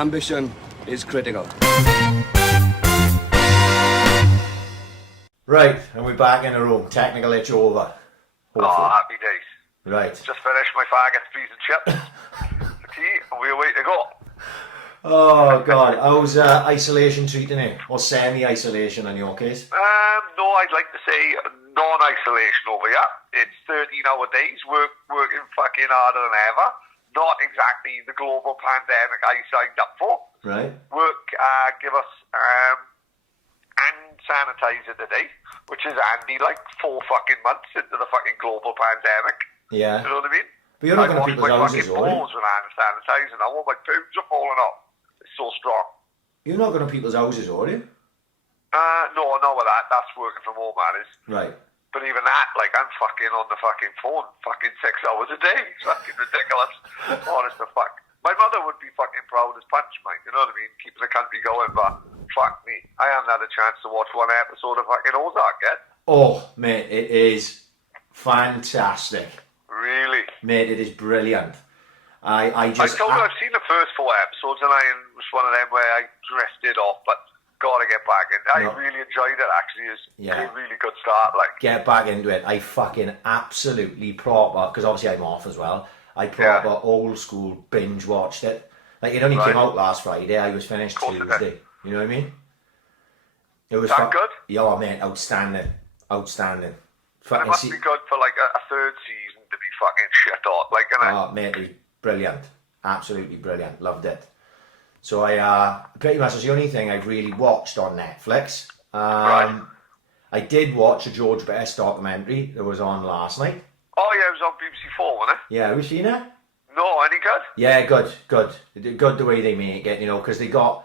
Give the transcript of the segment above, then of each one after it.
Ambition is critical. Right, and we're back in the room. Technical itch over. Hopefully. Oh, happy days. Right. Just finished my faggots, peas and chips. The tea, and we're way to go. Oh, God. How's isolation treating you? Or semi-isolation in your case? No, I'd like to say non-isolation over here. It's 13-hour days, working fucking harder than ever. Not exactly the global pandemic I signed up for. Right. Work give us hand sanitizer today, which is handy, like 4 fucking months into the fucking global pandemic. Yeah. You know what I mean? But you're not going to people's houses, I wash my fucking balls with hand sanitizer now. All my poops are falling off. It's so strong. You're not going to people's houses, are you? No, not with that. That's working from home, man. Right. But even that, like, I'm fucking on the fucking phone fucking 6 hours a day. It's fucking ridiculous. Honest to fuck. My mother would be fucking proud as punch, mate. You know what I mean? Keeping the country going, but fuck me. I haven't had a chance to watch one episode of fucking Ozark yet. Oh, mate, it is fantastic. Really? Mate, it is brilliant. I told you I've seen the first 4 episodes and it was one of them where I drifted off, but gotta get back in. I really enjoyed it, actually. It's a really good start. Like, get back into it. I fucking absolutely proper, because obviously I'm off as well, I proper old school binge watched it. Like, it only came out last Friday. I was finished Tuesday. You know what I mean? It was that good? Yeah, man, outstanding. Outstanding. And it must be good for like a third season to be fucking shit hot, like, innit? Oh, mate, it was brilliant. Absolutely brilliant. Loved it. So I pretty much was the only thing I've really watched on Netflix. Right. I did watch a George Best documentary that was on last night. Oh yeah, it was on BBC4, wasn't it? Yeah, have you seen it? No, any good? Yeah, good the way they make it, you know, because they got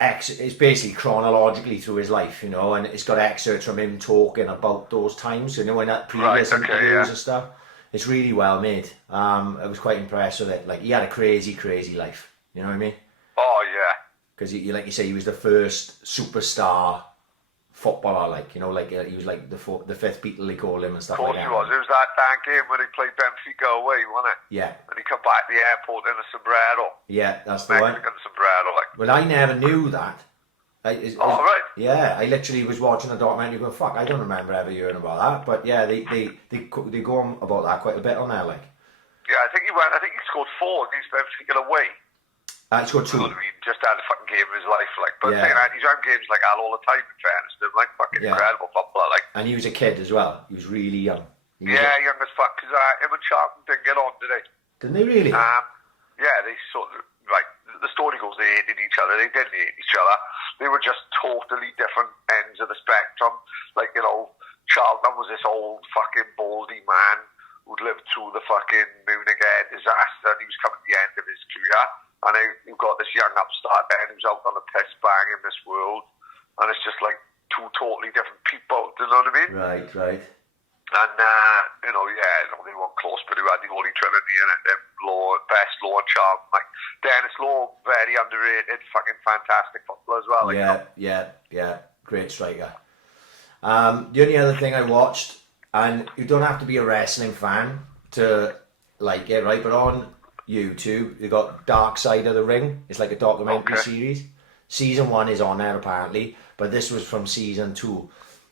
it's basically chronologically through his life, you know, and it's got excerpts from him talking about those times, you know, in that previous interviews and stuff. It's really well made. I was quite impressed with it. Like, he had a crazy life, you know what I mean? Oh yeah. Because he, like you say, he was the first superstar footballer, like, you know, like he was like the 5th Beatle, they call him and stuff like that. Of course he was. It was that damn game when he played Benfica away, wasn't it? Yeah. And he come back to the airport in a sombrero. Yeah, that's the one. Mexican sombrero, like. Well, I never knew that. Right. Yeah, I literally was watching a documentary going, fuck, I don't remember ever hearing about that. But yeah, they go on about that quite a bit on there, like. Yeah, I think he scored 4 against Benfica away. He scored 2. You know what I mean? Just had a fucking game of his life, like. But saying that, he's had games like that all the time, in fairness to him, like, fucking incredible footballer, like. And he was a kid as well. He was really young. Young as fuck, because him and Charlton didn't get on, did they? Didn't they really? Yeah, they sort of, like, the story goes they hated each other, they didn't hate each other. They were just totally different ends of the spectrum. Like, you know, Charlton was this old fucking baldy man who'd lived through the fucking Munich disaster, and he was coming to the end of his career. And you've got this young upstart then who's out on the piss bang in this world, and it's just like 2 totally different people, do you know what I mean? Right. And, you know, they weren't close, but who had the Holy Trinity in it, Best, Law and Charlton. Like, Dennis Law, very underrated, fucking fantastic footballer as well. Like, yeah, great striker. The only other thing I watched, and you don't have to be a wrestling fan to like it, right? But on YouTube, you got Dark Side of the Ring. It's like a documentary series. Season 1 is on there apparently, but this was from season 2.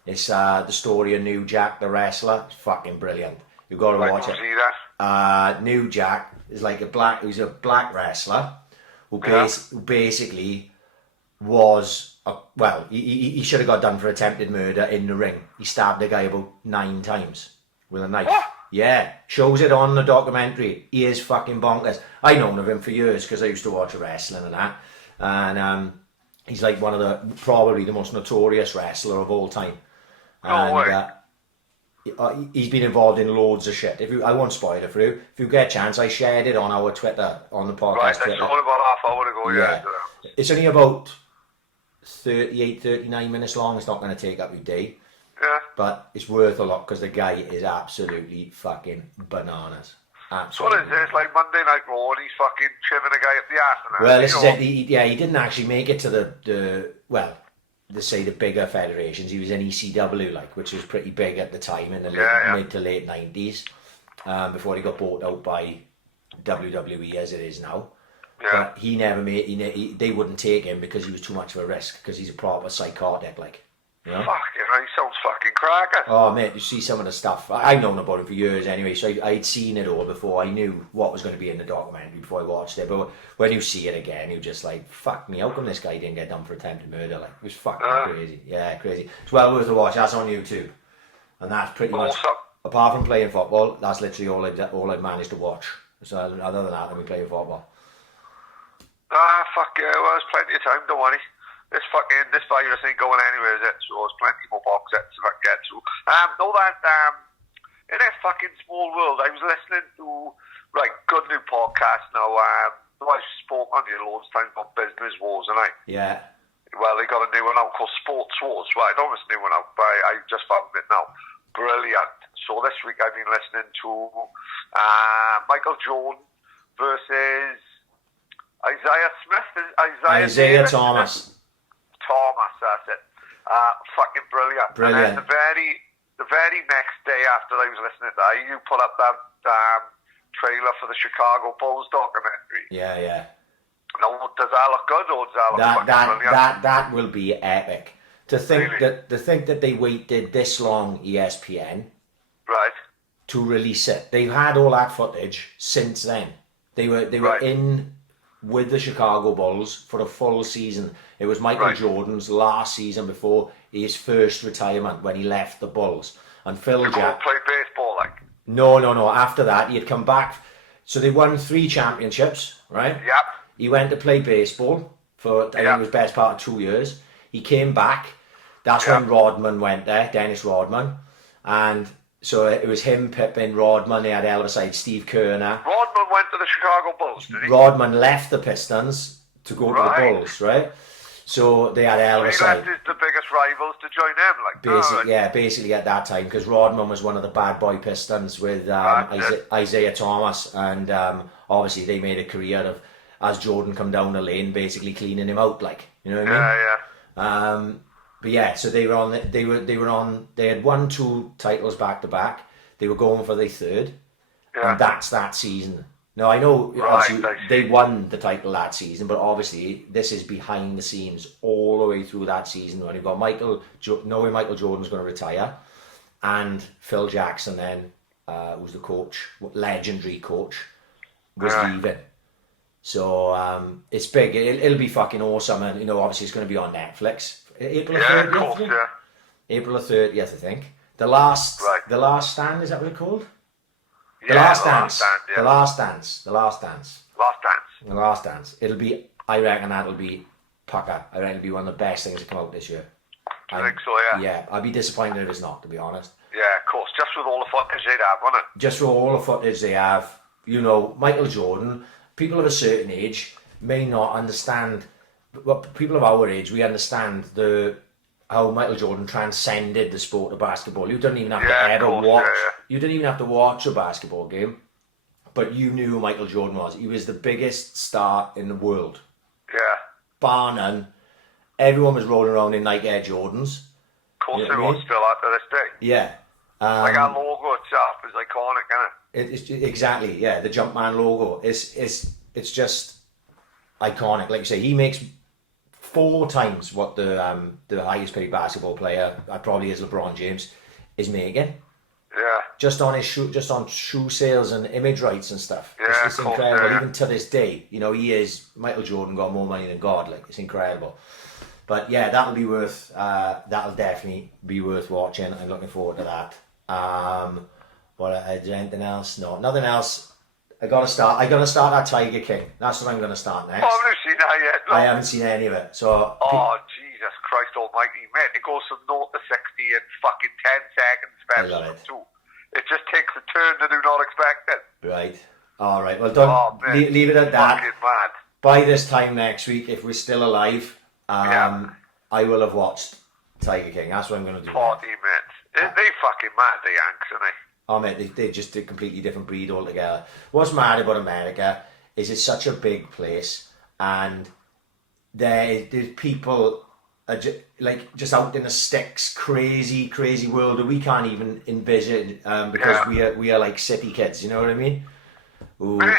It's the story of New Jack the wrestler. It's fucking brilliant. You've got to watch it. See that? New Jack is like he's a black wrestler who basically was he should have got done for attempted murder in the ring. He stabbed a guy about 9 times with a knife. What? Yeah, shows it on the documentary. He is fucking bonkers. I've known of him for years because I used to watch wrestling and that. And he's like one of probably the most notorious wrestler of all time. No way. He's been involved in loads of shit. I won't spoil it for you. If you get a chance, I shared it on our Twitter, on the podcast. Right, Twitter. it's only about half hour ago, yeah. It's only about 39 minutes long. It's not going to take up your day. Yeah. But it's worth a lot because the guy is absolutely fucking bananas. Absolutely. So what is this, like Monday Night Raw and he's fucking chiving a guy up the arse and that? Well, this is it. He didn't actually make it to the bigger federations. He was in ECW, like, which was pretty big at the time in the mid to late 90s, before he got bought out by WWE as it is now. But he never made. They wouldn't take him because he was too much of a risk. Because he's a proper psychotic, like. You know? Fucking hell, he sounds fucking cracker. Oh mate, you see some of the stuff. I've known about it for years anyway, so I'd seen it all before. I knew what was going to be in the documentary before I watched it. But when you see it again, you're just like, fuck me, how come this guy didn't get done for attempted murder? Like, it was fucking crazy. Yeah, crazy. It's well worth a watch. That's on YouTube. And that's pretty much, apart from playing football, that's literally all I've managed to watch. So other than that, I've been playing football. Fuck yeah, well, there's plenty of time, don't worry. This virus ain't going anywhere, is it? So there's plenty more box sets if I can get to. In a fucking small world, I was listening to, good new podcast now. I spoke on you loads of times about business wars, and Yeah. Well, they got a new one out called Sports Wars. Right, I don't know this new one out, but I just found it now. Brilliant. So this week I've been listening to Michael Jordan versus Isaiah Thomas. Thomas, that's it. Fucking brilliant. Brilliant. And then the very next day after I was listening to that, you put up that trailer for the Chicago Bulls documentary. Yeah. Now, does that look good or does that look fucking brilliant? That will be epic. To think that they waited this long, ESPN, right, to release it. They've had all that footage since then. They were in with the Chicago Bulls for a full season. It was Michael Jordan's last season before his first retirement when he left the Bulls. And Phil Jackson played baseball, like. No. After that, he had come back. So they won 3 championships, right? Yep. He went to play baseball for, I think it was best part of 2 years. He came back. That's when Rodman went there, Dennis Rodman. And so it was him, Pippen, Rodman. They had Elvis side, Steve Kerner. Rodman went to the Chicago Bulls, did he? Rodman left the Pistons to go to the Bulls, right? So they had Elvis side. He left the biggest rivals to join them, like. Basically at that time, because Rodman was one of the bad boy Pistons with Isaiah Thomas, and obviously they made a career of, as Jordan come down the lane, basically cleaning him out, like, you know what I mean? But yeah, so they had won 2 titles back to back. They were going for the 3rd, and that's that season. Now I know they won the title that season, but obviously this is behind the scenes all the way through that season when you've got knowing Michael Jordan's going to retire, and Phil Jackson then, who's the coach, legendary coach, was leaving. So it's big. It'll be fucking awesome, and obviously it's going to be on Netflix. April 30th. April 30th, I think. The last stand, is that what it's called? The Last Dance. It'll be, I reckon that'll be pucker. I reckon it'll be one of the best things to come out this year. I think so, yeah. Yeah, I'd be disappointed if it's not, to be honest. Yeah, of course. Just with all the footage they'd have, wouldn't it? Just with all the footage they have, Michael Jordan, people of a certain age may not understand, but people of our age, we understand how Michael Jordan transcended the sport of basketball. You don't even have to ever watch. You didn't even have to watch a basketball game, but you knew who Michael Jordan was. He was the biggest star in the world. Yeah. Bar none. Everyone was rolling around in Nike Air Jordans. Of course, everyone's still out to this day. Yeah. Like our logo itself is iconic, isn't it? Exactly. Yeah, the Jumpman logo. It's just iconic. Like you say, he makes 4 times what the highest paid basketball player, probably is LeBron James, is making. Yeah. Just on shoe sales and image rights and stuff. Yeah, it's incredible. Even to this day, Michael Jordan got more money than God. Like, it's incredible. But yeah, that'll definitely be worth watching. I'm looking forward to that. Is there anything else? No, nothing else. I gotta start that Tiger King. That's what I'm gonna start next. Oh, I haven't seen that yet. No. I haven't seen any of it. So. Oh, Jesus Christ Almighty, mate! It goes from 0 to 60 in fucking 10 seconds. I love it. It just takes a turn that do not expect it. Right. All right. Well, don't leave it at that. Fucking mad. By this time next week, if we're still alive, I will have watched Tiger King. That's what I'm going to do. 40 minutes. They fucking mad, the Yanks, aren't they? Oh, mate, they're just a completely different breed altogether. What's mad about America is it's such a big place, and there's people just out in the sticks, crazy world that we can't even envision because we are like city kids. You know what I mean? Ooh. They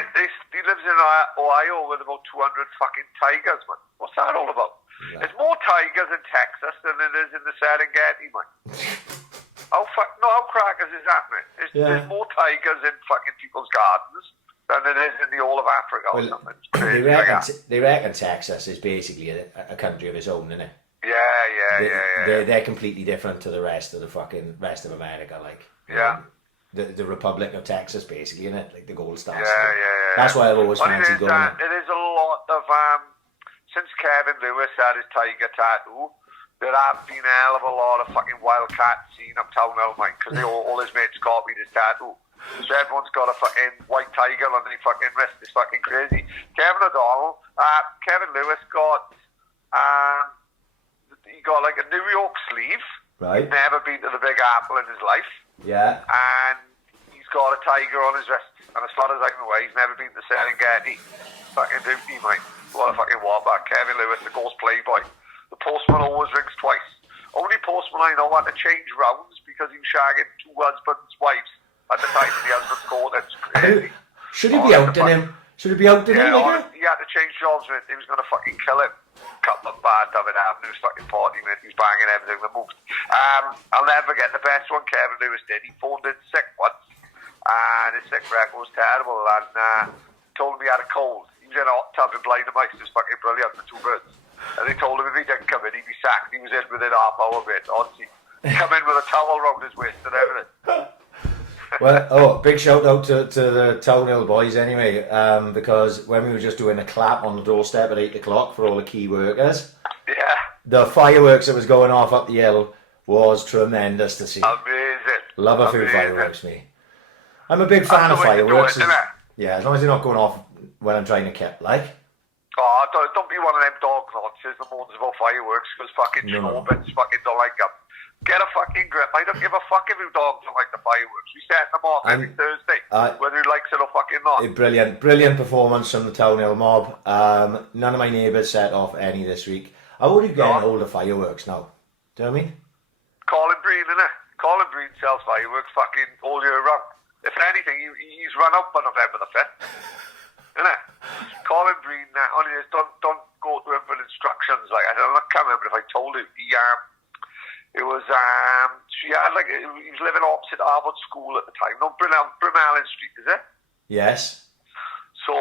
lives in Ohio with about 200 fucking tigers, man. What's that all about? Yeah. There's more tigers in Texas than there is in the Serengeti, man. How crackers is that, man? There's more tigers in fucking people's gardens than there is in the whole of Africa or something. It's crazy, they reckon Texas is basically a country of its own, isn't it? Yeah. They're completely different to the rest of America, like. Yeah. The Republic of Texas, basically, isn't it? Like the gold star. Yeah. That's why I've always fancied going. It is a lot of since Kevin Lewis had his tiger tattoo, there have been a hell of a lot of fucking wildcats seen uptown Elmine because all his mates copied his tattoo. So everyone's got a fucking white tiger on their fucking wrist. It's fucking crazy. Kevin Lewis got he got like a New York sleeve. Right. He's never been to the Big Apple in his life. Yeah. And he's got a tiger on his wrist. And as far as I can know, he's never been to Serengeti. Fucking duty, mate. What a fucking wildback. Kevin Lewis, the ghost playboy. The postman always rings twice. Only postman I know had to change rounds because he was shagging two husbands' wives at the time the husband's caught. It's crazy. Should he be outing him? Should he be outing him? He had to change jobs, mate. He was going to fucking kill him. Couple of bad David happened. He was fucking party, mate. He was banging everything that moved. I'll never get the best one Kevin Lewis did. He phoned in sick once, and his sick record was terrible, and told him he had a cold. He was in a hot tub in Blind Mice. It was fucking brilliant for 2 birds. And they told him if he didn't come in, he'd be sacked. He was in within half hour, mate. Honestly, come in with a towel around his waist and everything. Well, big shout out to the Town Hill boys anyway, because when we were just doing a clap on the doorstep at 8 o'clock for all the key workers, the fireworks that was going off up the hill was tremendous to see. Amazing. Love a few fireworks, me. I'm a big fan of fireworks. Yeah, as long as they're not going off when I'm trying to kill, like. Oh, don't be one of them dog nonsense that moans about fireworks because fucking Schnorbits fucking don't like them. Get a fucking grip. I don't give a fuck if you dogs don't like the fireworks. We set them off every Thursday, whether he likes it or fucking not. Brilliant performance from the Town Hill mob. None of my neighbours set off any this week. How are you getting all the fireworks now? Do you know what I mean? Colin Breen, innit? Colin Breen sells fireworks fucking all year round. If anything, he's run out by November the 5th. Innit? Colin Breen, only don't go to him for instructions. Like I can't remember if I told you. He was he was living opposite Harvard School at the time. No, Brimallin Street, is it? Yes. So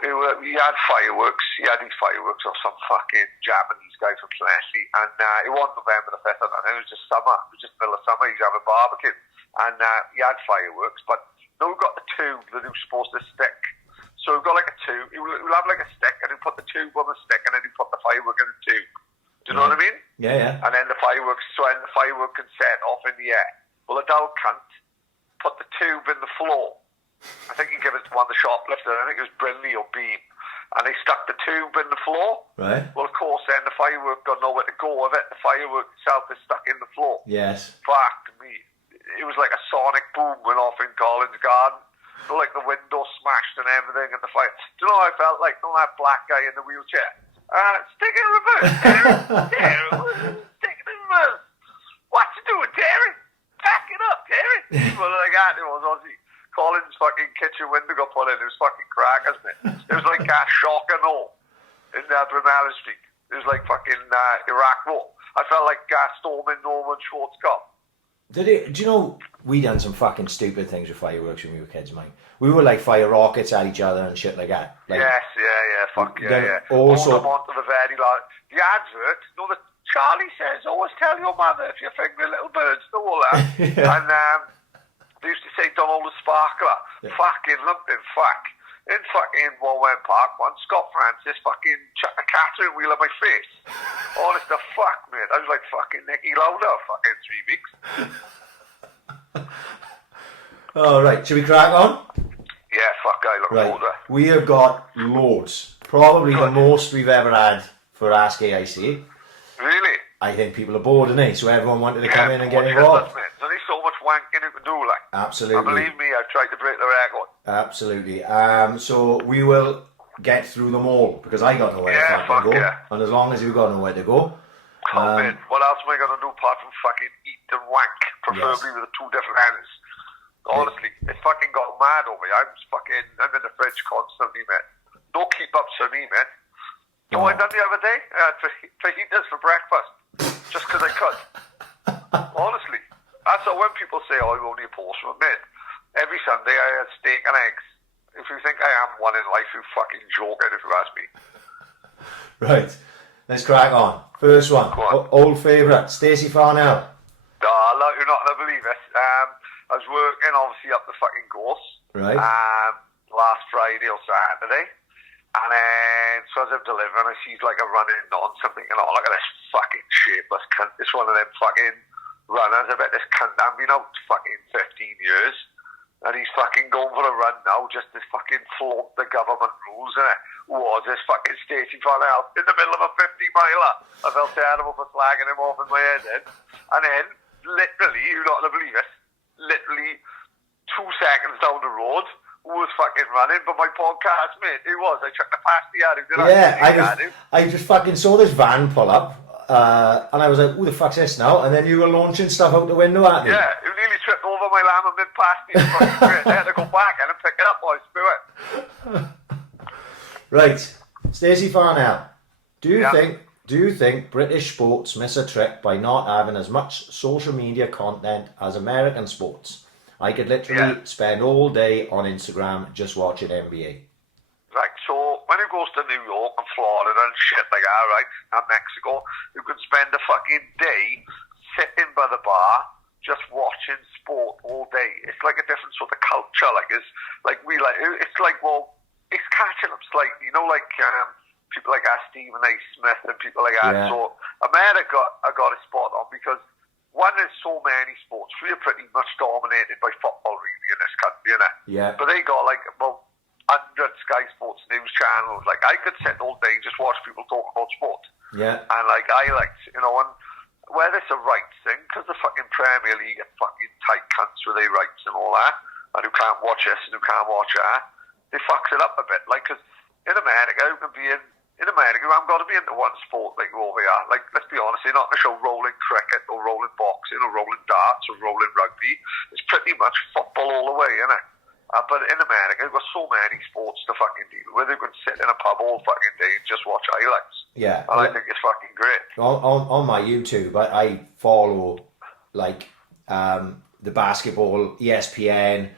he had fireworks. He had these fireworks of some fucking Japanese guy from Leslie, and it wasn't November the 5th. It was just summer. It was just middle of summer. He's having a barbecue, and he had fireworks. But no, we got the tube that he was supposed to stick. So we've got like a tube. He'll have like a stick, and he'll put the tube on the stick, and then he'll put the firework in the tube. Do you know what I mean? Yeah. And then the firework can set off in the air. Well, a dull cunt put the tube in the floor. I think he gave it to one of the shoplifters. I think it was Brindley or Beam. And they stuck the tube in the floor. Right. Well, of course, then the firework got nowhere to go with it. The firework itself is stuck in the floor. Yes. Fuck me. It was like a sonic boom went off in Colin's garden. So, like the window smashed and everything, and the fire. Do you know what I felt like? That black guy in the wheelchair. Stick it in reverse, Terry. Stick it in reverse. What you doing, Terry? Back it up, Terry. Well, like that, it was Aussie. Colin's fucking kitchen window got put in. It was fucking crackers, man. It was like gas shock and all in Brimallin Street. It was like fucking Iraq War. I felt like storming Norman Schwarzkopf. Do you know, we done some fucking stupid things with fireworks when we were kids, mate. We were like fire rockets at each other and shit like that. Like, yes, fuck yeah. Also, them onto the very large. The advert, that Charlie says, always tell your mother if you're fingering little birds and all that. Yeah. And they used to say Donald the Sparkler. Yeah. Fucking lumping fuck. In fucking Warren Park once, Scott Francis fucking chucked a catherine wheel at my face. Honest to fuck, mate. I was like fucking Nicky Lauda fucking 3 weeks. All right, should we crack on? Yeah, fuck, I look forward to it. We have got loads. Probably the most we've ever had for Ask AiC. Really? I think people are bored, innit? So everyone wanted to come in and get involved. There's only so much wanking you can do, like. Absolutely. And believe me, I've tried to break the record. Absolutely. So we will get through them all because I got nowhere to go. Yeah. And as long as you got nowhere to go. Man, what else am I going to do apart from fucking eat and wank? Preferably with the 2 different hands. Honestly, it's fucking got gone mad over me. I'm in the fridge constantly, mate. No keep-ups for me, mate. You know what I done the other day? I had fajitas for breakfast. Just because I could. Honestly. That's how when people say, oh, I'm only a portion, mate. Every Sunday I had steak and eggs. If you think I am one in life, you fucking joke it if you ask me. Right. Let's crack on. First one. Old favourite. Stacey Farnell. You're not going to believe it. I was working obviously up the fucking course. Right. Last Friday or Saturday. And then, so as I'm delivering, I see like a running on something, look at this fucking shapeless cunt. This one of them fucking runners. I bet this cunt hasn't been out fucking 15 years. And he's fucking going for a run now just to fucking flaunt the government rules, innit? Who was this fucking Stacey Farnell in the middle of a 50-miler? I felt terrible for slagging him off in my head then. And then, literally, you're not going to believe it, literally 2 seconds down the road, who was fucking running, but my podcast, mate, it was. I checked the past the ad, I just fucking saw this van pull up, and I was like, who the fuck's this now? And then you were launching stuff out the window at me. Yeah, you nearly tripped over my lamb and been past me. Fucking great. I had to go back and pick it up, boys. Do it. Right, Stacey Farnell. Do you think British sports miss a trick by not having as much social media content as American sports? I could literally spend all day on Instagram just watching NBA. Right, so when it goes to New York and Florida and shit like that, right, and Mexico, you can spend a fucking day sitting by the bar just watching sport all day. It's like a different sort of culture. It's catching up slightly, people like Stephen A. Smith and people like that. Yeah. So America, I got a spot on because one, there's so many sports. We're pretty much dominated by football, really, in this country, innit? Yeah. But they got like about 100 Sky Sports news channels. Like, I could sit all day and just watch people talk about sport. Yeah. And like, and whether it's a rights thing, because the fucking Premier League get fucking tight cunts with their rights and all that, and who can't watch this and who can't watch that, they fucks it up a bit. Like, because in America, you can be in America, I'm going to be into one sport like over here. Like, let's be honest, they're not going to show rolling cricket or rolling boxing or rolling darts or rolling rugby. It's pretty much football all the way, isn't it? But in America, you've got so many sports to fucking deal with. You can sit in a pub all fucking day and just watch highlights. Yeah. And I think it's fucking great. On my YouTube, I follow, like, the basketball, ESPN,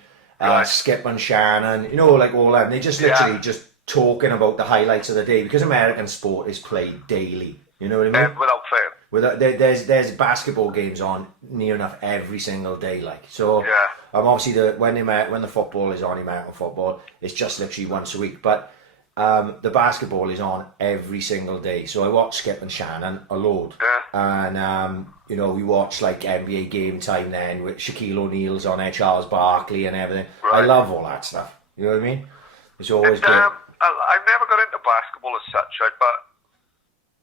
Skip and Shannon, like all them. They just literally just talking about the highlights of the day, because American sport is played daily. You know what I mean? Without fail. There's basketball games on near enough every single day, like. So obviously when the football is on, American football, it's just literally once a week. But the basketball is on every single day. So I watch Skip and Shannon a load. Yeah. And we watch like NBA Game Time then with Shaquille O'Neal's on there, Charles Barkley and everything. Right. I love all that stuff. You know what I mean? It's always good. I've never got into basketball as such, right, but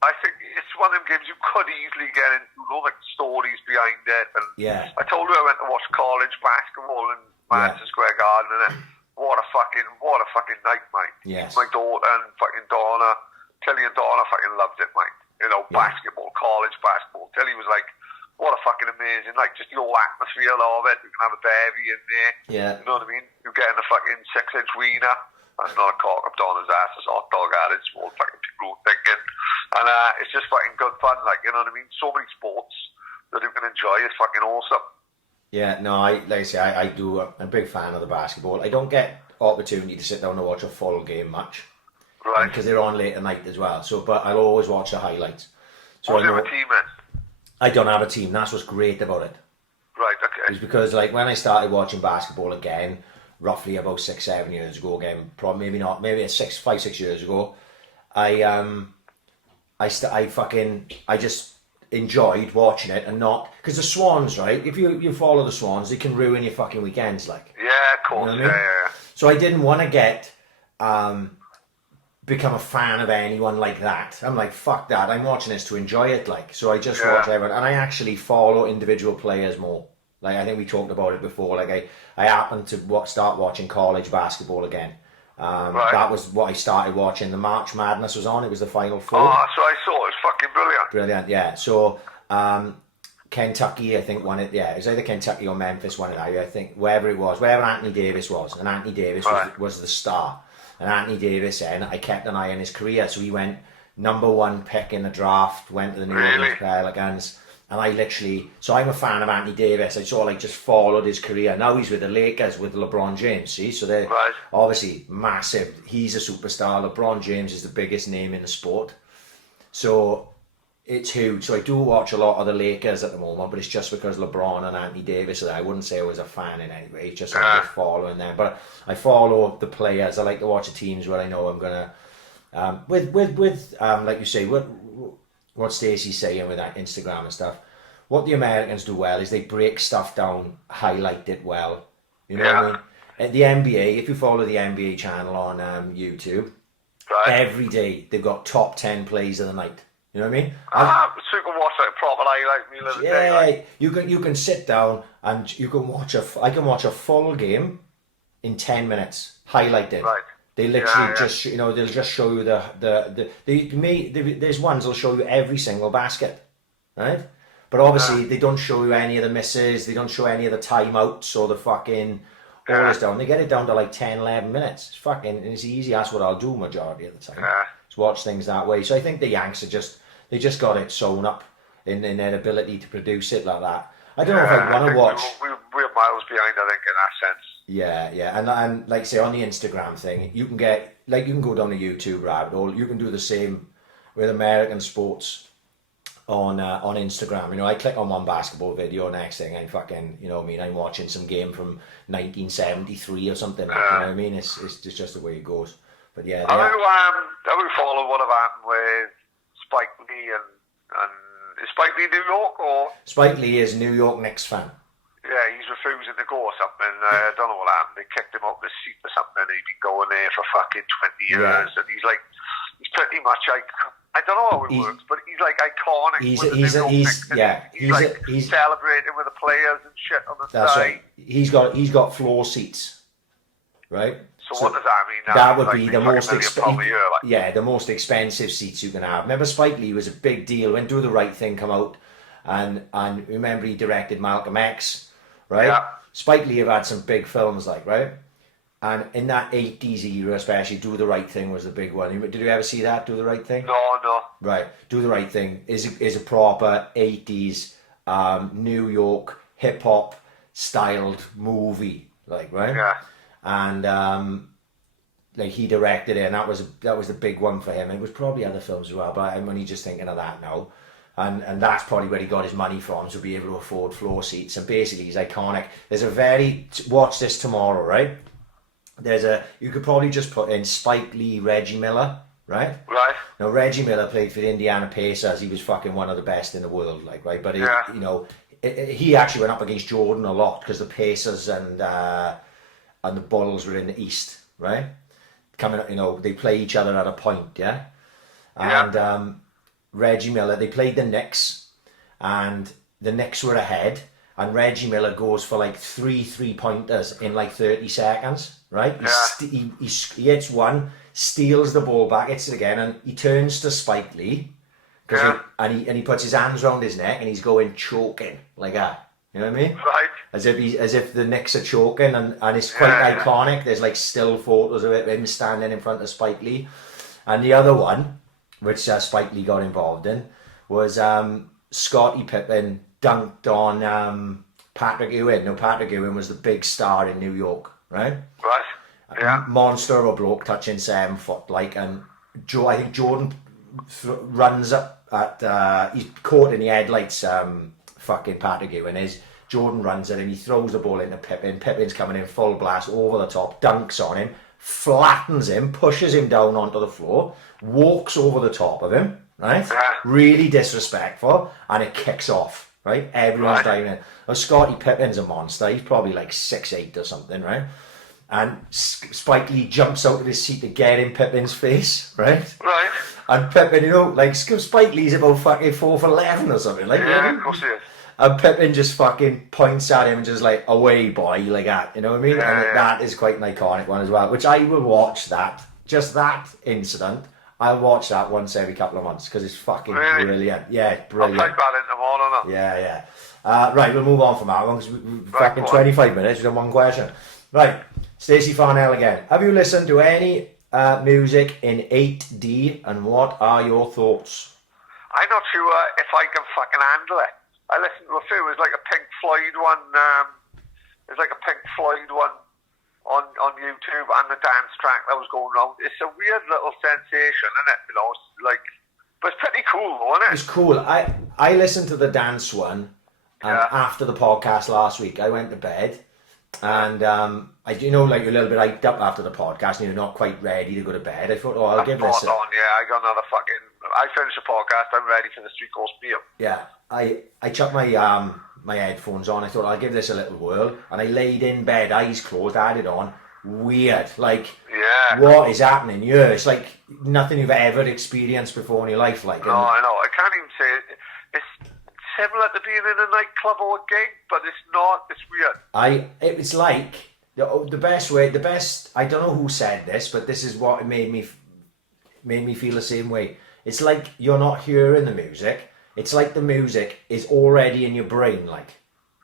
I think it's one of them games you could easily get into, like stories behind it. And I told you I went to watch college basketball in Madison Square Garden, and what a fucking night, mate. Yes. My daughter and fucking Tilly and Donna fucking loved it, mate. Basketball, college basketball. Tilly was like, what a fucking amazing night. Just the whole atmosphere of it. You can have a bevy in there. Yeah. You know what I mean? You're getting a fucking 6-inch wiener. That's not a cock up Donna's ass. It's a hot dog at it. Small fucking people thinking. And it's just fucking good fun, like, you know what I mean? So many sports that you can enjoy. It's fucking awesome. Yeah, no, like I say, I'm a big fan of the basketball. I don't get opportunity to sit down and watch a full game much. Right. Because they're on late at night as well. So, but I'll always watch the highlights. So What's your team in? I don't have a team. That's what's great about it. Right, okay. It's because, like, when I started watching basketball again, roughly about 6-7 years ago again, probably maybe not, maybe 5-6 years ago, I just enjoyed watching it, and not because the Swans, right? If you follow the Swans, they can ruin your fucking weekends, like. Yeah, of course. You know what I mean? Yeah. So I didn't want to become a fan of anyone like that. I'm like, fuck that. I'm watching this to enjoy it, like. So I just watch everyone, and I actually follow individual players more. Like, I think we talked about it before. Like, I happened to start watching college basketball again. That was what I started watching. The March Madness was on. It was the Final Four. Oh, so I saw it. It's fucking brilliant. Brilliant, yeah. So Kentucky, I think, won it. Yeah, it was either Kentucky or Memphis won it. I think wherever it was, wherever Anthony Davis was, and Anthony Davis was the star. And Anthony Davis, and I kept an eye on his career, so he went #1 pick in the draft, went to the New Orleans Pelicans, and I literally, so I'm a fan of Anthony Davis. I sort of like just followed his career. Now he's with the Lakers with LeBron James. See, so they're obviously massive. He's a superstar. LeBron James is the biggest name in the sport, so it's huge. So I do watch a lot of the Lakers at the moment, but it's just because LeBron and Anthony Davis are there. I wouldn't say I was a fan in any way. It's just I'm just following them. But I follow the players. I like to watch the teams where I know I'm gonna. With like you say, what Stacey's saying with that Instagram and stuff. What the Americans do well is they break stuff down, highlight it well. You know what I mean? At the NBA, if you follow the NBA channel on YouTube, every day they've got top 10 plays of the night. You know what I mean? So you can watch like a proper highlight meal of the day. Like. you can sit down and you can watch I can watch a full game in 10 minutes, highlighted. Right. They literally just they'll just show you there's ones they'll show you every single basket, right? But obviously they don't show you any of the misses, they don't show any of the timeouts or the fucking all this down. They get it down to like 10, 11 minutes. It's fucking it's easy. That's what I'll do majority of the time. Is watch things that way. So I think the Yanks they just got it sewn up in their ability to produce it like that. I don't know if I want to watch. We're miles behind, I think, in that sense. Yeah, and like say on the Instagram thing, you can go down a YouTube rabbit hole. You can do the same with American sports on Instagram. You know, I click on one basketball video, next thing I'm fucking, you know what I mean, I'm watching some game from 1973 or something. Like, you know what I mean? It's just the way it goes. But yeah, I will follow what have happened with Spike Lee and is Spike Lee New York or? Spike Lee is a New York Knicks fan. Yeah, he's refusing to go or something. I don't know what happened. They kicked him out of the seat or something. He's been going there for fucking 20 years, and he's pretty much like, I don't know how it works, but he's like iconic. He's celebrating with the players and shit on the side. Right. He's got floor seats, right? So what does that mean? That would be the most the most expensive seats you can have. Remember, Spike Lee was a big deal when Do the Right Thing come out, and remember he directed Malcolm X, right? Yeah. Spike Lee have had some big films right, and in that 80s era, especially, Do the Right Thing was the big one. Did you ever see that? Do the Right Thing? No. Right, Do the Right Thing is a proper 80s New York hip hop styled movie, like right. Yeah. And like he directed it, and that was the big one for him. And it was probably other films as well, but I'm only just thinking of that now. And that's probably where he got his money from, to be able to afford floor seats. And basically, he's iconic. Watch this tomorrow, right? You could probably just put in Spike Lee, Reggie Miller, right? Right. Now Reggie Miller played for the Indiana Pacers. He was fucking one of the best in the world, like right. But he actually went up against Jordan a lot because the Pacers and the Bulls were in the East, right? Coming up, they play each other at a point, yeah? And Reggie Miller, they played the Knicks, and the Knicks were ahead, and Reggie Miller goes for like 3 3-pointers in like 30 seconds, right? He hits one, steals the ball back, hits it again, and he turns to Spike Lee, and he puts his hands around his neck, and he's going choking like that. You know what I mean? Right. As if the Knicks are choking, and it's quite iconic. There's like still photos of him standing in front of Spike Lee. And the other one, which Spike Lee got involved in, was Scottie Pippen dunked on Patrick Ewing. Now Patrick Ewing was the big star in New York, right? Right. Yeah. Monster of a bloke, touching 7 foot, like, and I think Jordan runs up at he's caught in the headlights. Fucking Patrick Ewing is. Jordan runs it and he throws the ball into Pippen. Pippen's coming in full blast over the top, dunks on him, flattens him, pushes him down onto the floor, walks over the top of him, right? Really disrespectful, and it kicks off, right? Everyone's diving in. Now, Scottie Pippen's a monster. He's probably like 6'8" or something, right? And Spike Lee jumps out of his seat to get in Pippen's face, right? Right. And Pippen, like Spike Lee's about fucking 4 for 11 or something, like. Yeah, of course he is. And Pippen just fucking points at him and just like, away boy, like that, you know what I mean? That is quite an iconic one as well, which I will watch that, just that incident, I'll watch that once every couple of months because it's fucking Really? brilliant. Yeah, it's brilliant. I'll type that in tomorrow now. Yeah. Right, we'll move on from that one because we've Right, fucking go on. 25 minutes. We've done one question. Right, Stacey Farnell again. Have you listened to any music in 8D and what are your thoughts? I'm not sure if I can fucking handle it. I listened to a few. It was like a Pink Floyd one. It was like a Pink Floyd one on YouTube, and the dance track that was going around. It's a weird little sensation, isn't it? You know, it's like, but it's pretty cool, though, isn't it? It's cool. I listened to the dance one after the podcast last week. I went to bed and you know, like you're a little bit hyped up after the podcast and you're not quite ready to go to bed. I thought, I'll give this I got another fucking... I finished the podcast, I'm ready for the street course meal. Yeah, I chucked my my headphones on. I thought I'll give this a little whirl, and I laid in bed, eyes closed, I had it on. Weird, like what is happening here? It's like nothing you've ever experienced before in your life. Like no, I know. I can't even say it. It's similar to being in a nightclub or a gig, but it's not. It's weird. It's like the best. I don't know who said this, but this is what it made me feel the same way. It's like you're not hearing the music. It's like the music is already in your brain, like,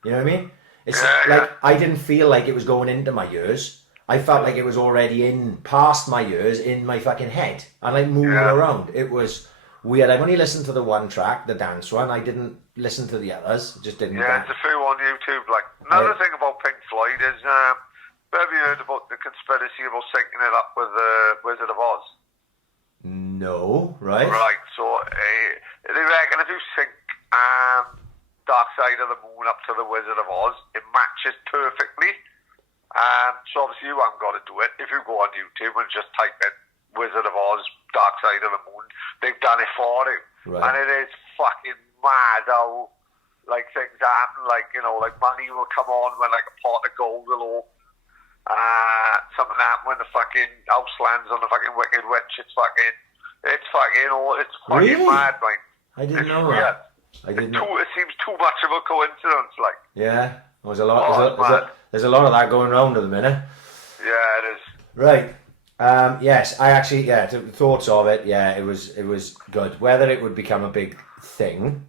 you know what I mean? It's I didn't feel like it was going into my ears. I felt like it was already past my ears, in my fucking head, and like moving around. It was weird. I've only listened to the one track, the dance one. I didn't listen to the others. Just didn't. Yeah, it's a few on YouTube. Like another thing about Pink Floyd is, have you heard about the conspiracy about syncing it up with the Wizard of Oz? No, right? Right, so they reckon if you sync Dark Side of the Moon up to the Wizard of Oz, it matches perfectly. So obviously you haven't got to do it. If you go on YouTube and just type in Wizard of Oz, Dark Side of the Moon, they've done it for you. Right. And it is fucking mad how like things happen. Like, you know, like money will come on when like a pot of gold will open. Something happened when the fucking house lands on the fucking Wicked Witch. It's fucking really? mad, man. I didn't know that. I didn't know. It seems too much of a coincidence, like. Yeah, there's a lot. There's a lot of that going around at the minute. Yeah, it is. Right. Yes, I actually, the thoughts of it. Yeah, it was good. Whether it would become a big thing,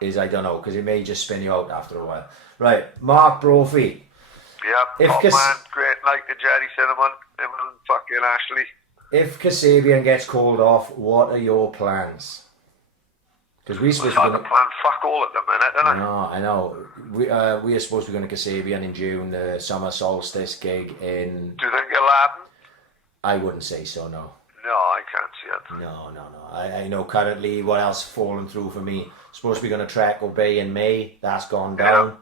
is I don't know, because it may just spin you out after a while. Right, Mark Brophy. Yeah, top man, great night to Jerry Cinnamon, him and fucking Ashley. If Kasabian gets called off, what are your plans? Because we're supposed to plan fuck all at the minute, isn't it? I know. We are supposed to be going to Kasabian in June, the summer solstice gig in... Do you think it'll happen? I wouldn't say so, no. No, I can't see it. No. I know currently what else falling through for me. Supposed to be going to Trek Obey in May. That's gone down.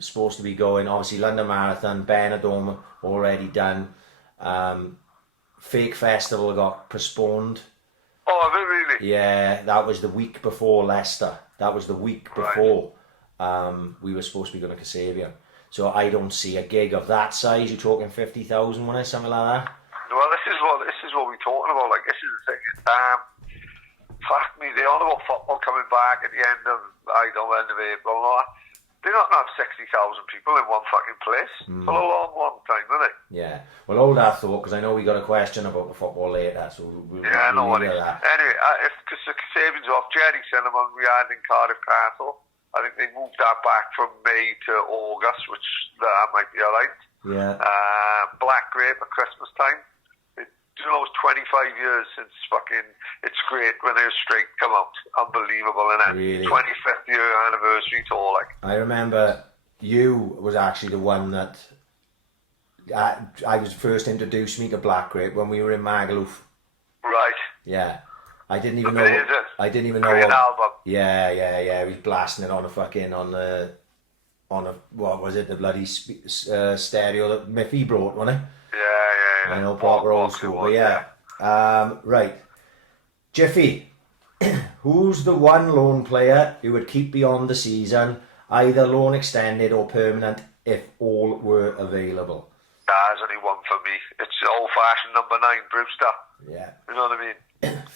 Supposed to be going, obviously, London Marathon, Benidorm already done. Fake Festival got postponed. Oh, really? Yeah, that was the week before Leicester. That was the week before we were supposed to be going to Kasabian. So I don't see a gig of that size. You're talking 50,000, wasn't it? Something like that. Well, this is what we're talking about. Like, this is the thing. Fuck me, they're on about football coming back at the end of April and all that. They're not going to have 60,000 people in one fucking place for a long time, isn't it? Yeah. Well, hold that thought, because I know we got a question about the football later, so we'll no worries. Anyway, if Kasabian's off, Jerry Cinnamon we had in Cardiff Castle. I think they moved that back from May to August, which that might be alright. Yeah. Black Grape at Christmas time. You know, it's 25 years since fucking It's Great when they were straight come out. Unbelievable, innit? Really? 25th year anniversary tour, like. I remember you was actually the one that I was first introduced me to Black Grape when we were in Magaluf. Right. Yeah. I didn't even know. I didn't even know. Great album. Yeah. He was blasting it on what was it? The bloody stereo that Miffy brought, wasn't it? Yeah. I know, proper old school. But yeah. Right. Jiffy, who's the one loan player who would keep beyond the season, either loan extended or permanent, if all were available? There's only one for me. It's old-fashioned number 9, Brewster. Yeah. You know what I mean?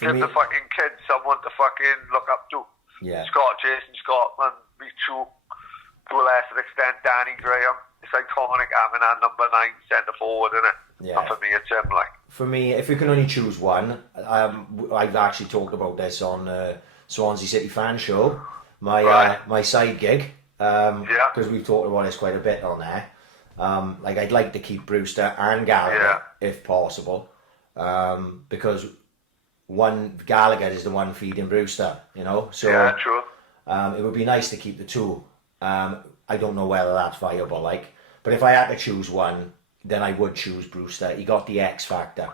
Give me, the fucking kids someone to fucking look up to. Yeah. Jason Scotland, Michu, to a lesser extent, Danny Graham. It's iconic having that number 9 centre forward, isn't it? Yeah. And for me, it's him, like. for me, if you can only choose one, I've actually talked about this on Swansea City Fan Show, my side gig, because we've talked about this quite a bit on there. Like, I'd like to keep Brewster and Gallagher if possible, because Gallagher is the one feeding Brewster, you know. So true. It would be nice to keep the two. I don't know whether that's viable, like, but if I had to choose one, then I would choose Brewster. He got the X factor.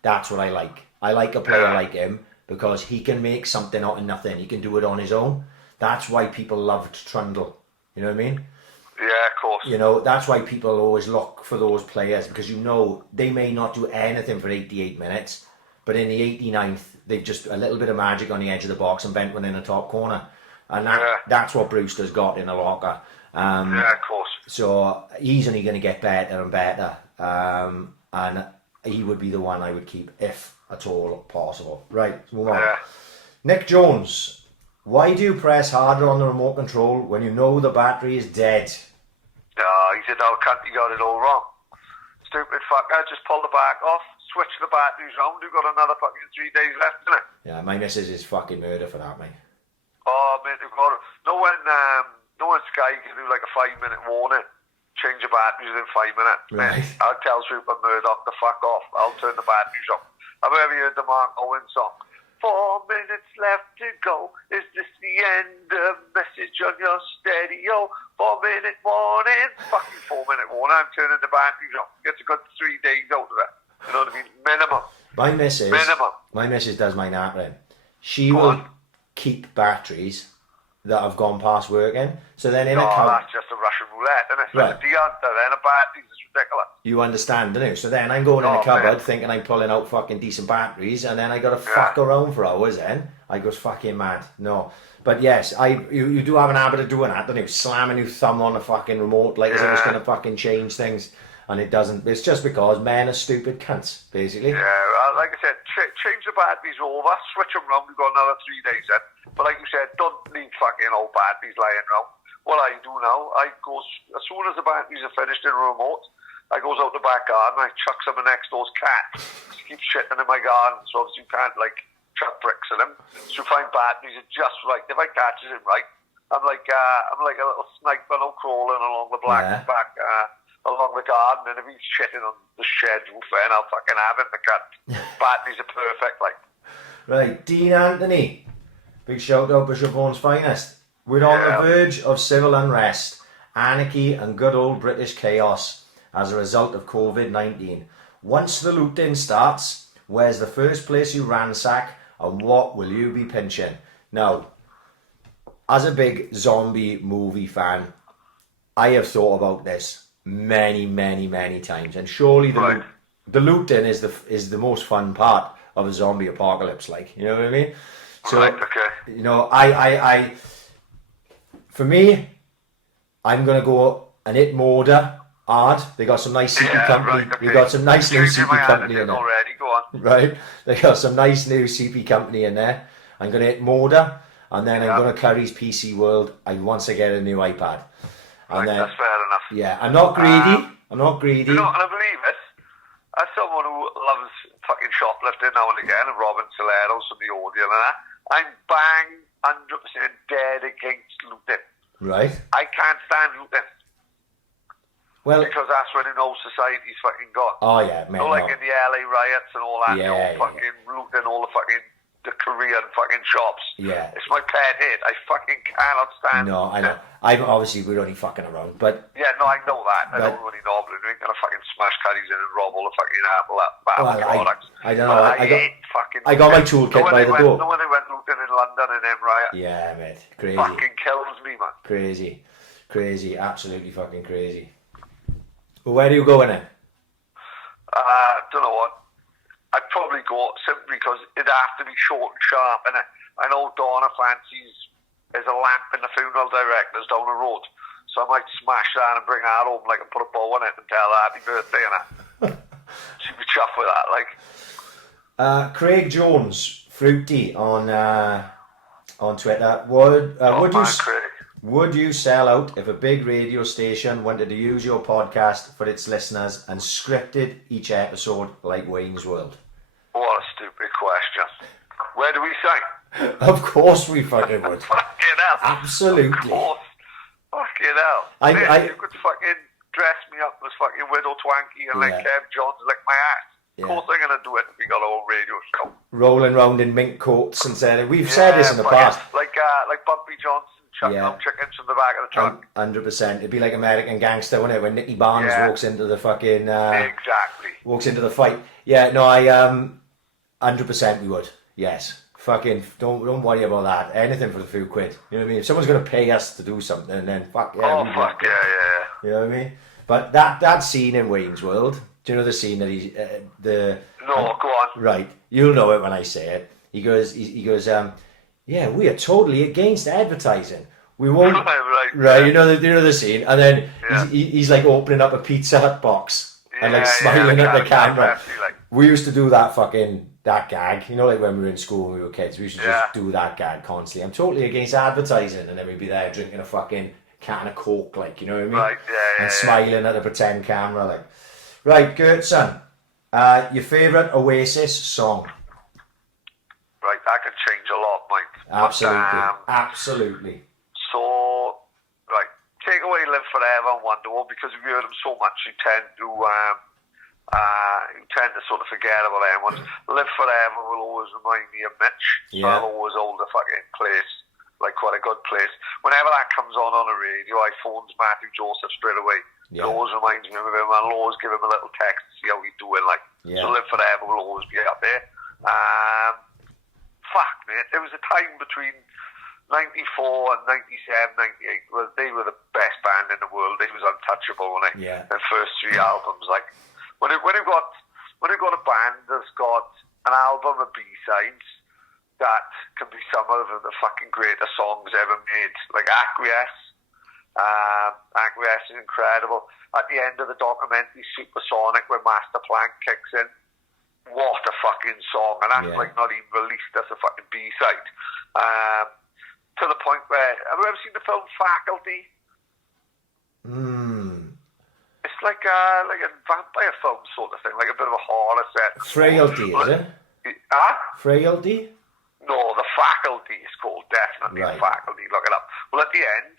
That's what I like. I like a player like him because he can make something out of nothing. He can do it on his own. That's why people loved Trundle. You know what I mean? Yeah, of course. You know, that's why people always look for those players, because, you know, they may not do anything for 88 minutes, but in the 89th, they've just a little bit of magic on the edge of the box and bent one in the top corner. And that's what Brewster's got in the locker. Yeah, of course. So he's only going to get better and better. And he would be the one I would keep if at all possible. Right, let's move on. Nick Jones. Why do you press harder on the remote control when you know the battery is dead? He said, "Oh, cunt, you got it all wrong. Stupid fucker, just pull the back off, switch the batteries round, you've got another fucking 3 days left, innit?" Yeah, my missus is fucking murder for that, mate. Oh, mate, you've got it. No one Sky can do like a 5-minute warning, change the batteries in 5 minutes. Right. Mate, I'll tell Super Murdoch to fuck off. I'll turn the batteries off. Have you ever heard the Mark Owen song? 4 minutes left to go. Is this the end of message on your stereo? 4-minute warning. Fucking 4-minute warning. I'm turning the batteries off. Gets a good 3 days out of it. You know what I mean? Minimum. My missus does my nattering. She will keep batteries that have gone past working. So then in a cupboard, that's just a Russian roulette, isn't it? Right. Like a deanter, then a batteries, it's ridiculous. You understand, don't you? So then I'm going in the cupboard thinking I'm pulling out fucking decent batteries, and then I got to fuck around for hours. Then I goes fucking mad. No, but yes, you do have an habit of doing that, don't you? Slamming your thumb on the fucking remote like as if it's going to fucking change things, and it doesn't. It's just because men are stupid cunts, basically. Yeah, like I said, change the batteries over, switch them round. We've got another 3 days then. But like you said, don't leave fucking old batteries lying around. What I do now, I go as soon as the batteries are finished in the remote, I goes out the back garden, I chuck some of next door's cats. Keep shitting in my garden, so obviously you can't like chuck bricks in them. So you find batteries are just right. If I catch it right, I'm like a little sniper now crawling along the back along the garden, and if he's shitting on the shed roof, then I'll fucking have him. The cat batteries are perfect, like. Right, Dean Anthony. Big shout out, Bishop Vaughan's finest. We're on the verge of civil unrest, anarchy and good old British chaos as a result of COVID-19. Once the looting starts, where's the first place you ransack and what will you be pinching? Now, as a big zombie movie fan, I have thought about this many, many, many times, and surely the looting is the most fun part of a zombie apocalypse, like, you know what I mean? So, you know, I for me, I'm gonna go an It Morder hard. They got some nice CP company. Right, They got some nice new CP company in there. Already, go on. Right, they got some nice new CP company in there. I'm gonna hit Morder, and then I'm gonna Curry's PC World. Once I get a new iPad. And then, that's fair enough. Yeah, I'm not greedy. I'm not greedy. You're not gonna believe it. As someone who loves fucking shoplifting now and again, and robbing Soleros from the audio and that, I'm bang 100% dead against looting. Right. I can't stand looting. Well, because that's when an old society's fucking got. Oh yeah, man. So like in the LA riots and all that, fucking looting all the Korean fucking shops. Yeah. It's my pet hate. I fucking cannot stand. No, I know. Obviously we're only fucking around, but yeah, no, I know that. I don't really know, but we're gonna fucking smash caddies in and rob all the fucking Apple products. I don't know. I got my toolkit by the door. No, when they went looting in London and them riots. Yeah, mate. Crazy. Fucking kills me, man. Crazy. Absolutely fucking crazy. Well, where do you go in it? Don't know what. I'd probably go simply because it'd have to be short and sharp, and I know Donna fancies there's a lamp in the funeral directors down the road, so I might smash that and bring that home, like, and put a bow on it and tell her happy birthday and that. She'd be chuffed with that, like. Craig Jones, Fruity on Twitter. Would Would you sell out if a big radio station wanted to use your podcast for its listeners and scripted each episode like Wayne's World? What a stupid question. Where do we sign? Of course we fucking would. Fucking hell. Absolutely. Of course. Fucking hell. You could fucking dress me up as fucking Widow Twanky and let Kev Johns lick my ass. Yeah. Of course they're going to do it if we got our own radio show. Rolling round in mink coats and saying, we've said this in the past. Like Bumpy Johnson chucking up chickens from the back of the truck. 100%. It'd be like American Gangster, wouldn't it? When Nicky Barnes walks into the fucking... exactly. Walks into the fight. Yeah, no, I... 100% we would. Yes. Fucking... Don't worry about that. Anything for the few quid. You know what I mean? If someone's going to pay us to do something, then fuck yeah. Oh, fuck yeah. You know what I mean? But that scene in Wayne's World... Do you know the scene that he... No, go on. Right. You'll know it when I say it. He goes, yeah, we are totally against advertising. We won't... right, you know the scene. And then he's like opening up a Pizza Hut box and like smiling at the camera. We used to do that gag. You know, like when we were in school when we were kids. We used to just do that gag constantly. I'm totally against advertising. And then we'd be there drinking a fucking can of Coke, like, you know what I mean? Right, and smiling at a pretend camera, like... Right, Gertson, your favourite Oasis song? Right, that could change a lot, Mike. Absolutely, absolutely. So, right, take away Live Forever and Wonderwall, because we've heard them so much, you tend to sort of forget about them ones. Live Forever will always remind me of Mitch, so I'll always hold a fucking place, like quite a good place. Whenever that comes on a radio, I phones Matthew Joseph straight away. It always reminds me of him. I'll always give him a little text to see how he's doing. Like, so Live Forever will always be up there. Fuck, mate. There was a time between 94 and 97, 98 where they were the best band in the world. They was untouchable, weren't they? Yeah. Their first 3 albums. Like, when you've got a band that's got an album of B-sides that can be some of the fucking greatest songs ever made, like AskAiC. AskAiC is incredible. At the end of the documentary Supersonic, when Master Plan kicks in, what a fucking song. And that's like not even released as a fucking B-side. To the point where, have you ever seen the film Faculty? It's like a vampire film sort of thing, like a bit of a horror set. Frailty, is it? Frailty? No, The Faculty is called, definitely The Faculty. Look it up. Well, at the end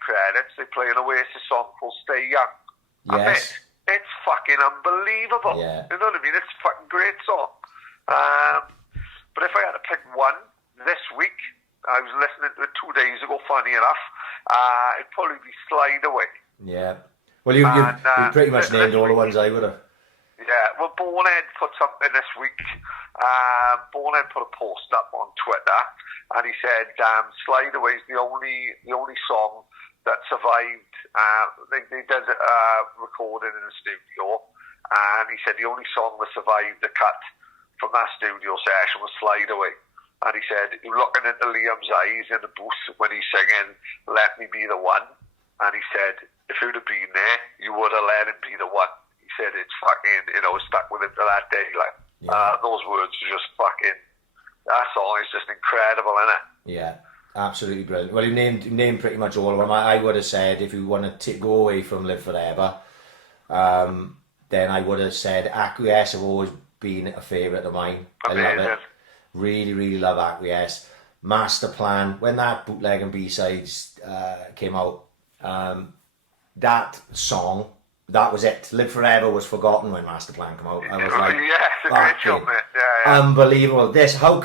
credits, they play an Oasis song called Stay Young. Yes. It's fucking unbelievable. Yeah. You know what I mean? It's a fucking great song. But if I had to pick one this week, I was listening to it 2 days ago, funny enough, it'd probably be Slide Away. Yeah. Well, you pretty much named all the ones I would have. Yeah, well, Bonehead put something this week. Bonehead put a post up on Twitter, and he said, Slide Away is the only song that survived. They did recording in the studio, and he said the only song that survived the cut from that studio session was Slide Away. And he said, you're looking into Liam's eyes in the booth when he's singing Let Me Be the One. And he said, if you'd have been there, you would have let him be the one. He said it's fucking, stuck with him to that day. Like, those words are just fucking, that song is just incredible, isn't it? Yeah, absolutely brilliant. Well, you named pretty much all of them. I would have said, if you want to go away from Live Forever, then I would have said AskAiC have always been a favourite of mine. Amazing. I love it. Really, really love AskAiC. Master Plan, when that bootleg and B-sides came out, that song, that was it. Live Forever was forgotten when Master Plan came out. I was like, it's a great job, mate. Yeah. Unbelievable. How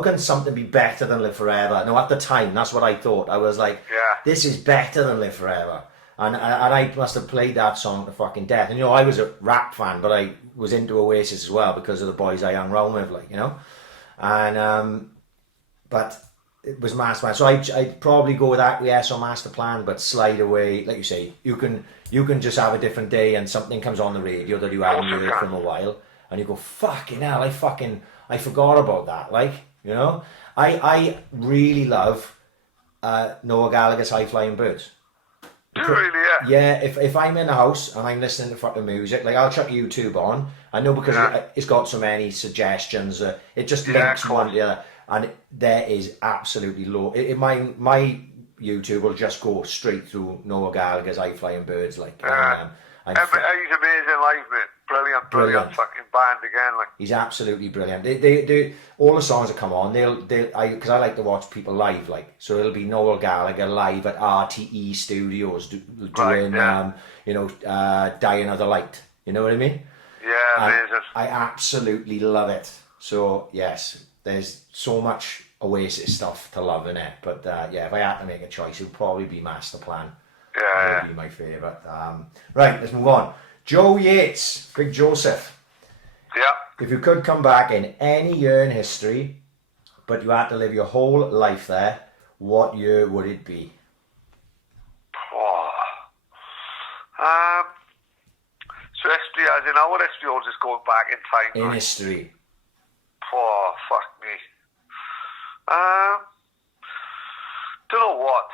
can something be better than Live Forever? No, at the time, that's what I thought. I was like, this is better than Live Forever. And I must have played that song to fucking death. And, I was a rap fan, but I was into Oasis as well because of the boys I hung around with, And, but it was Master Plan. So I'd probably go with AskAiC or Master Plan, but Slide Away, like you say, you can just have a different day and something comes on the radio that you haven't heard from a while, and you go, fucking hell, I forgot about that. I really love Noah Gallagher's High Flying Birds. Really, yeah. Yeah, if I'm in a house and I'm listening to fucking music, like I'll chuck YouTube on. I know because it's got so many suggestions. It just links one to the other. and there is absolutely my YouTube will just go straight through Noah Gallagher's High Flying Birds, like. He's amazing live, mate. Brilliant fucking band again, like. He's absolutely brilliant. They all the songs that come on, because I like to watch people live, like, so it'll be Noel Gallagher live at RTE Studios doing, Die Another Light. You know what I mean? Yeah, amazing. I absolutely love it. So yes, there's so much Oasis stuff to love in it. But if I had to make a choice, it would probably be Master Plan. Yeah, That would be my favourite. Right, let's move on. Joe Yates, Big Joseph. Yeah. If you could come back in any year in history, but you had to live your whole life there, what year would it be? So history, as in our history, or just going back in time? In history. Oh, fuck me. Don't know what.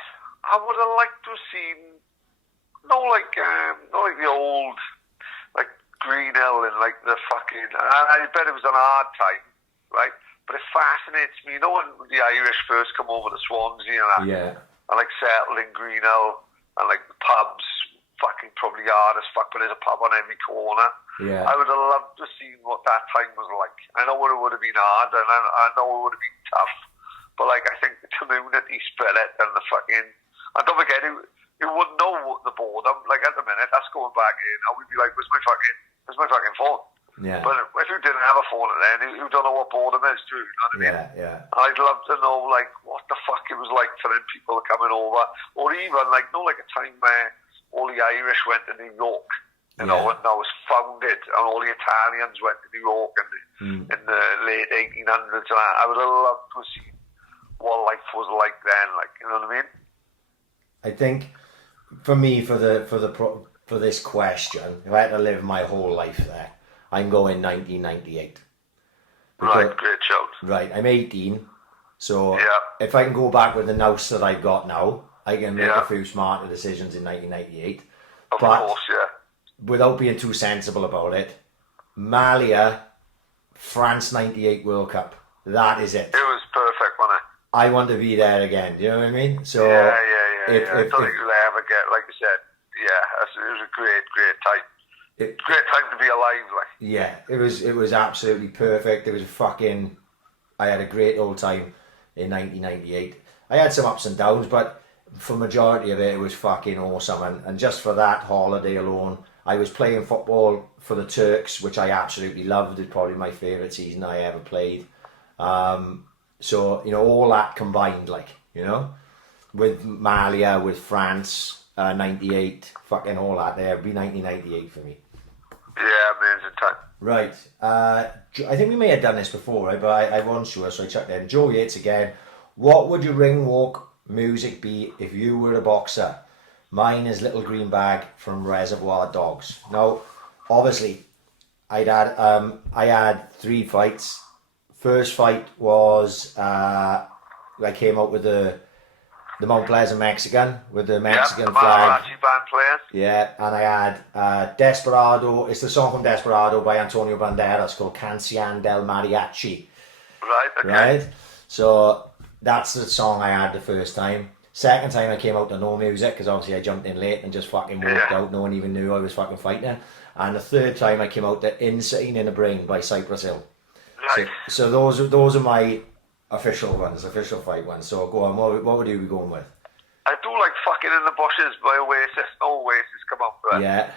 I would have liked to have seen, not like the old, like Green Hill and like the fucking, I bet it was an hard time, right? But it fascinates me, you know, when the Irish first come over to Swansea and that, and like settled in Green Hill, and like the pubs, fucking probably hard as fuck, but there's a pub on every corner. Yeah. I would have loved to see what that time was like. I know it would have been hard, and I know it would have been tough, but like I think the community spirit and the fucking, and don't forget, you wouldn't know the boredom. Like at the minute, that's going back in. I would be like, where's my fucking phone? Yeah. But if you didn't have a phone then, you don't know what boredom is, do you? You know what I mean? Yeah. I'd love to know, like, what the fuck it was like for them people coming over, or even like, like a time where all the Irish went to New York, you know, and that was founded, and all the Italians went to New York in the late 1800s. And I would have loved to see what life was like then, like, you know what I mean? I think for me, for this question, if I had to live my whole life there, I'm going 1998. Right, great shout. Right, I'm 18, so if I can go back with the nous that I got now, I can make a few smarter decisions in 1998. Of course, without being too sensible about it, Malia, France 98 World Cup, that is it. It was perfect, wasn't it? I want to be there again, do you know what I mean? So I don't think you'll ever get, like you said, it was a great time. Great time to be alive, like. Yeah, it was absolutely perfect. It was I had a great old time in 1998. I had some ups and downs, but for majority of it was fucking awesome. And just for that holiday alone, I was playing football for the Turks, which I absolutely loved. It's probably my favourite season I ever played. So, you know, all that combined, like, you know, with Malia, with France, 98, fucking all that there. It'd be 1998 for me. Yeah, amazing time. Right. I think we may have done this before, right? But I wasn't sure, so I checked in. Joe Yates again. What would your ring walk music be if you were a boxer? Mine is Little Green Bag from Reservoir Dogs. Now, obviously, I had 3 fights. First fight was I came out with the Mount Pleasant Mexican with the Mexican flag. Band players. Yeah, and I had Desperado. It's the song from Desperado by Antonio Banderas called Cancian del Mariachi. Right, okay. Right? So that's the song I had the first time. Second time I came out to no music because obviously I jumped in late and just fucking walked out. No one even knew I was fucking fighting. And the third time I came out to Insane in the Brain by Cypress Hill. Right. So those are my official fight ones. So go on, what would you be going with? I do like Fucking in the Bushes by Oasis. No Oasis come out there. Yeah.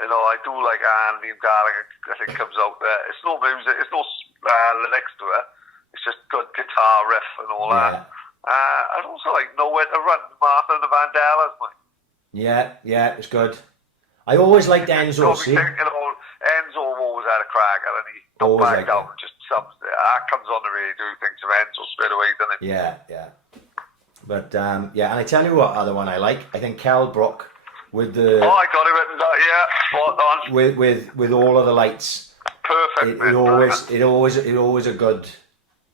You know, I do like Andy Gallagher, I think comes out there. It's no music, it's no lyrics to it. It's just good guitar riff and all that. I'd also like Nowhere to Run, Martha and the Vandellas, mate. Yeah, it's good. I always liked Enzo, see? Enzo always had a crack and he don't back down. Just that comes on the radio, thinks of Enzo straight away, doesn't it? Yeah. But, and I tell you what other one I like. I think Cal Brook with the... Oh, I got it written down, spot on. With all of the lights. Perfect,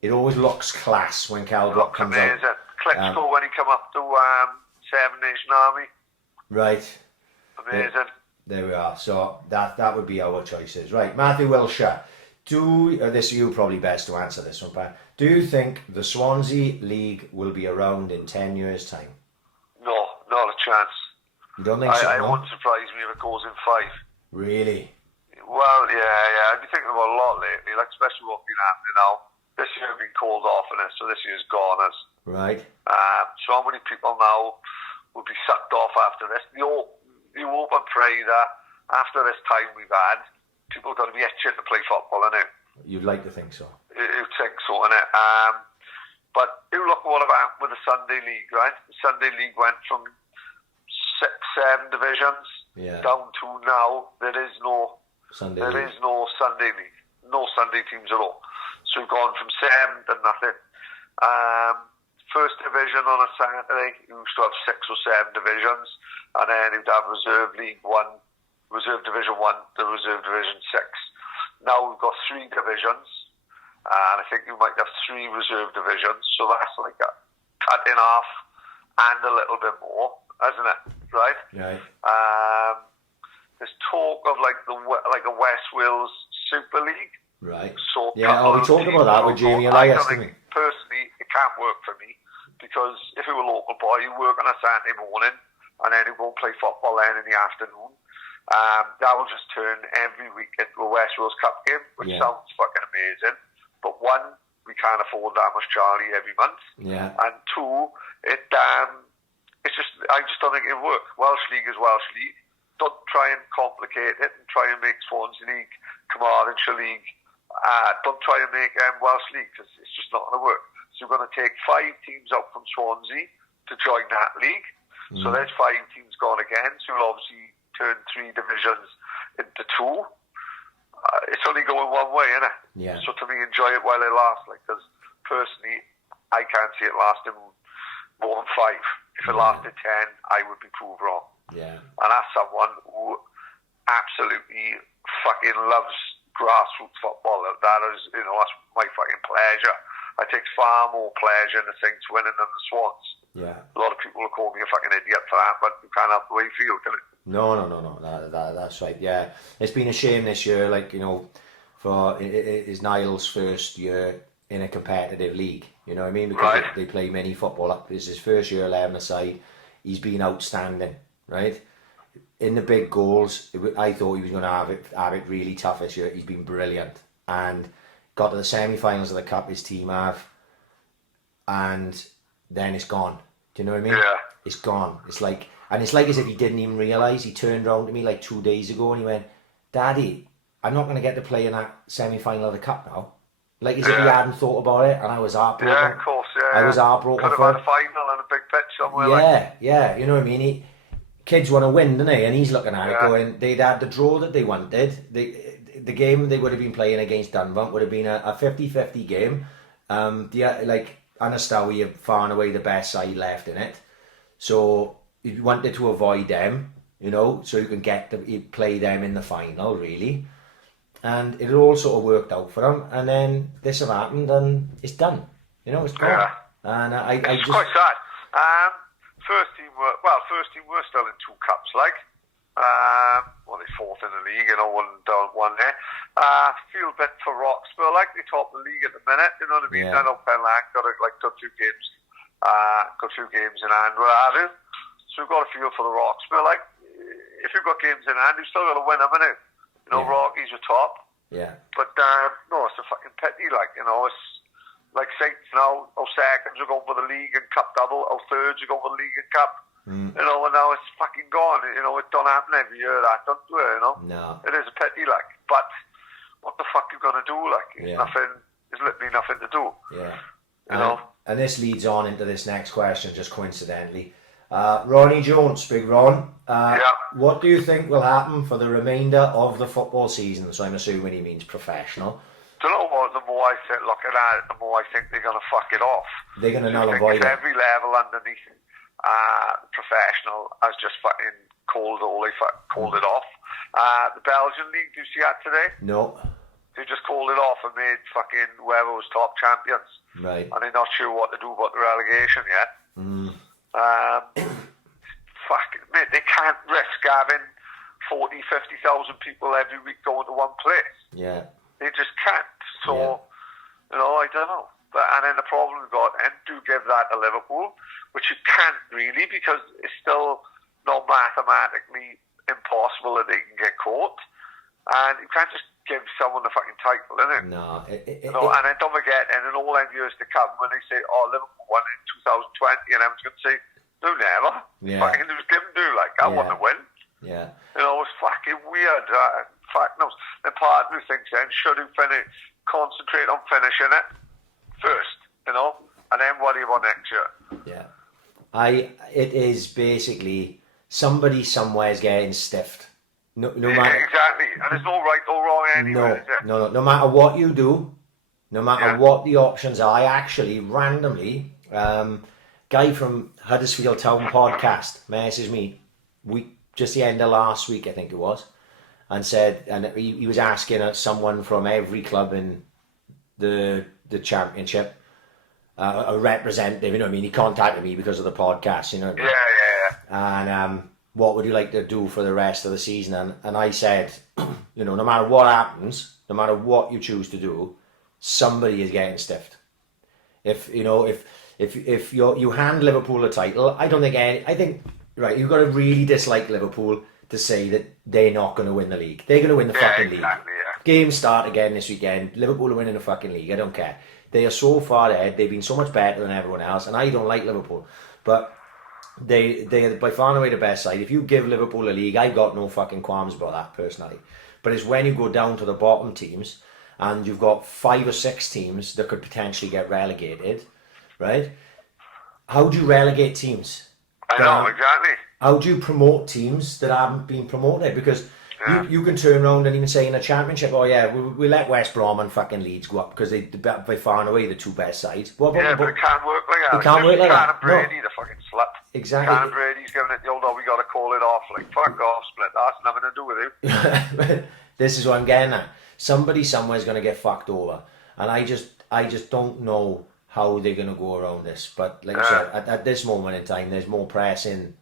It always looks class when Cal Brook comes out. Klitschko when he come up to Seven Nation Army. Right. Amazing. There we are. So that would be our choices. Right, Matthew Wilshire. This you probably best to answer this one, Pat. Do you think the Swansea League will be around in 10 years' time? No, not a chance. You don't think so? It No? wouldn't surprise me if it goes in 5. Really? Well, yeah. I've been thinking about a lot lately, like especially what's been happening now. This year has been called off in it, so this year's gone. Right. So how many people now will be sucked off after this? You hope and pray that after this time we've had, people are going to be itching to play football, innit? You'd like to think so. You'd think so, innit? But you look at what happened with the Sunday League, right? The Sunday League went from 6, 7 divisions down to now there is no Sunday League, no Sunday teams at all. So we've gone from 7 to nothing. First division on a Saturday, you used to have 6 or 7 divisions, and then you'd have Reserve League 1, Reserve Division 1 to Reserve Division 6. Now we've got 3 divisions, and I think you might have 3 reserve divisions, so that's like a cut in half and a little bit more, isn't it? Right? Right. There's talk of like a West Wales Super League. Right. So we talked about that with Jamie Elias, didn't we? Personally, it can't work for me, because if you were a local boy, you work on a Saturday morning, and then you go and play football then in the afternoon. That will just turn every week into a West Wales Cup game, which sounds fucking amazing. But 1, we can't afford that much Charlie every month. Yeah. And 2, it's just, I just don't think it'll work. Welsh League is Welsh League. Don't try and complicate it and try and make Swansea League, Carmarthenshire League. Don't try and make Welsh League, because it's just not going to work. So we're going to take 5 teams out from Swansea to join that league. So there's 5 teams gone again. So we'll obviously turn 3 divisions into 2. It's only going one way, isn't it? Yeah. So to me, enjoy it while it lasts. Because personally, I can't see it lasting more than 5. If it lasted 10, I would be proved wrong. Yeah. And as someone who absolutely fucking loves grassroots football, that is, that's my fucking pleasure. I take far more pleasure in the Saints winning than the Swans. Yeah. A lot of people will call me a fucking idiot for that, but you can't have the way you feel, can it? No. That's right. Yeah, it's been a shame this year. For is Niall's first year in a competitive league. You know what I mean? Because they play mini football. This is his first year 11 aside. He's been outstanding, right? In the big goals, I thought he was going to have it really tough this year. He's been brilliant, and got to the semi-finals of the cup. His team have, and then it's gone. Do you know what I mean? Yeah. It's gone. It's like as if he didn't even realise. He turned around to me like 2 days ago and he went, "Daddy, I'm not going to get to play in that semi-final of the cup now." Like as if he hadn't thought about it, and I was heartbroken. Yeah, of course, yeah. I was heartbroken. Could have had a final on a big pitch somewhere. Yeah, you know what I mean? Kids want to win, don't they? And he's looking at it going, they'd had the draw that they wanted. The game they would have been playing against Dunvant would have been a 50-50 game. Anastawi are far and away the best side left in it. So you wanted to avoid them, so you can play them in the final, really. And it all sort of worked out for them. And then this have happened, and it's done. It's gone. Yeah. And it's quite sad. First team were still in 2 cups, they fourth in the league, one there. Feel a bit for Roxburgh, they top the league at the minute, you know what I mean? Yeah. I know Penlang got 2 games, in hand, what have you. So we've got a feel for the Roxburgh, if you've got games in hand, you've still got to win them, innit? Rockies are top. Yeah. But, no, it's a fucking pity, it's like Saints now, our seconds are going for the league and cup double, our thirds are going for the league and cup. And now it's fucking gone. It don't happen every year, that, don't do it, No. It is a pity, But what the fuck you gonna do, There's literally nothing to do. Yeah. And this leads on into this next question, just coincidentally. Ronnie Jones, Big Ron. What do you think will happen for the remainder of the football season? So I'm assuming he means professional. Do you know what? The more I sit looking at it, the more I think they're going to fuck it off. They're going to null and void it. Every level underneath professional has just fucking called it off. The Belgian league, do you see that today? No. They just called it off and made fucking whoever was top champions. Right. And they're not sure what to do about the relegation yet. Mate, they can't risk having 40,000-50,000 people every week going to one place. Yeah. They just can't. So, I don't know. And then the problem we've got, and do give that to Liverpool, which you can't really, because it's still not mathematically impossible that they can get caught. And you can't just give someone the fucking title, innit? No. And then don't forget, and in all them years to come, when they say, Liverpool won in 2020, and everyone's going to say, no, never. Yeah. Fucking just give them do, like, I want to win. Yeah. It's fucking weird. Fact knows. And part of me thinks then, should you concentrate on finishing it first, and then worry about next year. Yeah. It is basically somebody somewhere is getting stiffed. No matter, exactly. And there's no right or wrong anywhere, is there? No matter what you do, no matter what the options are. I actually randomly, guy from Huddersfield Town podcast messaged me just the end of last week, I think it was, and said, and he was asking someone from every club in the championship, a representative, you know what I mean? He contacted me because of the podcast, you know what I mean? Yeah. And what would you like to do for the rest of the season? And I said, no matter what happens, no matter what you choose to do, somebody is getting stiffed. If you hand Liverpool a title, I think you've got to really dislike Liverpool to say that they're not going to win the league. They're going to win the fucking league. Yeah. Games start again this weekend. Liverpool are winning the fucking league. I don't care. They are so far ahead. They've been so much better than everyone else, and I don't like Liverpool, but they are by far and away the best side. If you give Liverpool a league, I've got no fucking qualms about that personally. But it's when you go down to the bottom teams and you've got 5 or 6 teams that could potentially get relegated, right? How do you relegate teams? I know, exactly. How do you promote teams that haven't been promoted? Because you can turn around and even say in a championship, we let West Brom and fucking Leeds go up because they're by far and away the 2 best sides. But it can't work like that. It can't work like that. Brady, the fucking slut. Exactly. Cannon Brady's giving it the old, we got to call it off. Like, fuck off, split. That's nothing to do with you. This is what I'm getting at. Somebody somewhere is going to get fucked over. And I just don't know how they're going to go around this. But like I said, at this moment in time, there's more pressing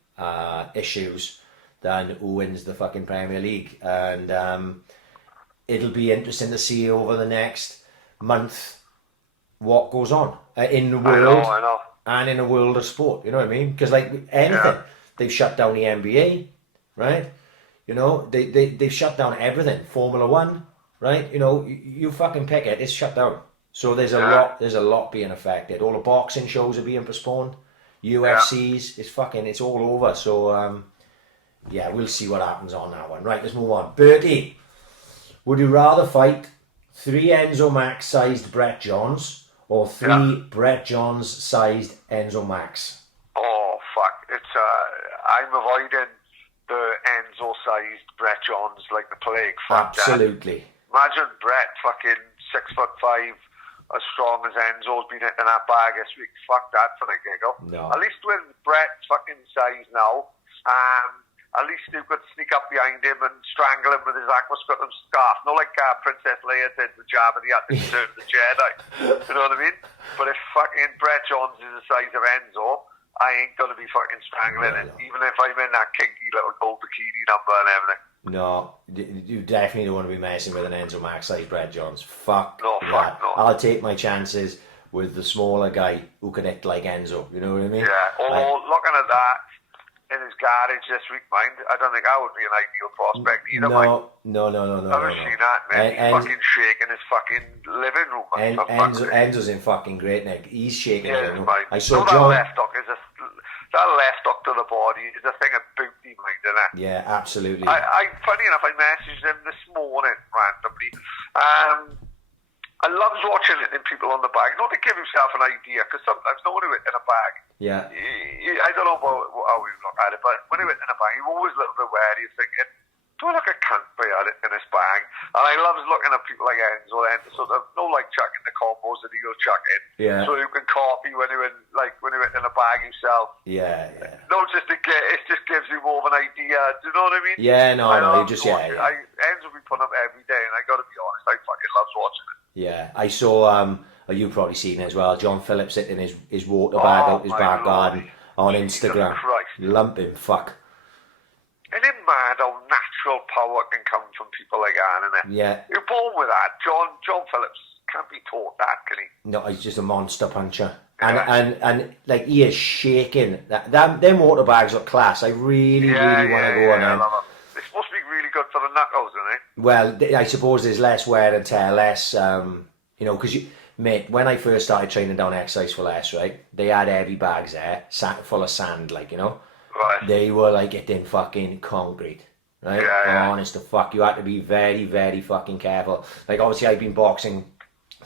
issues than who wins the fucking Premier League. And it'll be interesting to see over the next month what goes on in the world. I know. And in a world of sport, you know what I mean? Because like anything, they've shut down the NBA, right? They've shut down everything. Formula 1, right? You fucking pick it, it's shut down. So there's a lot being affected. All the boxing shows are being postponed. UFCs, it's all over. So we'll see what happens on that one. Right, let's move on. Bertie, would you rather fight 3 Enzo Max sized Brett Johns or 3 Brett Johns sized Enzo Max? Oh fuck! I'm avoiding the Enzo sized Brett Johns like the plague. Fuck Absolutely. That. Imagine Brett fucking 6'5", as strong as Enzo's been hitting that bag this week. Fuck that for the giggle. No. At least with Brett's fucking size now, at least you could sneak up behind him and strangle him with his aquascutum scarf. Not like Princess Leia did with Jabba the Hutt in Return of the Jedi. You know what I mean? But if fucking Brett Johns is the size of Enzo, I ain't going to be fucking strangling him. Even if I'm in that kinky little gold bikini number and everything. No, you definitely don't want to be messing with an Enzo Max size Brett Johns. Fuck no, that. Fuck no. I'll take my chances with the smaller guy who can hit like Enzo. You know what I mean? Yeah, although looking at that, in his garage this week, mind, I don't think that would be an ideal prospect either, No. I've never seen that, man. He's fucking shaking his fucking living room. Enzo's in fucking great nick. He's shaking it. I saw John. John. That left hook to the body is a thing of booty, mind, isn't it? Yeah, absolutely. Funny enough, I messaged him this morning randomly. I love watching it in people on the bag, not to give himself an idea, because sometimes no one who in a bag. Yeah. I don't know about how we look at it, but when he went in a bag, you're always a little bit wary, thinking, do I look a cunt by in this bag? And I love looking at people like Enzo then to sort of no like chucking the combos that he'll chuck in. Yeah. So you can copy when he went in a bag himself. Yeah. No, it just gives you more of an idea. Do you know what I mean? Yeah, no. Enzo be putting up every day, and I got to be honest, I fucking love watching it. Yeah, I saw. You've probably seen it as well. John Phillips hitting his water bag out his back garden on Instagram. Lumping fuck. Isn't it mad how natural power can come from people like that, isn't it? Yeah. You born with that. John Phillips can't be taught that, can he? No, he's just a monster puncher. Yeah. And like he is shaking. Them water bags look class. I really want to go on them. I love them. They're supposed to be really good for the knuckles, aren't Well, I suppose there's less wear and tear, less, because mate, when I first started training down exercise for less, right, they had heavy bags there, full of sand, like, Right. They were like hitting fucking concrete, right? Yeah. Honest to fuck, you had to be very, very fucking careful. Like, obviously, I've been boxing,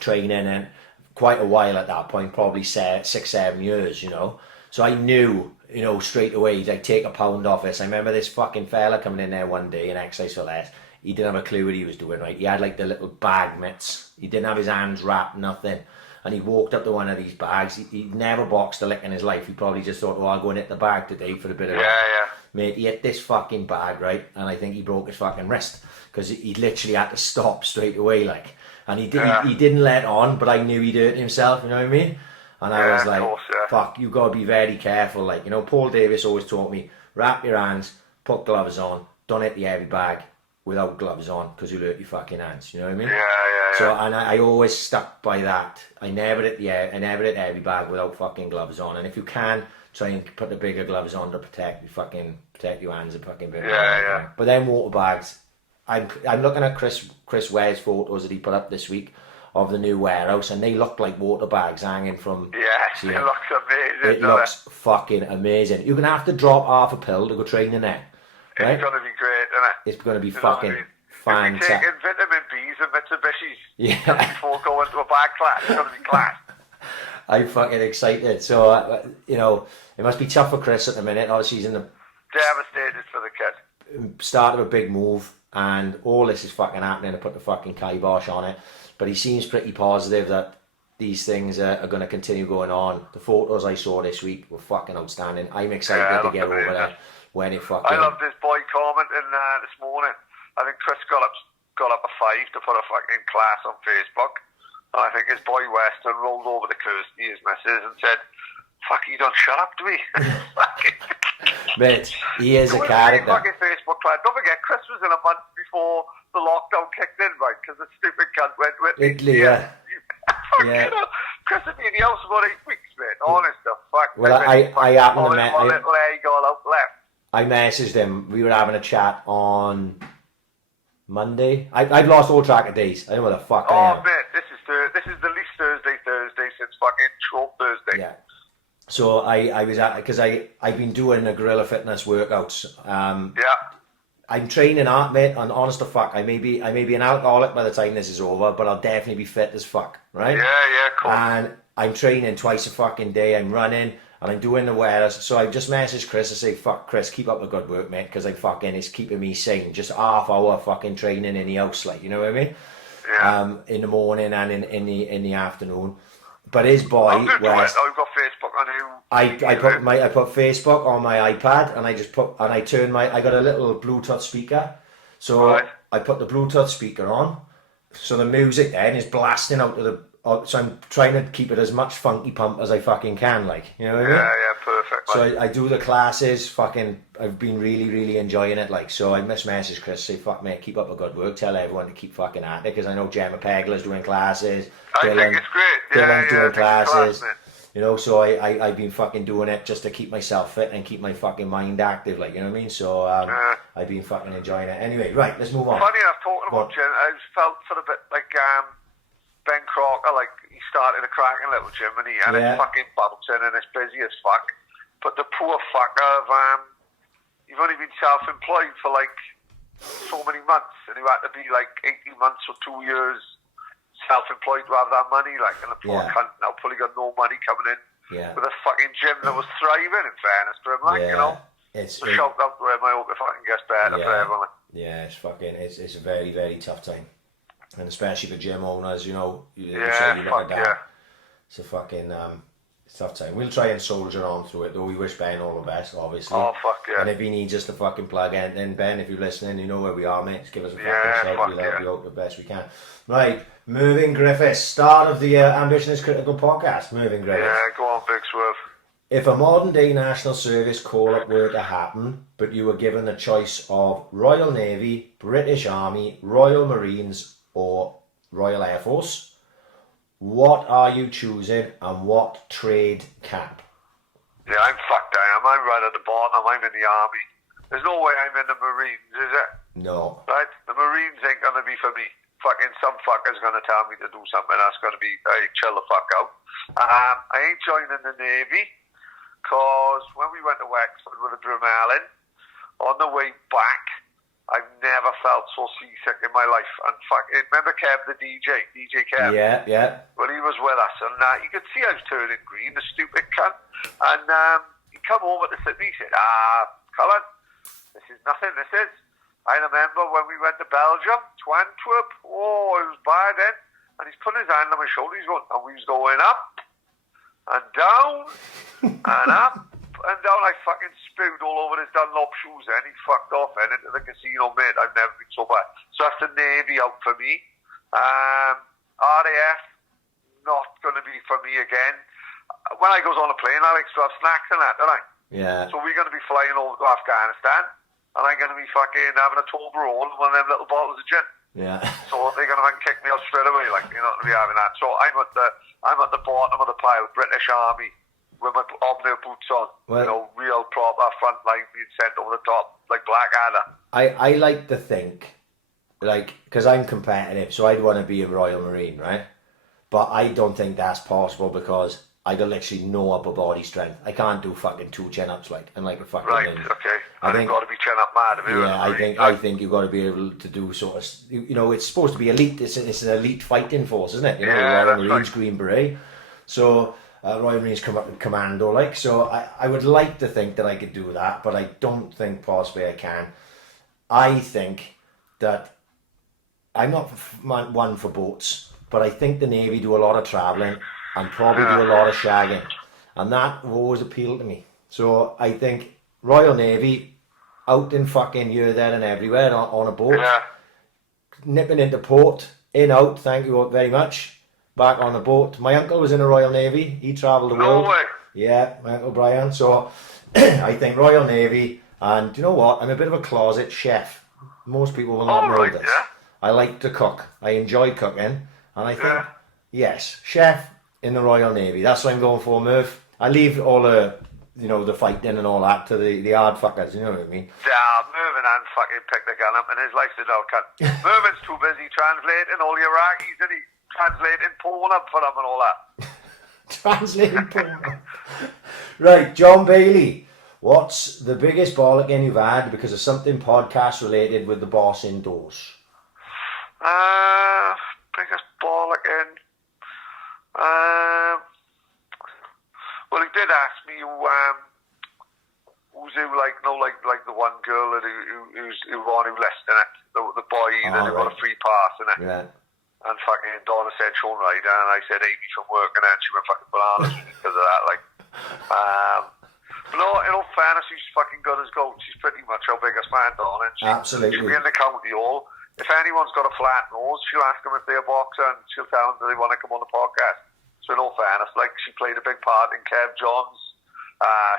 training, and quite a while at that point, probably 6-7 years, So I knew, straight away, I'd take a pound off this. I remember this fucking fella coming in there one day in exercise for less. He didn't have a clue what he was doing, right? He had like the little bag mitts. He didn't have his hands wrapped, nothing. And he walked up to one of these bags. He'd never boxed a lick in his life. He probably just thought, I'll go and hit the bag today for a bit of Mate, he hit this fucking bag, right? And I think he broke his fucking wrist. Because he literally had to stop straight away, like. And he didn't let on, but I knew he'd hurt himself, you know what I mean? And I was like, fuck, you got to be very careful. Like, Paul Davis always taught me, wrap your hands, put gloves on, don't hit the heavy bag without gloves on, because you'll hurt your fucking hands, you know what I mean? Yeah. So, and I always stuck by that. I never hit heavy bag without fucking gloves on. And if you can, try and put the bigger gloves on to protect your hands and fucking bigger. Yeah. But then water bags, I'm looking at Chris Ware's photos that he put up this week of the new warehouse, and they look like water bags hanging from. Yeah, it looks amazing. It looks fucking amazing. You're gonna have to drop half a pill to go training there. Right? It's gonna be great, isn't it? It's gonna be fucking fantastic. You'll be taking vitamin B's and Mitsubishis. Yeah. Before going to a bag class, it's gonna be class. I'm fucking excited. So it must be tough for Chris at the minute. Obviously, he's in the Devastated for the kid. Start of a big move, and all this is fucking happening to put the fucking kibosh on it. But he seems pretty positive that these things are going to continue going on. The photos I saw this week were fucking outstanding. I'm excited to get over there when it fucking. I love this boy commenting this morning. I think Chris got up a 5 to put a fucking class on Facebook, and I think his boy Weston rolled over to Kirsty, his missus, and said, "Fuck, you don't shut up to me." Mate, he is a character. Fucking Facebook class. Don't forget, Chris was in a month before the lockdown kicked in, right? Because the stupid cunt went with Italy, yeah. Chris had been in the house for 8 weeks, mate. Honest to fuck. Well, I happened to met him. Little leg all out left. I messaged him. We were having a chat on Monday. I've lost all track of days. I don't know what the fuck I am. Oh, mate, this is the least Thursday since fucking Troll Thursday. Yeah. So I was at, because I've been doing the gorilla fitness workouts. I'm training hard, mate, and honest to fuck, I may be an alcoholic by the time this is over, but I'll definitely be fit as fuck, right? Yeah, cool. And I'm training twice a fucking day. I'm running and I'm doing the warehouse. So I just messaged Chris and say, fuck Chris, keep up the good work, mate, because it's keeping me sane. Just half hour fucking training in the house, like, you know what I mean? Yeah. In the morning and in the afternoon. But his boy, I've got Facebook on who. I put Facebook on my iPad, and I got a little Bluetooth speaker, so I put the Bluetooth speaker on, so the music then is blasting out of the. So I'm trying to keep it as much funky pump as I fucking can, like, you know what I mean? Yeah, perfect. So I do the classes, I've been really, really enjoying it, like, so I message Chris, say, fuck mate, keep up the good work, tell everyone to keep fucking at it, because I know Gemma Pegler's doing classes, I think it's great. Dylan's doing classes, class, so I've been fucking doing it just to keep myself fit and keep my fucking mind active, like, you know what I mean? So I've been fucking enjoying it. Anyway, right, let's move on. Funny enough, talking about gym, I just felt for a bit like Ben Crocker, like he started a cracking little gym and it's fucking bouncing and it's busy as fuck. But the poor fucker of you've only been self-employed for like so many months, and you had to be like 18 months or 2 years self-employed to have that money, like, and the poor cunt now probably got no money coming in with a fucking gym that was thriving, in fairness to him, like, you know. So shout out to him, I hope it fucking gets better for everyone. Yeah, it's a very, very tough time. And especially for gym owners, you know, it's a fucking it's a tough time. We'll try and soldier on through it, though. We wish Ben all the best, obviously. Oh, fuck yeah. And if he needs us to fucking plug in, then Ben, if you're listening, you know where we are, mate. Just give us a fucking shout. We'll help you out the best we can. Right, Moving Griffiths, start of the Ambition is Critical podcast. Moving Griffiths. Yeah, go on, Big Swerve. If a modern day national service call-up were to happen, but you were given the choice of Royal Navy, British Army, Royal Marines, or Royal Air Force. What are you choosing and what trade cap? Yeah, I'm fucked. I'm right at the bottom. I'm in the army. There's no way I'm in the Marines, is it? No. Right? The Marines ain't gonna be for me. Fucking some fucker's gonna tell me to do something. That's gonna be, hey, chill the fuck out. I ain't joining the Navy because when we went to Wexford with the Drumellin, on the way back, I've never felt so seasick in my life. And remember Kev, the DJ Kev? Yeah, yeah. Well, he was with us, and you could see I was turning green, the stupid cunt. And he come over to sit me, he said, Cullen, this is nothing, this is. I remember when we went to Belgium, to Antwerp, it was bad then. And he's putting his hand on my shoulder, he's going, and we was going up, and down, and up, and down. I fucking spewed all over his Dunlop shoes, and he fucked off and into the casino, mate. I've never been so bad. So that's the Navy out for me. RAF, not going to be for me again. When I goes on a plane, I like to have snacks and that, don't I? Yeah. So we're going to be flying over to Afghanistan, and I'm going to be fucking having a Toblerone and one of them little bottles of gin. Yeah. So they're going to kick me out straight away, like, you're not going to be having that. So I'm at the bottom of the pile, British Army, with my hobnail boots on, well, real proper front line being sent over the top, like Blackadder. I like to think, like, because I'm competitive, so I'd want to be a Royal Marine, right? But I don't think that's possible because I got literally no upper body strength. I can't do fucking 2 chin-ups, like, and like a fucking... Right, okay. I think, got to be chin-up mad. I think you've got to be able to do sort of... it's supposed to be elite. It's an elite fighting force, isn't it? Royal Marines, right. Green Beret. So... Royal Marines come up with commando, like, so I would like to think that I could do that, but I don't think possibly I can. I think that I'm not one for boats, but I think the Navy do a lot of travelling and probably do a lot of shagging, and that always appealed to me. So I think Royal Navy, out in fucking here, there and everywhere on a boat, nipping into port, in, out, thank you very much. Back on the boat. My uncle was in the Royal Navy. He travelled the world. No way. Yeah, my Uncle Brian. So I think Royal Navy, and you know what? I'm a bit of a closet chef. Most people will not know this. Yeah. I like to cook. I enjoy cooking. And I think, yes, chef in the Royal Navy. That's what I'm going for, Murph. I leave all the, the fighting and all that to the hard fuckers, you know what I mean? Yeah, Mervyn and fucking picked the gun up and his life's a dog cut. Mervyn's too busy translating all the Iraqis, and he translating porn up for them and all that. Translating porn. Right, John Bailey. What's the biggest bollocking you've had because of something podcast related with the boss indoors? Biggest bollocking. Well, he did ask me who's who, like the one girl who's on who left in it, the boy that got a free pass in it. Yeah. And fucking Donna said Sean Ryder, and I said Amy from work, and then she went fucking bananas because of that. Like, but no, in all fairness, she's fucking good as gold. She's pretty much our biggest fan, Donna. Absolutely. She'll be in the county hall. If anyone's got a flat nose, she'll ask them if they're a boxer, and she'll tell them that they want to come on the podcast. So in all fairness, like, she played a big part in Kev Johns.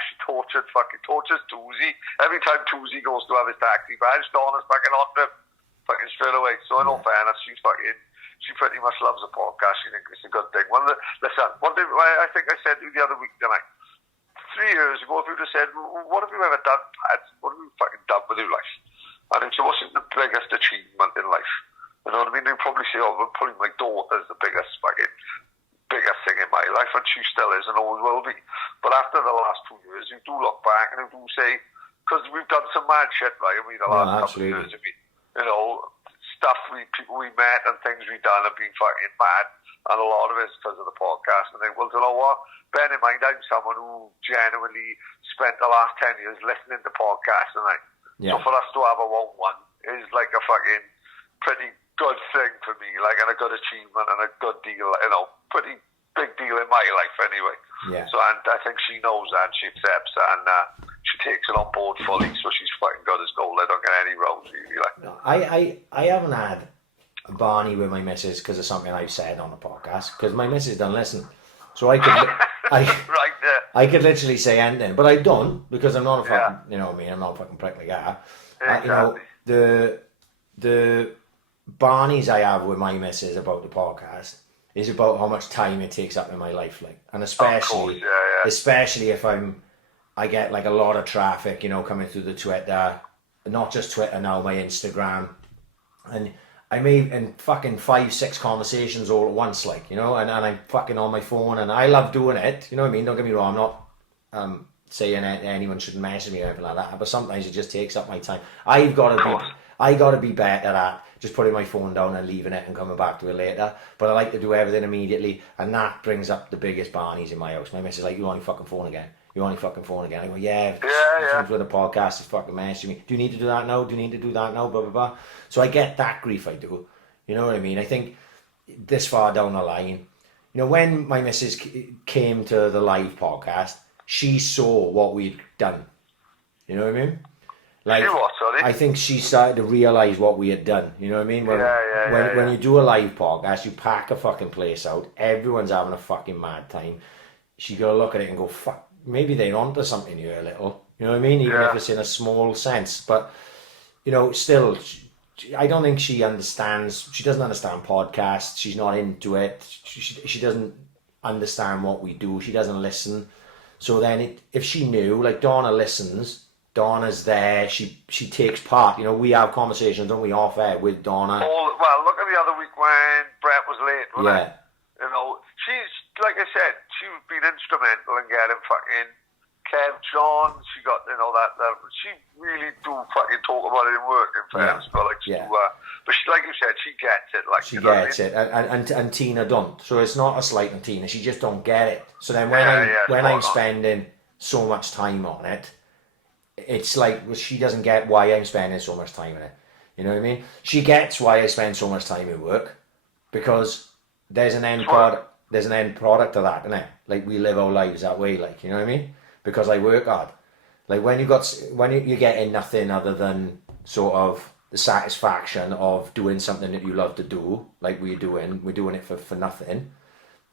She tortures Toozy. Every time Toozy goes to have his taxi badge, Donna's fucking on him, fucking straight away. So in all fairness, she pretty much loves the podcast. She thinks it's a good thing. Listen, one thing I think I said to you the other week, didn't I? 3 years ago, if you would have said, what have you ever done, Pat? What have you fucking done with your life? And it wasn't the biggest achievement in life. You know what I mean? They'd probably say, putting my daughter as the biggest thing in my life, and she still is and always will be. But after the last 2 years, you do look back and you do say, because we've done some mad shit, right? I mean, the last couple of years, stuff people we met and things we've done have been fucking mad, and a lot of it's because of the podcast. And they, well, you know what? Bear in mind, I'm someone who genuinely spent the last 10 years listening to podcasts, and so for us to have a 1-1 is like a fucking pretty good thing for me, like, and a good achievement and a good deal, pretty big deal in my life anyway. Yeah. So, and I think she knows that, and she accepts that, and she takes it on board fully, so she's fucking good as gold. I don't get any roles, really. Like. No, I haven't had a Barney with my missus because of something I've said on the podcast, because my missus don't listen. So I could, I could literally say anything, but I don't, because I'm not a fucking, I'm not a fucking prick like that. Exactly. The barneys I have with my missus about the podcast is about how much time it takes up in my life, like, and especially, especially if I get like a lot of traffic, you know, coming through the Twitter, not just Twitter now, my Instagram, and I may in fucking 5-6 conversations all at once, like, you know, and I'm fucking on my phone, and I love doing it, you know what I mean? Don't get me wrong, I'm not saying anyone shouldn't message me or anything like that, but sometimes it just takes up my time. I gotta be better at just putting my phone down and leaving it and coming back to it later. But I like to do everything immediately, and that brings up the biggest barneys in my house. My missus is like, "You on your fucking phone again? You on your fucking phone again?" I go, "Yeah, with a podcast, it's fucking messaging me. Do you need to do that now? Do you need to do that now? Blah blah blah." So I get that grief. I do. You know what I mean? I think this far down the line, you know, when my missus came to the live podcast, she saw what we'd done. You know what I mean? Like, I think she started to realise what we had done. You know what I mean? When you do a live podcast, you pack a fucking place out. Everyone's having a fucking mad time. She got to look at it and go, fuck, maybe they're onto something here a little. You know what I mean? Even if it's in a small sense. But, you know, still, I don't think she understands. She doesn't understand podcasts. She's not into it. She doesn't understand what we do. She doesn't listen. So then if she knew, like Donna listens, Donna's there, she takes part. You know, we have conversations, don't we, off air with Donna. Well, look at the other week when Brett was late, wasn't it? You know, she's, like I said, she's been instrumental in getting fucking Kev John. She got, you know, that she really do fucking talk about it in work, in fairness. But, like, but she, like you said, she gets it. Like, she gets it. And Tina don't. So it's not a slight on Tina, she just don't get it. So then when I'm spending so much time on it, it's like, well, she doesn't get why I'm spending so much time in it. You know what I mean? She gets why I spend so much time at work, because there's an end product. There's an end product to that, isn't it? Like, we live our lives that way, like, you know what I mean? Because I work hard. Like, when you're getting nothing other than sort of the satisfaction of doing something that you love to do, like we're doing it for nothing,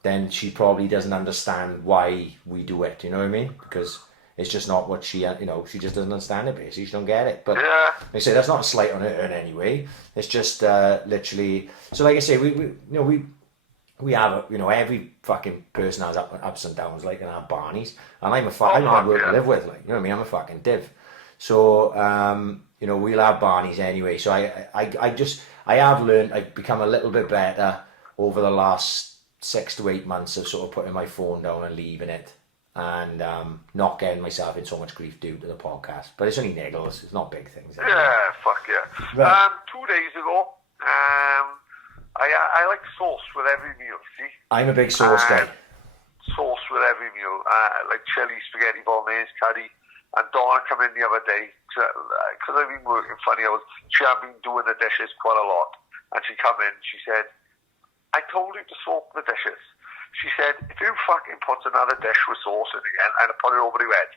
then she probably doesn't understand why we do it. You know what I mean? Because it's just not what she, you know, she just doesn't understand it, basically. She don't get it. But I say that's not a slight on her in any way. It's just literally. So like I say, we have, you know, every fucking person has ups and downs, like, in our barneys. And I'm hard work to live with, like, you know what I mean? I'm a fucking div. So, you know, we'll have barneys anyway. So I have learned, I've become a little bit better over the last 6 to 8 months of sort of putting my phone down and leaving it. And not getting myself in so much grief due to the podcast. But it's only niggles, it's not big things. Anyway. Yeah, fuck yeah. Right. 2 days ago, I like sauce with every meal, see? I'm a big sauce guy. Sauce with every meal. Like chili, spaghetti, bolognese, curry. And Donna come in the other day, because I've been working funny hours, she had been doing the dishes quite a lot. And she come in, she said, "I told you to soak the dishes." She said, "If you fucking put another dish with sauce in again, I'd put it over your head."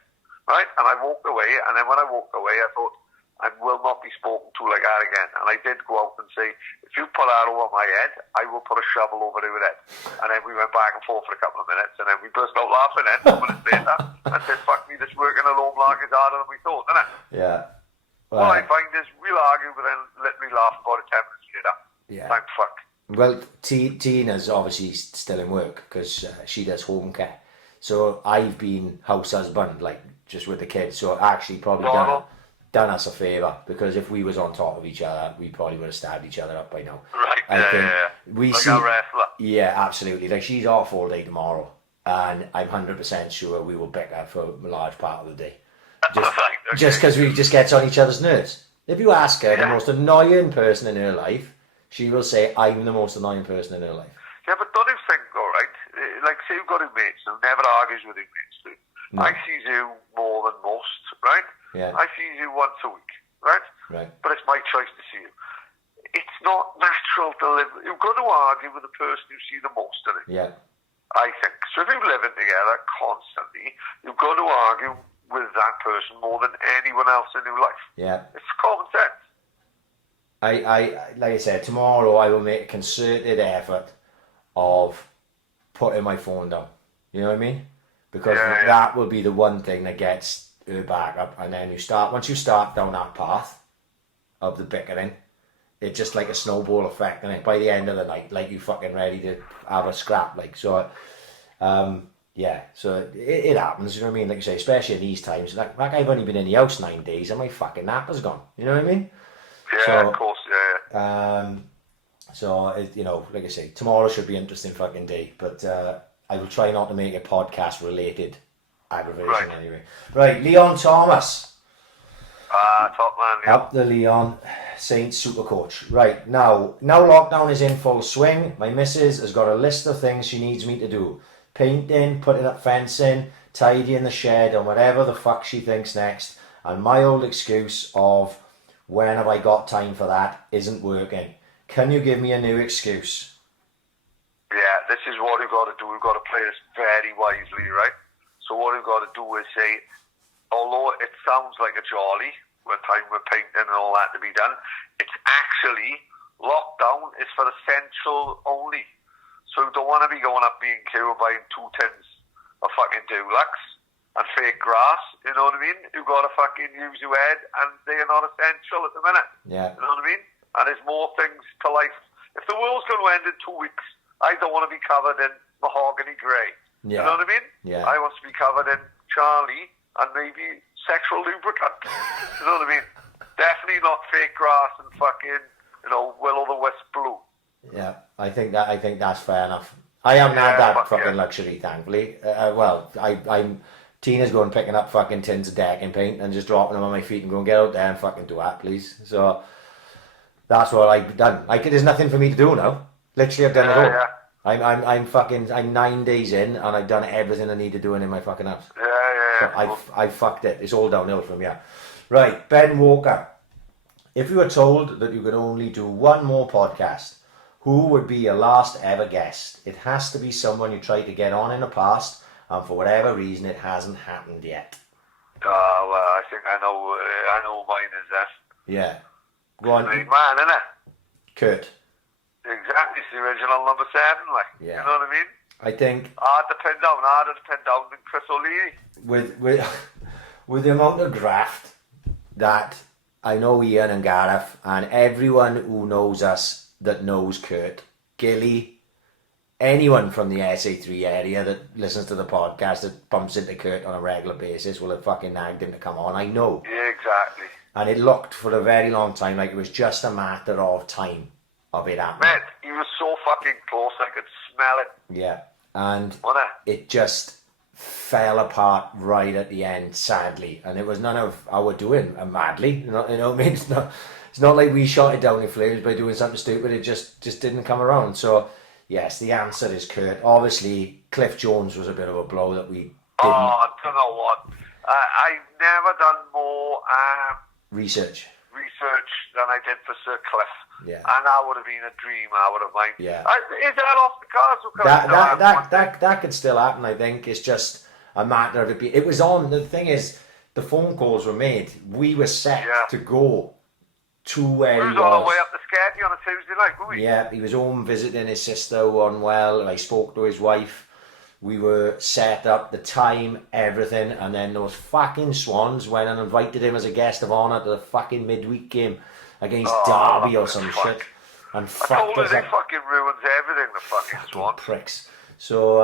Right? And I walked away, and then when I walked away, I thought, I will not be spoken to like that again. And I did go out and say, "If you put that over my head, I will put a shovel over your head." And then we went back and forth for a couple of minutes, and then we burst out laughing then, 2 minutes later, and said, "Fuck me, this working alone like is harder than we thought, isn't it?" Yeah. Well, what I find is we'll argue, but then let me laugh about it 10 minutes later. Yeah. Thank fuck. Well, Tina's obviously still in work because she does home care. So I've been house husband, like, just with the kids. So actually probably done us a favour, because if we was on top of each other, we probably would have stabbed each other up by now. Right, We like see, a wrestler. Yeah, absolutely. Like, she's off all day tomorrow, and I'm 100% sure we will bicker for a large part of the day. Just because we just gets on each other's nerves. If you ask her, the most annoying person in her life, she will say, "I'm the most annoying person in her life." Yeah, but don't you think, all right? Like, say you've got your mates, who never argues with your mates, too. No. I see you more than most, right? Yeah. I see you once a week, right? Right. But it's my choice to see you. It's not natural to live. You've got to argue with the person you see the most in it. Yeah. I think. So if you're living together constantly, you've got to argue with that person more than anyone else in your life. Yeah. It's common sense. I like I said, tomorrow I will make a concerted effort of putting my phone down. You know what I mean? Because that will be the one thing that gets her back up. And then once you start down that path of the bickering, it's just like a snowball effect, and by the end of the night, like you fucking ready to have a scrap, like so. Yeah, so it happens, you know what I mean? Like you say, especially in these times. Like I've only been in the house 9 days, and my fucking napper's gone. You know what I mean? Yeah, So, of course, yeah. So you know, like I say, tomorrow should be an interesting fucking day, but I will try not to make it podcast related aggravation anyway. Right, Leon Thomas. Top man, yeah. Up the Leon Saints Supercoach. Right, now lockdown is in full swing. My missus has got a list of things she needs me to do. Painting, putting up fencing, tidying the shed, and whatever the fuck she thinks next. And my old excuse of when have I got time for that isn't working. Can you give me a new excuse? Yeah, this is what we've got to do. We've got to play this very wisely, right? So what we've got to do is say, although it sounds like a jolly, with time with painting and all that to be done, it's actually, lockdown is for essential only. So you don't want to be going up B&Q and buying 2 tins of fucking Dulux and fake grass, you know what I mean? You've got to fucking use your head, and they are not essential at the minute. Yeah. You know what I mean? And there's more things to life. If the world's going to end in 2 weeks, I don't want to be covered in mahogany grey. Yeah. You know what I mean? Yeah. I want to be covered in Charlie and maybe sexual lubricant. You know what I mean? Definitely not fake grass and fucking, you know, will-o'-the-wisp blue. Yeah, I think that's fair enough. I haven't had that fucking luxury, thankfully. I'm Tina's going picking up fucking tins of decking paint and just dropping them on my feet and going, get out there and fucking do that, please. So that's what I've done. There's nothing for me to do now. Literally, I've done it all. Yeah. I'm 9 days in, and I've done everything I need to do in my fucking house. Yeah. So I fucked it. It's all downhill from here. Right, Ben Walker. If you were told that you could only do one more podcast, who would be your last ever guest? It has to be someone you tried to get on in the past, and for whatever reason, it hasn't happened yet. Well, I think I know mine is that. Yeah. Go on. Big man, innit? Kurt. Exactly, it's the original number 7, like. Yeah. You know what I mean? I think Harder to pin down than Chris O'Leary. with the amount of graft that I know Ian and Gareth and everyone who knows us that knows Kurt, Gilly, anyone from the SA3 area that listens to the podcast that bumps into Kurt on a regular basis will have fucking nagged him to come on. I know. Yeah, exactly. And it looked for a very long time like it was just a matter of time of it happening. Man, he was so fucking close, I could smell it. Yeah. And Wasn't it just fell apart right at the end, sadly. And it was none of our doing madly. You know what I mean? It's not like we shot it down in flames by doing something stupid. It just didn't come around. So, yes, the answer is Kurt. Obviously, Cliff Jones was a bit of a blow that we didn't. Oh, I don't know what. I've never done more research than I did for Sir Cliff. Yeah. And that would have been a dream, I would have minded. Yeah. Is that off the cards? That could still happen, I think. It's just a matter of it was on. The thing is, the phone calls were made. We were set to go to where he was. On the way up the Sketty on a Tuesday night, weren't we? Yeah, he was home visiting his sister who was unwell. I spoke to his wife. We were set up, the time, everything, and then those fucking Swans went and invited him as a guest of honour to the fucking midweek game against Derby or some shit. And fucked us up. Fucking ruins everything, the fucking Swans. Pricks. So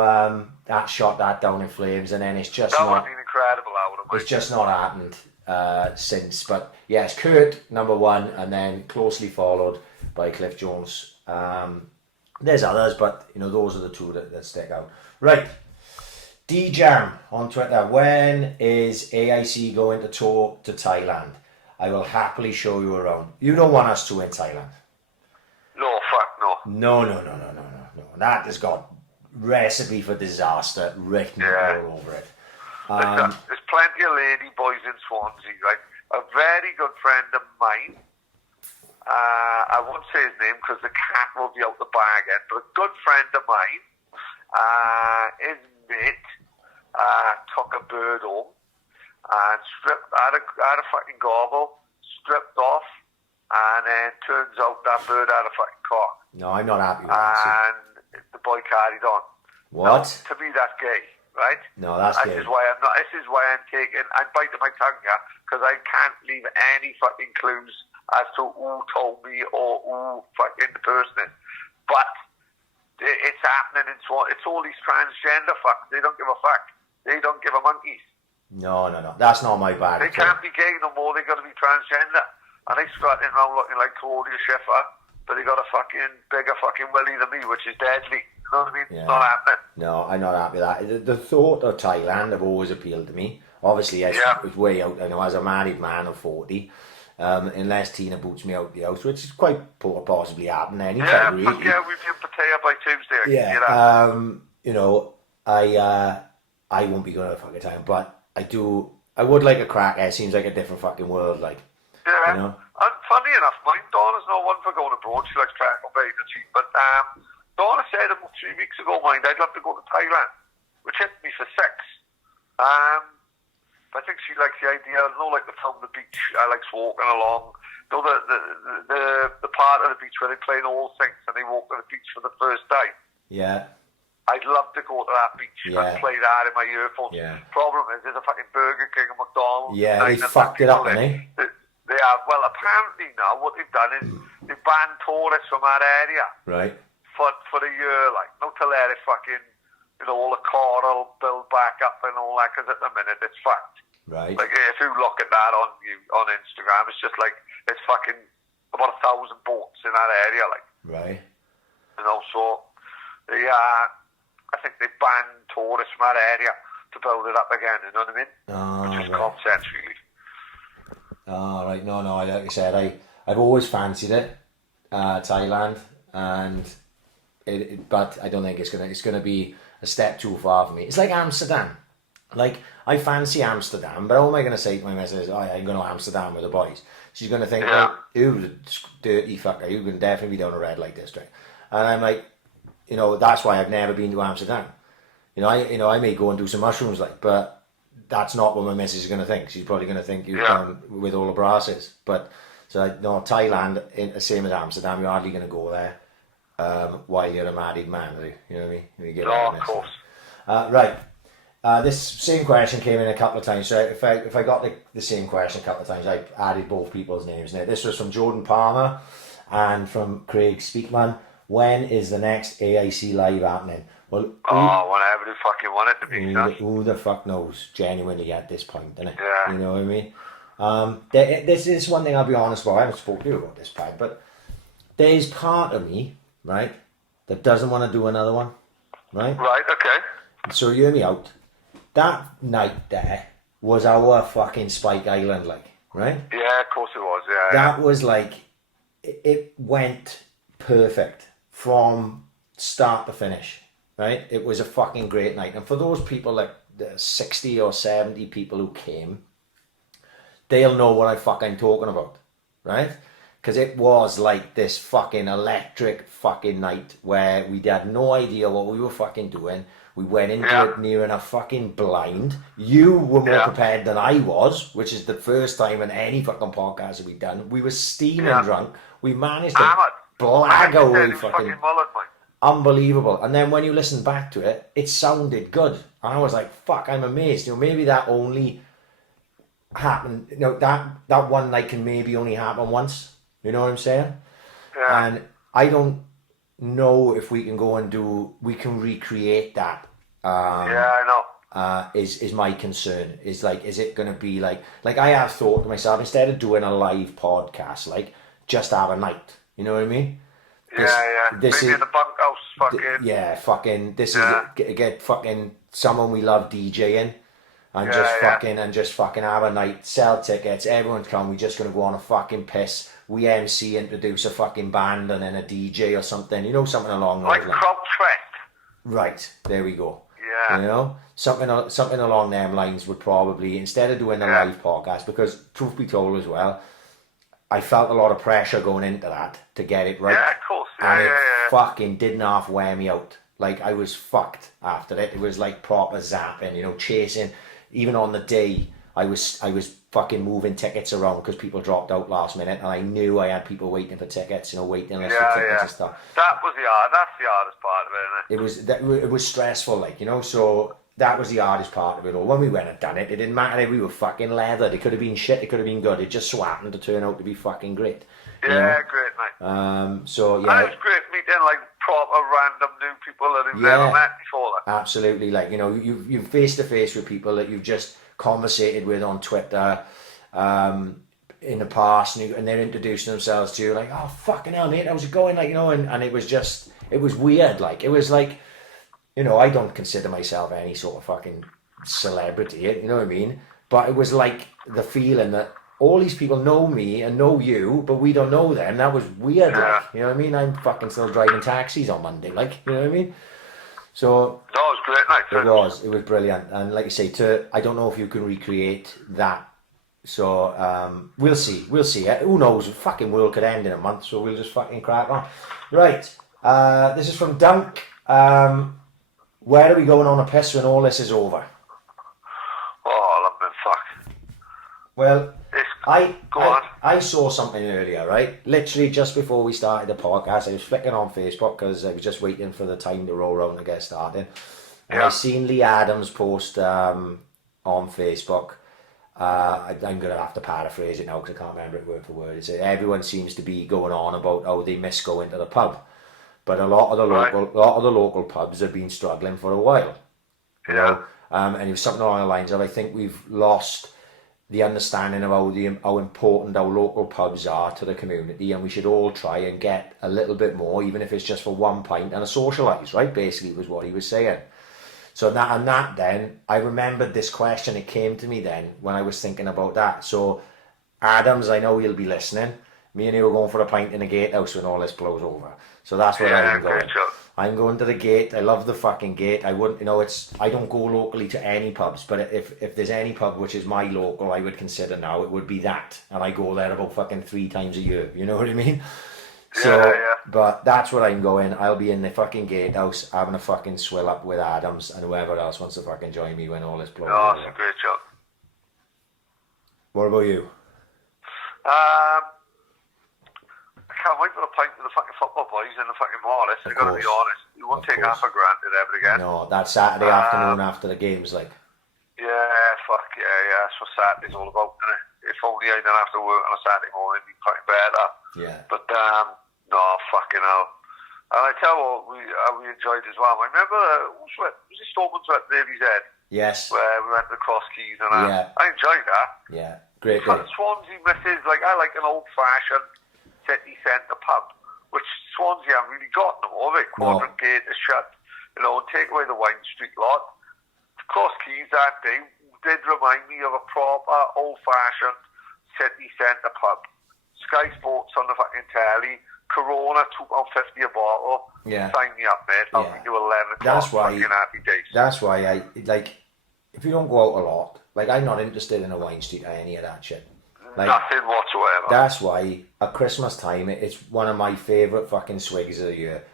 that shot that down in flames, and then it's just that not. That would have been incredible, I would have. It's just not happened since. But yes, Kurt number 1, and then closely followed by Cliff Jones. There's others, but you know those are the two that stick out. Right, D-Jam on Twitter. When is AiC going to tour to Thailand? I will happily show you around. You don't want us to in Thailand. No, fuck no. No. That has got recipe for disaster written all over it. There's plenty of lady boys in Swansea, right? A very good friend of mine, I won't say his name because the cat will be out the bag end, but a good friend of mine, his mate took a bird home and had a fucking gobble, stripped off, and then turns out that bird had a fucking cock. No, I'm not happy with that. And the boy carried on. What? Now, to me, that's gay, right? No, that's gay. This is why I'm biting my tongue here, because I can't leave any fucking clues as to who told me or who fucking the person is. But it's happening, and so it's all these transgender fucks. They don't give a fuck. They don't give a monkeys. No. That's not my bag. They can't be gay no more. They got to be transgender. And they strutting around looking like Claudia Schiffer, but they got a fucking bigger fucking willy than me, which is deadly. You know what I mean? Yeah. It's not happening. No, I'm not happy with that. The thought of Thailand have always appealed to me. Obviously, it's way out. I know, as a married man of 40, unless Tina boots me out the house, which is quite possibly happening anytime, really. We've been Pattaya by Tuesday. Yeah. You know, I won't be going to fucking time, but I would like a crack. It seems like a different fucking world, like. Yeah. You know? And funny enough, mine Donna's not one for going abroad. She likes travel very cheap, but Donna said about 3 weeks ago, mind, I'd love to go to Thailand, which hit me for 6. I think she likes the idea. I know, like the film The Beach. I like walking along. You know, the part of the beach where they play All Things and they walk on the beach for the first time. Yeah. I'd love to go to that beach and play that in my earphones. Yeah. Problem is, there's a fucking Burger King and McDonald's. Yeah, they fucked it up, didn't they? They have. Well, apparently now what they've done is they banned tourists from that area. Right. For a year, like, not to let it fucking, you know, all the coral build back up and all that, because at the minute it's fucked. Right. Like, if you look at that on Instagram, it's just like, it's fucking about 1,000 boats in that area, like. Right. You know, so they, I think they banned tourists from that area to build it up again, you know what I mean? Which is common sense, really. Oh, right. No, like I said, I've always fancied it, Thailand, and but I don't think it's gonna be a step too far for me. It's like Amsterdam. Like, I fancy Amsterdam, but how am I gonna say to my missus, "Oh, yeah, I'm going to Amsterdam with the boys"? She's gonna think, "Oh, you the dirty fucker, you can definitely be down a red light district," and I'm like, you know, that's why I've never been to Amsterdam. You know, I may go and do some mushrooms, like, but that's not what my missus is going to think. She's probably going to think you're down with all the brasses. But, so, no, Thailand, the same as Amsterdam, you're hardly going to go there while you're a married man, you know what I mean? You of course. Right. This same question came in a couple of times. So if I got the same question a couple of times, I added both people's names. Now, this was from Jordan Palmer and from Craig Speakman. When is the next AiC live happening? Well, whenever they fucking want it to be. Who the fuck knows, genuinely, at this point, innit? Yeah. You know what I mean? This is one thing I'll be honest about. I haven't spoken to you about this, Pad, but there's part of me, right, that doesn't want to do another one, right? Right, okay. So hear me out. That night there was our fucking Spike Island, like, right? Yeah, of course it was, yeah. That was like, it went perfect from start to finish. Right, it was a fucking great night, and for those people, like the 60 or 70 people who came, they'll know what I fucking talking about, right? Because it was like this fucking electric fucking night where we had no idea what we were fucking doing. We went into it near enough fucking blind. You were more prepared than I was, which is the first time in any fucking podcast that we've done. We were steaming drunk. We managed to blag away fucking mullet, mate. Unbelievable. And then when you listen back to it, it sounded good. And I was like, fuck, I'm amazed. You know, maybe that only happened, you know, that one night can maybe only happen once. You know what I'm saying? Yeah. And I don't know if we can go and we can recreate that. I know. Is my concern. Is like, is it going to be like I have thought to myself, instead of doing a live podcast, like, just have a night. You know what I mean? This maybe in the bunkhouse, fucking. This is get fucking someone we love DJing, and just fucking have a night, sell tickets, everyone come. We're just gonna go on a fucking piss. We MC, introduce a fucking band, and then a DJ or something. You know, something along those lines. Like Crowdfest. Right, there we go. Yeah. You know, something along them lines would probably, instead of doing a live podcast, because truth be told as well, I felt a lot of pressure going into that to get it right. Yeah, of course. And it fucking didn't half wear me out. Like, I was fucked after it. It was like proper zapping, you know, chasing. Even on the day, I was fucking moving tickets around because people dropped out last minute, and I knew I had people waiting for tickets, you know, waiting list for tickets and stuff. That's the hardest part of it, isn't it? It was stressful, like, you know, so that was the hardest part of it all. When we went and done it, it didn't matter if we were fucking leathered. It could have been shit, it could have been good. It just so happened to turn out to be fucking great. Yeah, great, mate. So, yeah. And it was great meeting, like, proper random new people that you've never met before. Absolutely. Like, you know, you've face-to-face with people that you've just conversated with on Twitter in the past, and they're introducing themselves to you, like, oh, fucking hell, mate, how's it going? Like, you know, and it was just, it was weird. Like, it was like, you know, I don't consider myself any sort of fucking celebrity, you know what I mean? But it was like the feeling that all these people know me and know you, but we don't know them. That was weird, like, you know what I mean? I'm fucking still driving taxis on Monday, like, you know what I mean? So that was great, mate. It was brilliant. And like I say, I don't know if you can recreate that. So we'll see. Who knows? The fucking world could end in a month, so we'll just fucking crack on. Right. This is from Dunk. Where are we going on a piss when all this is over? Oh, I've been fucked. Well, I saw something earlier, right? Literally just before we started the podcast, I was flicking on Facebook because I was just waiting for the time to roll around to get started. And I seen Lee Adams post on Facebook. I'm going to have to paraphrase it now because I can't remember it word for word. It's everyone seems to be going on about how they miss going to the pub. But a lot of the local pubs have been struggling for a while. You know? And it was something along the lines of, I think we've lost the understanding of how important our local pubs are to the community, and we should all try and get a little bit more, even if it's just for one pint and a socialise, right? Basically was what he was saying. So that then, I remembered this question, it came to me then when I was thinking about that. So Adams, I know you'll be listening. Me and you are going for a pint in the gatehouse when all this blows over. So that's where I'm going. I'm going to the gate. I love the fucking gate. I wouldn't, you know, I don't go locally to any pubs, but if there's any pub which is my local, I would consider now, it would be that. And I go there about fucking 3 times a year. You know what I mean? So, but that's where I'm going. I'll be in the fucking gatehouse having a fucking swill up with Adams and whoever else wants to fucking join me when all this blows over. Oh, that's a great job. What about you? I can't wait for the pint with the fucking football boys in the fucking Morris. I gotta be honest. You won't take half for granted ever again. No, that Saturday afternoon after the games, like. Yeah, fuck yeah. That's what Saturday's all about, isn't it? If only I didn't have to work on a Saturday morning, it'd be quite better. Yeah. But no, fucking hell. And I tell you what, we enjoyed as well. I remember, was it Stormons at Davy's Head? Yes. Where we went to the Cross Keys and that. I enjoyed that. Yeah, great. Swansea misses, like, I like an old-fashioned city centre pub, which Swansea haven't really got no more. The Quadrant Gate is shut, you know, and take away the Wine Street lot. The Cross Keys that day did remind me of a proper old-fashioned city centre pub. Sky Sports on the fucking telly, Corona £2.50 a bottle. Yeah. Sign me up, mate. I'll be to 11 o'clock. That's why. Fucking happy days. That's why I like. If you don't go out a lot, like I'm not interested in a Wine Street or any of that shit. Like, nothing whatsoever. That's why at Christmas time it's one of my favourite fucking swigs of the year.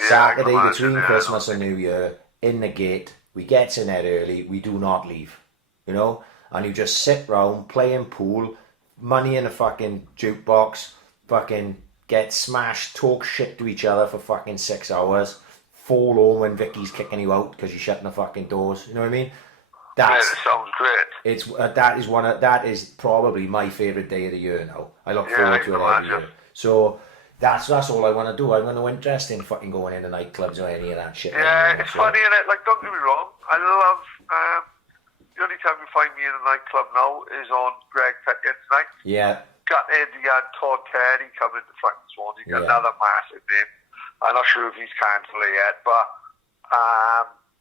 Yeah, Saturday between Christmas and New Year, in the gate, we get in there early, we do not leave. You know? And you just sit round playing pool, money in a fucking jukebox, fucking get smashed, talk shit to each other for fucking 6 hours, fall home when Vicky's kicking you out because you're shutting the fucking doors. You know what I mean? That sounds great. It's that is probably my favourite day of the year now. I look forward to it every year. So that's all I want to do. I'm not interested in fucking going into nightclubs or any of that shit. Yeah, it's funny, isn't it? Like, don't get me wrong. I love the only time you find me in a nightclub now is on Greg Pickett's night. Yeah. Got Eddie and Todd Terry coming to fucking Swansea. Got another massive name. I'm not sure if he's cancelled it yet, but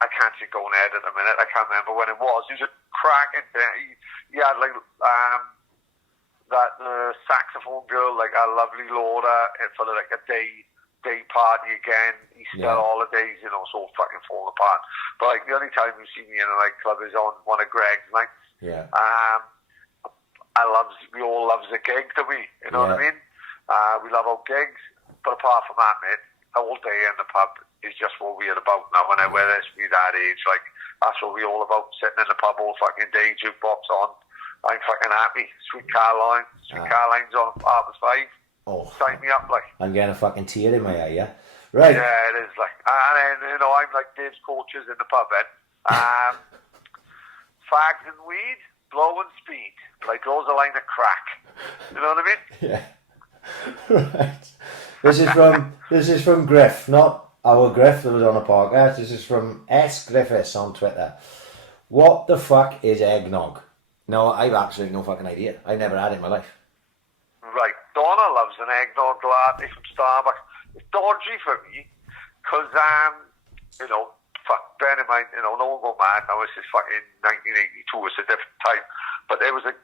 I can't see going ahead at the minute. I can't remember when it was. He was a cracking thing. He had like that saxophone girl, like a lovely Laura, for like a day party again. Easter holidays, you know, so fucking falling apart. But like the only time you see me in a nightclub is on one of Greg's nights. Yeah. We all loves a gig, do we? You know what I mean? We love our gigs, but apart from that, mate, all day in the pub is just what we're about now. And whether it's me that age, like that's what we're all about, sitting in the pub all fucking day, jukebox on. I'm fucking happy. Sweet Caroline's on 5:30. Oh, sign me up, like. I'm getting a fucking tear in my eye, yeah. Right. Yeah, it is like, and then, you know, I'm like Dave's coaches in the pub, then. Fags and weed, blow and speed. Like those a line of crack. You know what I mean? Yeah. Right. This is from Griff, not our Griff that was on a podcast. This is from S Griffiths on Twitter. What the fuck is eggnog? No, I've absolutely no fucking idea. I've never had it in my life. Right. Donna loves an eggnog latte from Starbucks. It's dodgy for me because, you know, fuck, bear in mind, you know, no one go mad now. This is fucking 1982. It's a different time. But there was a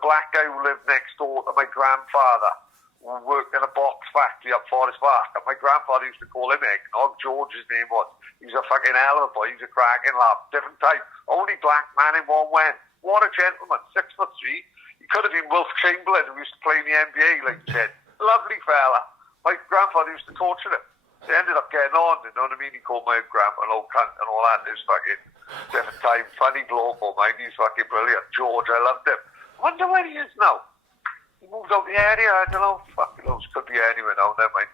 black guy who lived next door to my grandfather who worked in a box factory up Forest Park. And my grandfather used to call him eggnog. George, his name was. He was a fucking hell of a boy. He was a cracking lad. Different time. Only black man in one went. What a gentleman. 6'3". He could have been Wilf Chamberlain, who used to play in the NBA, like you said. Lovely fella. My grandfather used to torture him. They ended up getting on, you know what I mean? He called my grandpa an old cunt and all that. It was fucking different time. Funny bloke, oh mind. He's fucking brilliant. George, I loved him. Wonder where he is now. He moved out the area, I don't know. Fucking knows. Could be anywhere now, never mind.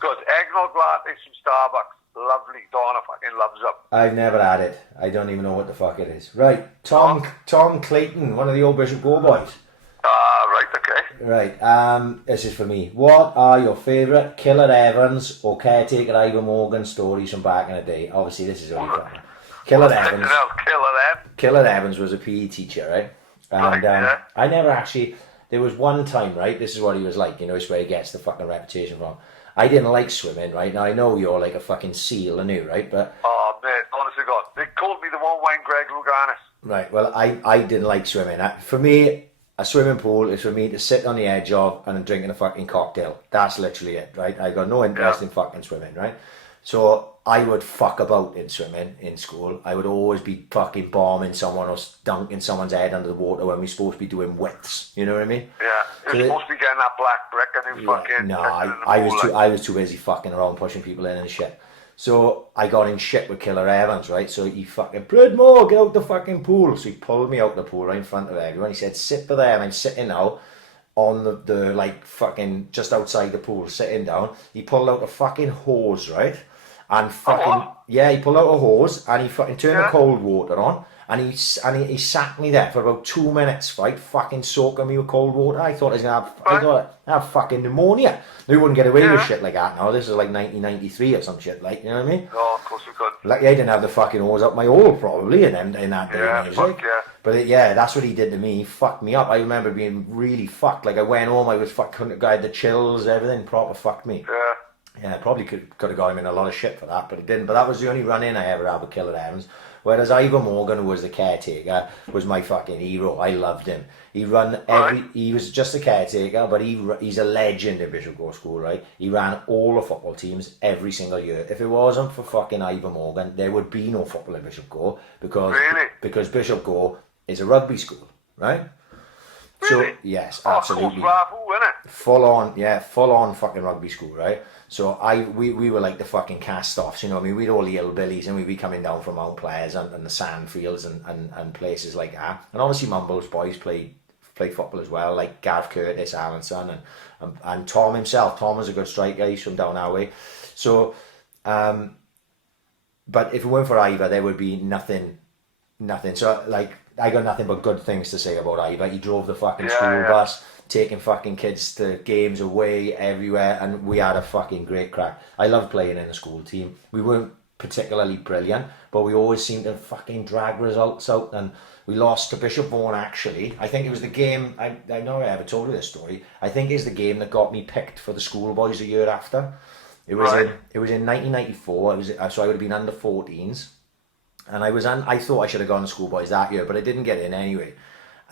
Good. Eggnog lattes from Starbucks. Lovely. Donna fucking loves them. I've never had it. I don't even know what the fuck it is. Right. Tom Clayton, one of the old Bishop Go boys. Right, okay. Right, this is for me. What are your favourite Killer Evans or Caretaker Ivor Morgan stories from back in the day? Obviously, this is only from Killer Evans. Killer Evans was a PE teacher, right? And yeah. I never actually. There was one time, right? This is what he was like. You know, it's where he gets the fucking reputation from. I didn't like swimming, right? Now I know you're like a fucking seal, I knew, right? But man, honestly, God, they called me the one wine Greg Louganis. Right. Well, I didn't like swimming. For me, a swimming pool is for me to sit on the edge of and drinking a fucking cocktail. That's literally it, right? I got no interest in fucking swimming, right? So I would fuck about in swimming in school. I would always be fucking bombing someone or dunking someone's head under the water when we're supposed to be doing widths. You know what I mean? Yeah. You're supposed to be getting that black brick and then fucking... No, I was too busy fucking around pushing people in and shit. So I got in shit with Killer Evans, right? So he fucking, Bridmore, get out the fucking pool. So he pulled me out the pool right in front of everyone. He said, sit there, and I'm sitting now on the like fucking just outside the pool, sitting down. He pulled out a fucking hose, right? And fucking, he pulled out a hose and he fucking turned the cold water on. And he sat me there for about 2 minutes, right? Fucking soaking me with cold water. I thought I was gonna have fucking pneumonia. They wouldn't get away with shit like that now. This is like 1993 or some shit, like, you know what I mean? Oh, of course we could. Like, I didn't have the fucking hose up my hole probably in that day and age, like. But that's what he did to me. He fucked me up. I remember being really fucked. Like, I went home, I was fucking, I had the chills, everything, proper fucked me. Yeah, probably could have got him in a lot of shit for that, but it didn't. But that was the only run-in I ever had with Killer Evans. Whereas Ivor Morgan, who was the caretaker, was my fucking hero. I loved him. He was just a caretaker, but he's a legend in Bishop Gore School, right? He ran all the football teams every single year. If it wasn't for fucking Ivor Morgan, there would be no football in Bishop Gore because Bishop Gore is a rugby school, right? Really? So yes, absolutely. Bravo, innit? Full on fucking rugby school, right? So we were like the fucking cast-offs, you know what I mean? We'd all the hillbillies and we'd be coming down from Mount Players and the sand fields and places like that. And obviously Mumble's boys played football as well, like Gav Curtis, Allenson and Tom himself. Tom was a good striker, he's from down our way. So, but if it weren't for Ivor, there would be nothing. So like, I got nothing but good things to say about Ivor. He drove the fucking school bus, taking fucking kids to games away everywhere, and we had a fucking great crack. I loved playing in the school team. We weren't particularly brilliant, but we always seemed to fucking drag results out, and we lost to Bishop Vaughan actually. I think it was the game, I know I ever told you this story, I think it's the game that got me picked for the schoolboys a year after. It was in 1994, so I would have been under 14s. And I thought I should have gone to schoolboys that year, but I didn't get in anyway.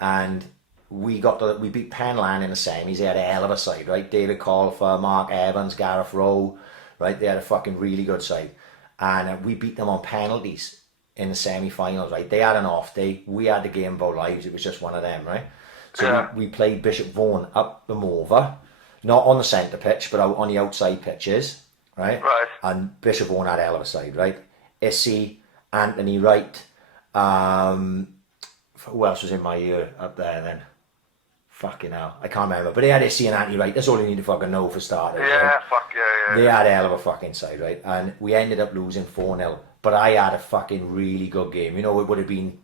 And we beat Penlan in the semis. They had a hell of a side, right? David Colfer, Mark Evans, Gareth Rowe, right? They had a fucking really good side. And we beat them on penalties in the semi-finals, right? They had an off day. We had the game of our lives. It was just one of them, right? So we played Bishop Vaughan up the Morva, not on the centre pitch, but out on the outside pitches, right? And Bishop Vaughan had a hell of a side, right? Issy, Anthony Wright, who else was in my year up there then? Fucking hell, I can't remember. But they had AC and anti-right. That's all you need to fucking know for starters. Yeah, right? fuck yeah. They had a hell of a fucking side, right? And we ended up losing 4-0. But I had a fucking really good game. You know, it would have been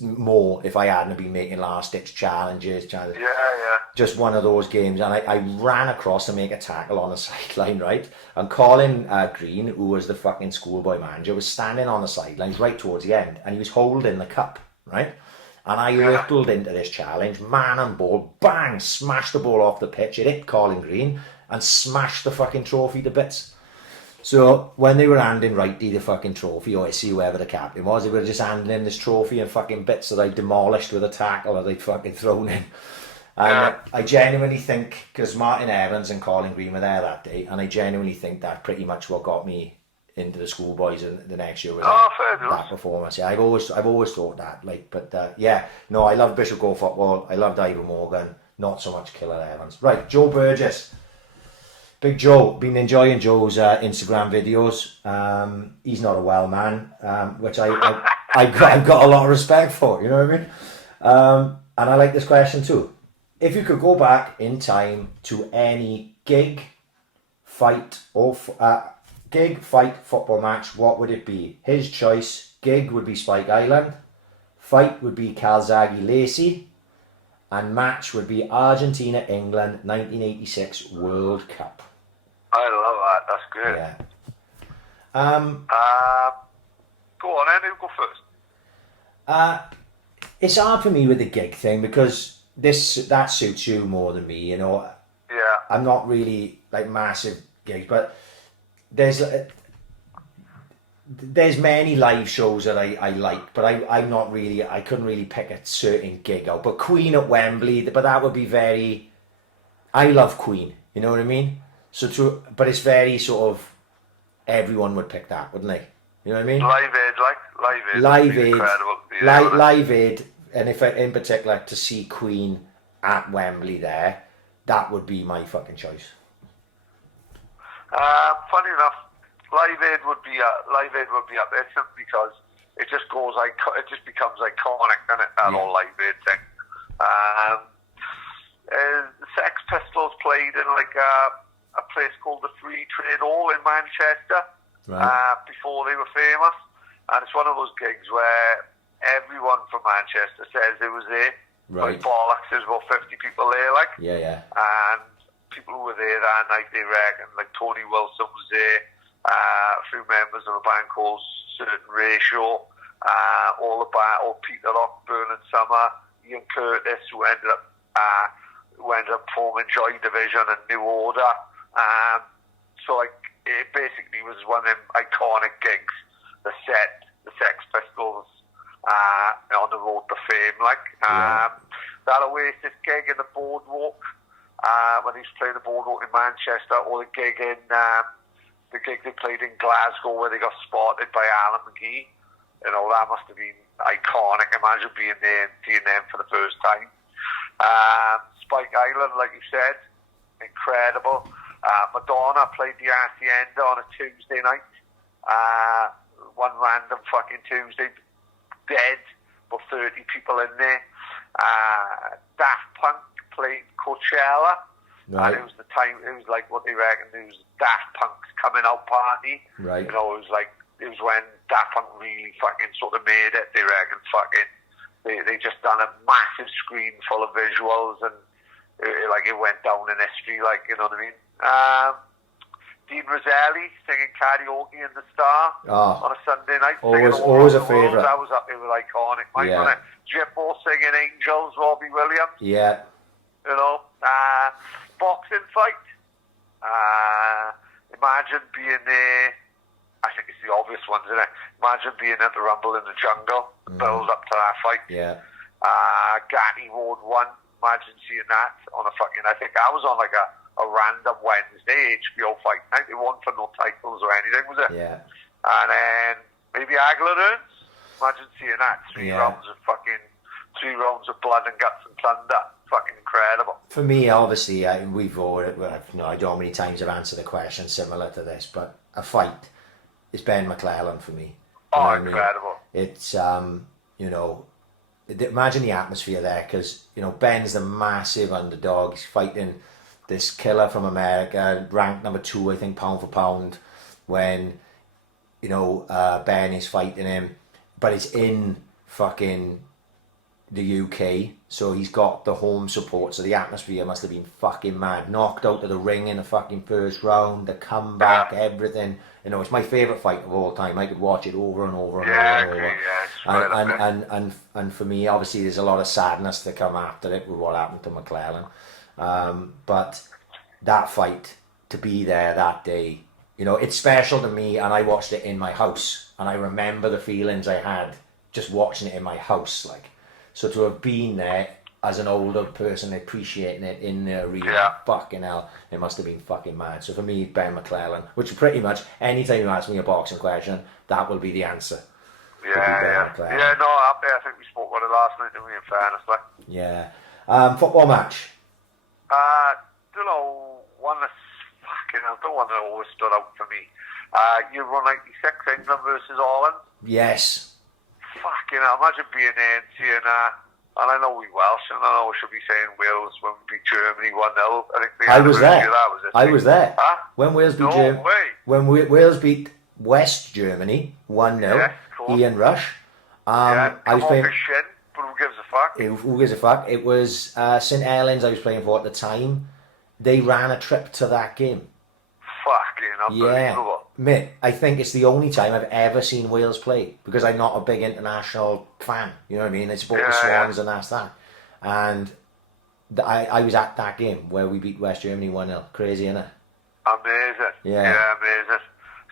more if I hadn't been making last-ditch challenges. Yeah. Just one of those games. And I ran across to make a tackle on the sideline, right? And Colin Green, who was the fucking schoolboy manager, was standing on the sidelines right towards the end. And he was holding the cup, right? And I hurtled into this challenge, man and ball, bang, smashed the ball off the pitch. It hit Colin Green and smashed the fucking trophy to bits. So when they were handing Righty the fucking trophy, or I see whoever the captain was, they were just handing him this trophy and fucking bits that I demolished with a tackle that they'd fucking thrown in. And I genuinely think, because Martin Evans and Colin Green were there that day, and I genuinely think that pretty much what got me into the schoolboys in the next year was that performance. Yeah, I've always thought that. Like, but I love Bishop Go Football. I loved Ivor Morgan. Not so much Killer Evans. Right, Joe Burgess. Big Joe, been enjoying Joe's Instagram videos. He's not a well man, which I've got a lot of respect for. You know what I mean? And I like this question too. If you could go back in time to any gig, fight, football match, what would it be? His choice: gig would be Spike Island, fight would be Calzaghe Lacey, and match would be Argentina England 1986 World Cup. I love that. That's good. Yeah. Go on, then. You go first. It's hard for me with the gig thing because that suits you more than me. You know. Yeah. I'm not really like massive gigs, but there's many live shows that I like, but I'm not really. I couldn't really pick a certain gig out. But Queen at Wembley, but that would be very. I love Queen. You know what I mean? But it's very sort of, everyone would pick that, wouldn't they? You know what I mean? Live Aid. Incredible. Live Aid, and if in particular to see Queen at Wembley there, that would be my fucking choice. Funny enough, Live Aid would be up there simply because it just becomes iconic, doesn't it? That whole Live Aid thing. The Sex Pistols played in like a place called the Free Trade Hall in Manchester before they were famous, and it's one of those gigs where everyone from Manchester says they was there. Right. Like bollocks, there's about 50 people there, like. Yeah. And people who were there that night, they reckon, like Tony Wilson was there, a few members of a band called Certain Ratio, all Peter Rock, Bernard Summer, Ian Curtis, who ended up forming Joy Division and New Order. So like it basically was one of them iconic gigs that set the Sex Pistols on the road to fame. That Oasis gig in the Boardwalk, when he was playing the Boardwalk in Manchester, or the gig they played in Glasgow where they got spotted by Alan McGee. You know, that must have been iconic. Imagine being there and seeing them for the first time. Spike Island, like you said, incredible. Madonna played the Hacienda on a Tuesday night. One random fucking Tuesday, dead, but 30 people in there. Daft Punk played Coachella. Right. And it was like what they reckon, it was Daft Punk's coming out party. Right. You know, it was when Daft Punk really fucking sort of made it. They reckon they just done a massive screen full of visuals, and it went down in history, like, you know what I mean? Dean Roselli singing karaoke in the Star on a Sunday night. Always a favourite. That was up there with iconic, Mike, wasn't it? Jippo singing Angels, Robbie Williams. Yeah. You know, boxing fight. Imagine being there. I think it's the obvious ones, isn't it? Imagine being at the Rumble in the Jungle, build up to that fight. Yeah. Gatti Ward 1. Imagine seeing that on a fucking. I think I was on like a random Wednesday HBO fight night. It wasn't for no titles or anything, was it? Yeah. And then maybe Agler Earns. Imagine seeing that. 3 rounds of blood and guts and thunder. Fucking incredible. For me, obviously, I don't know how many times I've answered a question similar to this, but a fight is Ben McClellan for me. Oh, incredible. It's, imagine the atmosphere there, because you know Ben's the massive underdog. He's fighting this killer from America, ranked number 2, I think, pound for pound. When you know Ben is fighting him, but it's in fucking the UK, so he's got the home support. So the atmosphere must have been fucking mad. Knocked out of the ring in the fucking first round, the comeback, everything. You know, it's my favourite fight of all time. I could watch it over and over and over and over. And for me, obviously, there's a lot of sadness to come after it with what happened to McClellan. But that fight, to be there that day, you know, it's special to me. And I watched it in my house, and I remember the feelings I had just watching it in my house, like. So to have been there as an older person, appreciating it in the arena, fucking hell, it must have been fucking mad. So for me, Ben McClellan, which pretty much, anytime you ask me a boxing question, that will be the answer. No, I think we spoke about it last night, didn't we, in fairness, like. Yeah. Football match? Don't know, one that's fucking hell, the one that always stood out for me. Euro 96, England versus Ireland. Yes. Fucking hell, imagine being there and seeing and I know we Welsh, and I know we should be saying Wales when we beat Germany 1-0. I think I was there. I was there. Huh? When Wales beat Germany. When Wales beat West Germany 1-0. Yeah, Ian Rush. I was playing. Shit, but who gives a fuck? Who gives a fuck? It was St Helens I was playing for at the time. They ran a trip to that game. Fucking unbelievable. Yeah. Mate, I think it's the only time I've ever seen Wales play, because I'm not a big international fan. You know what I mean? It's about the Swans and that's that. And I was at that game where we beat West Germany 1-0. Crazy, innit? Amazing. Yeah, amazing.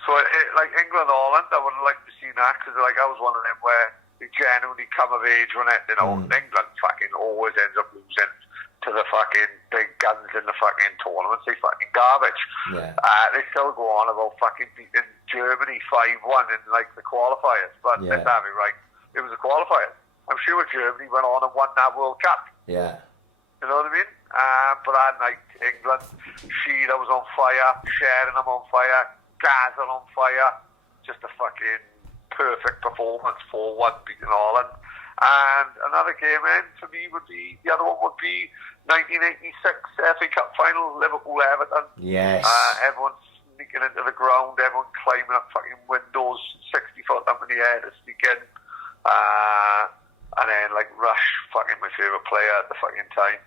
So, like England, Ireland, I would have liked to see that, because like I was one of them where they genuinely come of age when it, you know, England fucking always ends up losing to the fucking big guns in the fucking tournaments. They fucking garbage. Yeah. They still go on about fucking beating Germany 5-1 in like the qualifiers, but let's have it right. It was the qualifiers. I'm sure Germany went on and won that World Cup. Yeah. You know what I mean? But that night, England, Sheila was on fire, Sheringham on fire, Gaza on fire. Just a fucking perfect performance, 4-1 beating Ireland. And another game in for me would be, the other one would be 1986 FA Cup final, Liverpool-Everton. Yes. Everyone sneaking into the ground, everyone climbing up fucking windows, 60 foot up in the air to sneak in. And then like Rush, fucking my favourite player at the fucking time.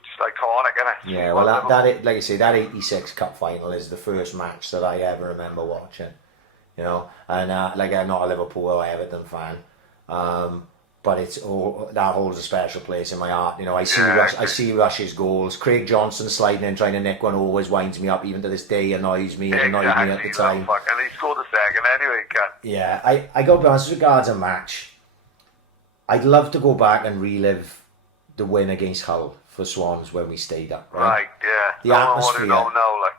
Just iconic, innit? Yeah, well that like I say, that 86 Cup final is the first match that I ever remember watching. You know, and like I'm not a Liverpool or Everton fan, but that holds a special place in my heart. You know, I see Rush's goals. Craig Johnson sliding in trying to nick one always winds me up. Even to this day, annoys me. It annoyed me at the time. And he scored a second anyway. Yeah, I got to be honest, with regards a match, I'd love to go back and relive the win against Hull for Swans when we stayed up. Right, yeah. The atmosphere.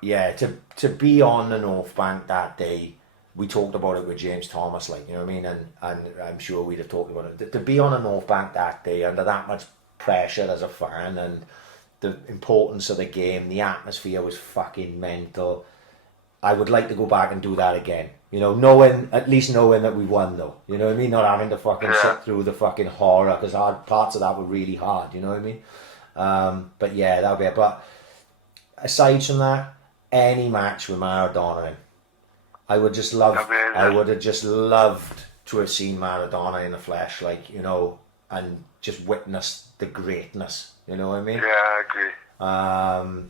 Yeah, to be on the North Bank that day. We talked about it with James Thomas, like, you know what I mean, and I'm sure we'd have talked about it. To be on a North Bank that day under that much pressure as a fan, and the importance of the game, the atmosphere was fucking mental. I would like to go back and do that again. You know, at least knowing that we won, though. You know what I mean? Not having to fucking sit through the fucking horror, because parts of that were really hard. You know what I mean? But yeah, that would be it. But aside from that, any match with Maradona in. I would have just loved to have seen Maradona in the flesh, like, you know, and just witness the greatness. You know what I mean? Yeah, I agree.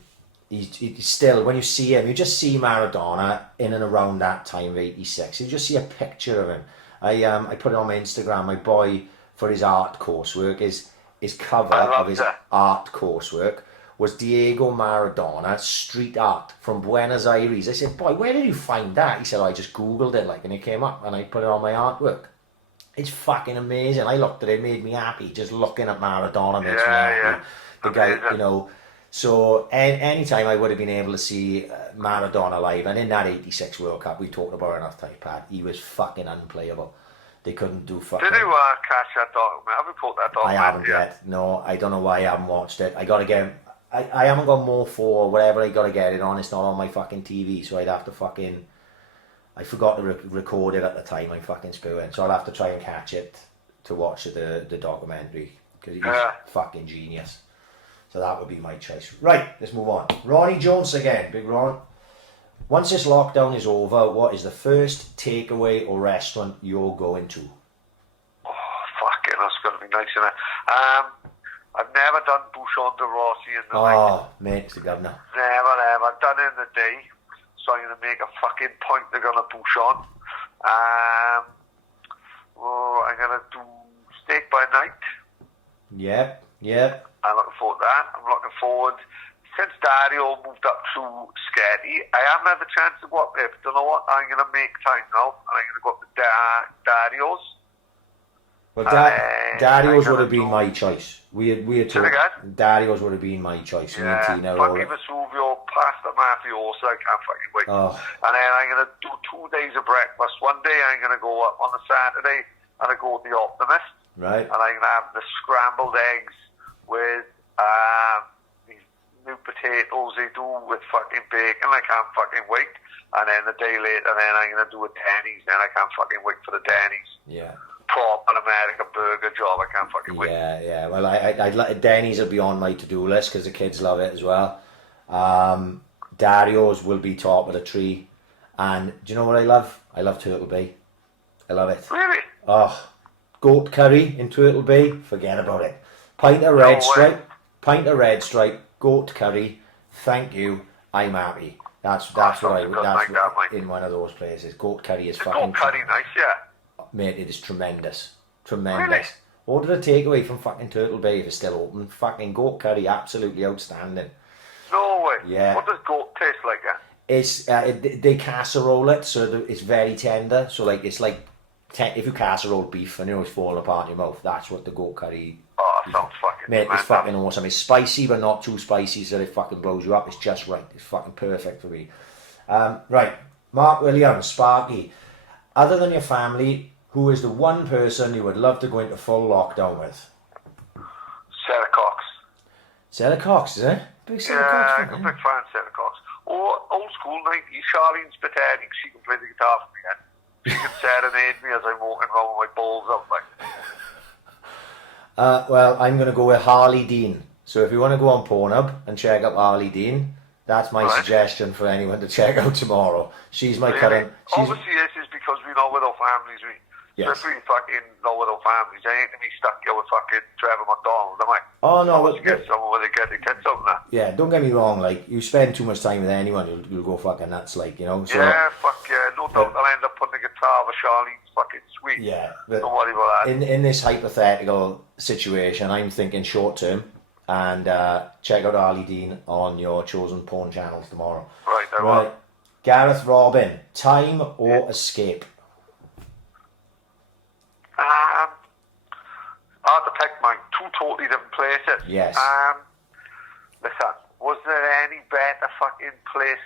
He's still, when you see him, you just see Maradona in and around that time of 86. You just see a picture of him. I put it on my Instagram. My boy, for his art coursework, his cover of his art coursework was Diego Maradona street art from Buenos Aires. I said, boy, where did you find that? He said, I just Googled it, like, and it came up, and I put it on my artwork. It's fucking amazing. I looked at it, it made me happy. Just looking at Maradona makes me happy. Yeah. The guy, you know. So anytime I would have been able to see Maradona live, and in that 86 World Cup, we talked about it enough time, Pat, he was fucking unplayable. They couldn't do fucking... Did you catch that document? Have you caught that document? I haven't yet. No, I don't know why I haven't watched it. I got to get... I haven't got more for whatever I got to get it on. It's not on my fucking TV, so I'd have to fucking... I forgot to record it at the time. I'm fucking spewing, so I'll have to try and catch it to watch the documentary because he's fucking genius. So that would be my choice. Right, let's move on. Ronnie Jones again, Big Ron. Once this lockdown is over, what is the first takeaway or restaurant you're going to? Oh, fucking, that's going to be nice, isn't it? I've never done Bouchon de Rossi in the night. Oh, mate, it's the governor. Never, ever. Done it in the day. So I'm going to make a fucking point they're going to Bouchon. I'm going to do steak by night. Yep. I'm looking forward to that. I'm looking forward. Since Dario moved up to Sketty, I haven't had the chance to go up there. But you know what? I'm going to make time now. And I'm going to go up to Dario's. Well, Dario's would have been my choice. We had talked. Dario's would have been my choice. Yeah, fucking Vesuvio, pasta mafiosa, I can't fucking wait. Oh. And then I'm going to do 2 days of breakfast. One day I'm going to go up on a Saturday and I go to the Optimist. Right. And I'm going to have the scrambled eggs with these new potatoes they do with fucking bacon. I can't fucking wait. And then the day later, then I'm going to do a Denny's. Then I can't fucking wait for the Denny's. Yeah. Proper American burger job. I can't fucking wait. Yeah. Well, I'd like Denny's will be on my to-do list because the kids love it as well. Dario's will be top of the tree. And do you know what I love? I love Turtle Bay. I love it. Really? Oh, goat curry in Turtle Bay. Forget about it. Pint of red stripe. Goat curry. Thank you. I'm happy. That's what I would. That's in one of those places. Goat curry is fucking. Goat curry, nice, yeah. Mate, it is tremendous. Really? Order a takeaway from fucking Turtle Bay if it's still open. Fucking goat curry, absolutely outstanding. No way. Yeah. What does goat taste like? It's they casserole it, so it's very tender. So like it's like if you casserole beef and it's falling apart in your mouth, that's what the goat curry. Oh, that sounds fucking. Mate, it's fucking awesome. It's spicy but not too spicy, so it fucking blows you up. It's just right. It's fucking perfect for me. Right, Mark Williams, Sparky. Other than your family, who is the one person you would love to go into full lockdown with? Sarah Cox. Sarah Cox, is it? Big Sarah Cox. I'm a big fan of Sarah Cox. Or old school 90s, Charlene Spiteri, she can play the guitar for me again. She can serenade me as I'm walking around with my balls out like. Well, I'm going to go with Harley Dean. So if you want to go on Pornhub and check out Harley Dean, that's my suggestion for anyone to check out tomorrow. She's my current. Obviously, this is because we're not with our families. So if we fucking not with our families, I ain't to be stuck here with fucking Trevor McDonald, am I? Oh no, I get someone where they get their tits out and that. Yeah, don't get me wrong. Like you spend too much time with anyone, you'll go fucking nuts. Like you know. So, yeah, fuck yeah. No doubt I'll end up putting the guitar for Charlene's fucking suite. Yeah, don't worry about that. In this hypothetical situation, I'm thinking short term, and check out Harley Dean on your chosen porn channels tomorrow. Right, I will. Gareth Robin, time or escape? Hard to pick mine. Two totally different places. Yes. Listen, was there any better fucking place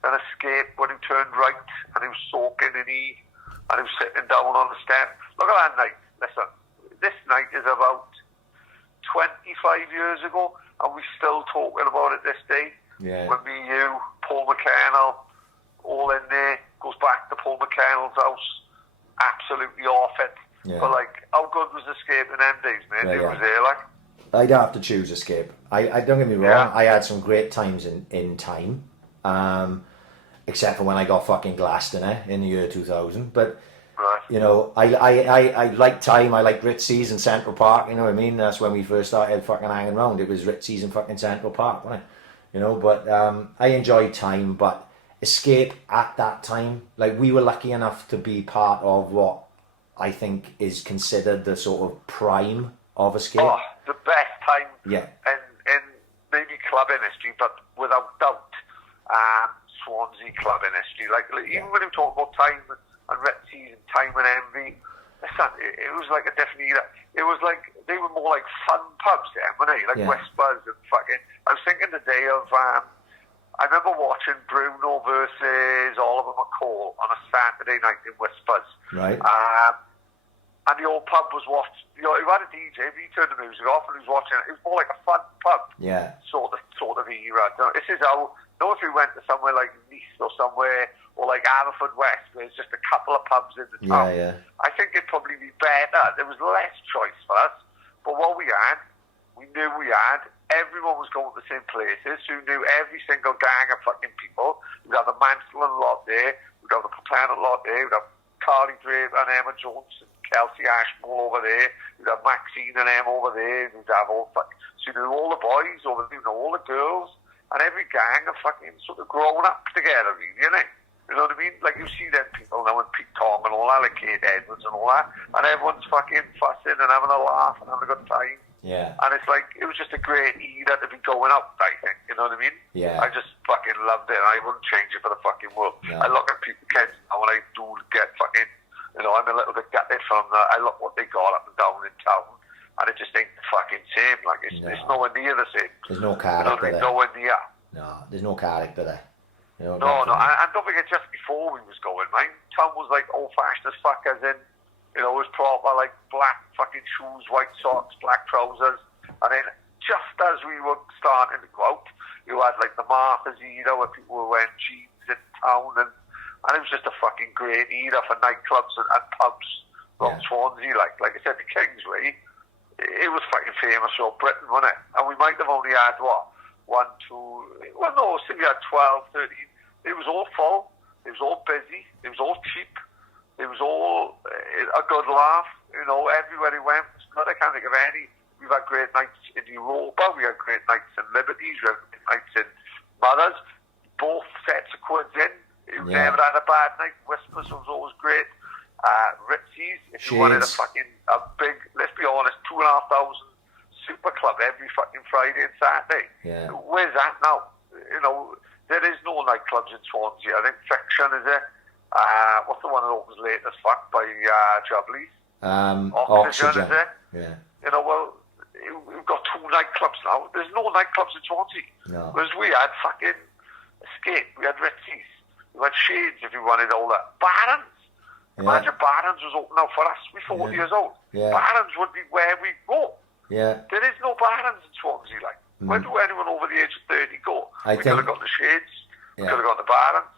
than Escape when he turned right and he was soaking in E and he was sitting down on the step? Look at that night. Listen, this night is about 25 years ago and we're still talking about it this day. Yeah. When me, you, Paul McCannell, all in there, goes back to Paul McCannell's house, absolutely off it. Yeah. But like, how good was Escape in them days, man? It was there, like. I'd have to choose Escape. I don't get me wrong. Yeah. I had some great times in Time, except for when I got fucking glassed in it in the year 2000. But you know, I like Time. I like Ritzy's and Central Park. You know what I mean? That's when we first started fucking hanging around. It was Ritzy's and fucking Central Park, wasn't it? You know, but I enjoyed Time. But Escape at that time, like we were lucky enough to be part of what I think is considered the sort of prime of Escape. Oh, the best time in maybe clubbing history, but without doubt, Swansea clubbing history. Like even when you talk about Time and Ritzy's and Time and Envy, listen, it was like a different era. It was like they were more like fun pubs, weren't they? Like West Buzz and fucking. I was thinking the day of. I remember watching Bruno versus Oliver McCall on a Saturday night in West Buzz. Right. And the old pub was watched. You know, he had a DJ, but he turned the music off and he was watching it. It was more like a fun pub. Yeah. Sort of era. This is how. If we went to somewhere like Nice or somewhere, or like Haverford West, where there's just a couple of pubs in the town. Yeah. I think it'd probably be better. There was less choice for us, but what we had, we knew we had. Everyone was going to the same places, so you knew every single gang of fucking people. We'd have the Mansell lot there, we'd have the Propeller lot there, we'd have Carly Draper and Emma Jones and Kelsey Ashmore over there, we'd have Maxine and Em over there, we'd have all fucking, so you knew all the boys over there, you know, all the girls, and every gang of fucking sort of grown up together, really, innit? You know what I mean? Like, you see them people now in Pete Tong and all that, like Kate Edwards and all that, and everyone's fucking fussing and having a laugh and having a good time. Yeah. And it's like, it was just a great era to be going up, I think, you know what I mean? Yeah. I just fucking loved it, and I wouldn't change it for the fucking world. No. I look at people, kids, now when I do get fucking, you know, I'm a little bit gutted from that. I look what they got up and down in town, and it just ain't the fucking same. Like, it's nowhere near the same. There's no character there. Nowhere near. No, there's no character there. You know, No, and don't forget, just before we was going, mine, town was like old-fashioned as fuck, as in, you know, it was proper, like, black fucking shoes, white socks, black trousers, and then just as we were starting to go out, you had, like, the Martha's era, where people were wearing jeans in town, and it was just a fucking great era for nightclubs and pubs from Swansea. Like I said, the Kingsway, it was fucking famous for Britain, wasn't it? And we might have only had, what, 1, 2, well, no, say we had 12, 13. It was all full, it was all busy, it was all cheap, it was all a good laugh, you know, everywhere he went. I can't think of any. We've had great nights in Europa, we had great nights in Liberties, we had great nights in Mothers, both sets of quids in. You never had a bad night. Whispers was always great. Ritzies, if you wanted a big, let's be honest, 2,500 super club every fucking Friday and Saturday. Yeah. Where's that now? You know, there is no nightclubs in Swansea. I think Fiction is it. What's the one that opens late as fuck by Jubilees? Oxygen, is it? Yeah. You know, well, we've got 2 nightclubs now. There's no nightclubs in Swansea. No. Whereas we had fucking Escape, we had Ritzies, we had Shades if you wanted all that. Barons. Imagine Barons was open now for us. We're 40 years old. Yeah. Barons would be where we go. Yeah. There is no Barons in Swansea, like. Where do anyone over the age of 30 go? We could have gone to Shades, we could have gone to Barons.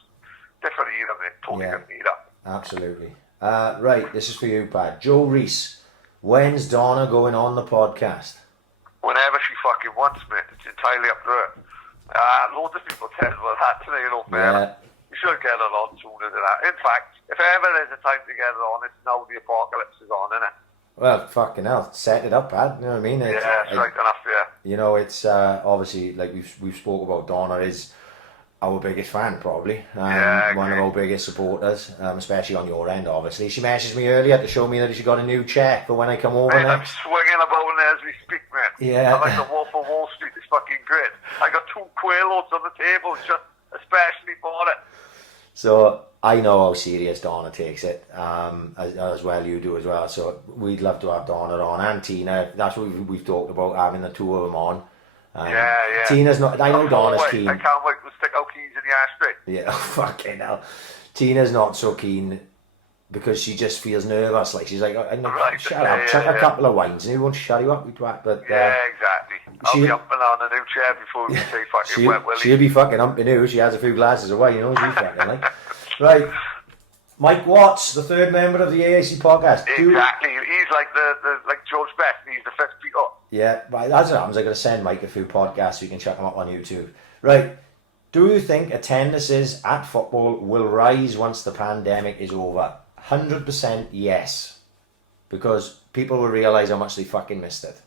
Different era, mate. Totally different era. Absolutely. Right, this is for you, Pat. Joe Reese, when's Donna going on the podcast? Whenever she fucking wants, mate. It's entirely up to her. Loads of people tell well that today, you know, fair. We should get her on sooner than that. In fact, if ever there's a time to get her on, it's now the apocalypse is on, isn't it? Well, fucking hell, set it up, Pat. You know what I mean? It's right enough, yeah. You know, it's obviously, like we've spoke about, Donna is our biggest fan, probably. One of our biggest supporters, especially on your end, obviously. She messaged me earlier to show me that she got a new chair for when I come over. Mate, I'm swinging about in there as we speak, mate. Yeah. I'm like the Wolf of Wall Street. It's fucking great. I got 2 Quaaludes on the table just especially for it. So I know how serious Donna takes it, as well you do as well. So we'd love to have Donna on, and Tina. That's what we've talked about, having the 2 of them on. Tina's not. I know Donna's keen. I can't wait to stick our keys in the ashtray. Yeah, fucking hell. Tina's not so keen because she just feels nervous. Like she's like, shut up, chuck a couple of wines, and he won't shut you up, you twat. But exactly. I'll be humping on a new chair before we say fucking wet willy. She'll be fucking humping new. She has a few glasses of wine, you know. She's fucking like. Right, Mike Watts, the 3rd member of the AiC podcast. Exactly. He's like the like George Best. He's the 5th Peter. Yeah, right. That's what happens. I'm going to send Mike a few podcasts so you can check them up on YouTube. Right. Do you think attendances at football will rise once the pandemic is over? 100% yes. Because people will realise how much they fucking missed it.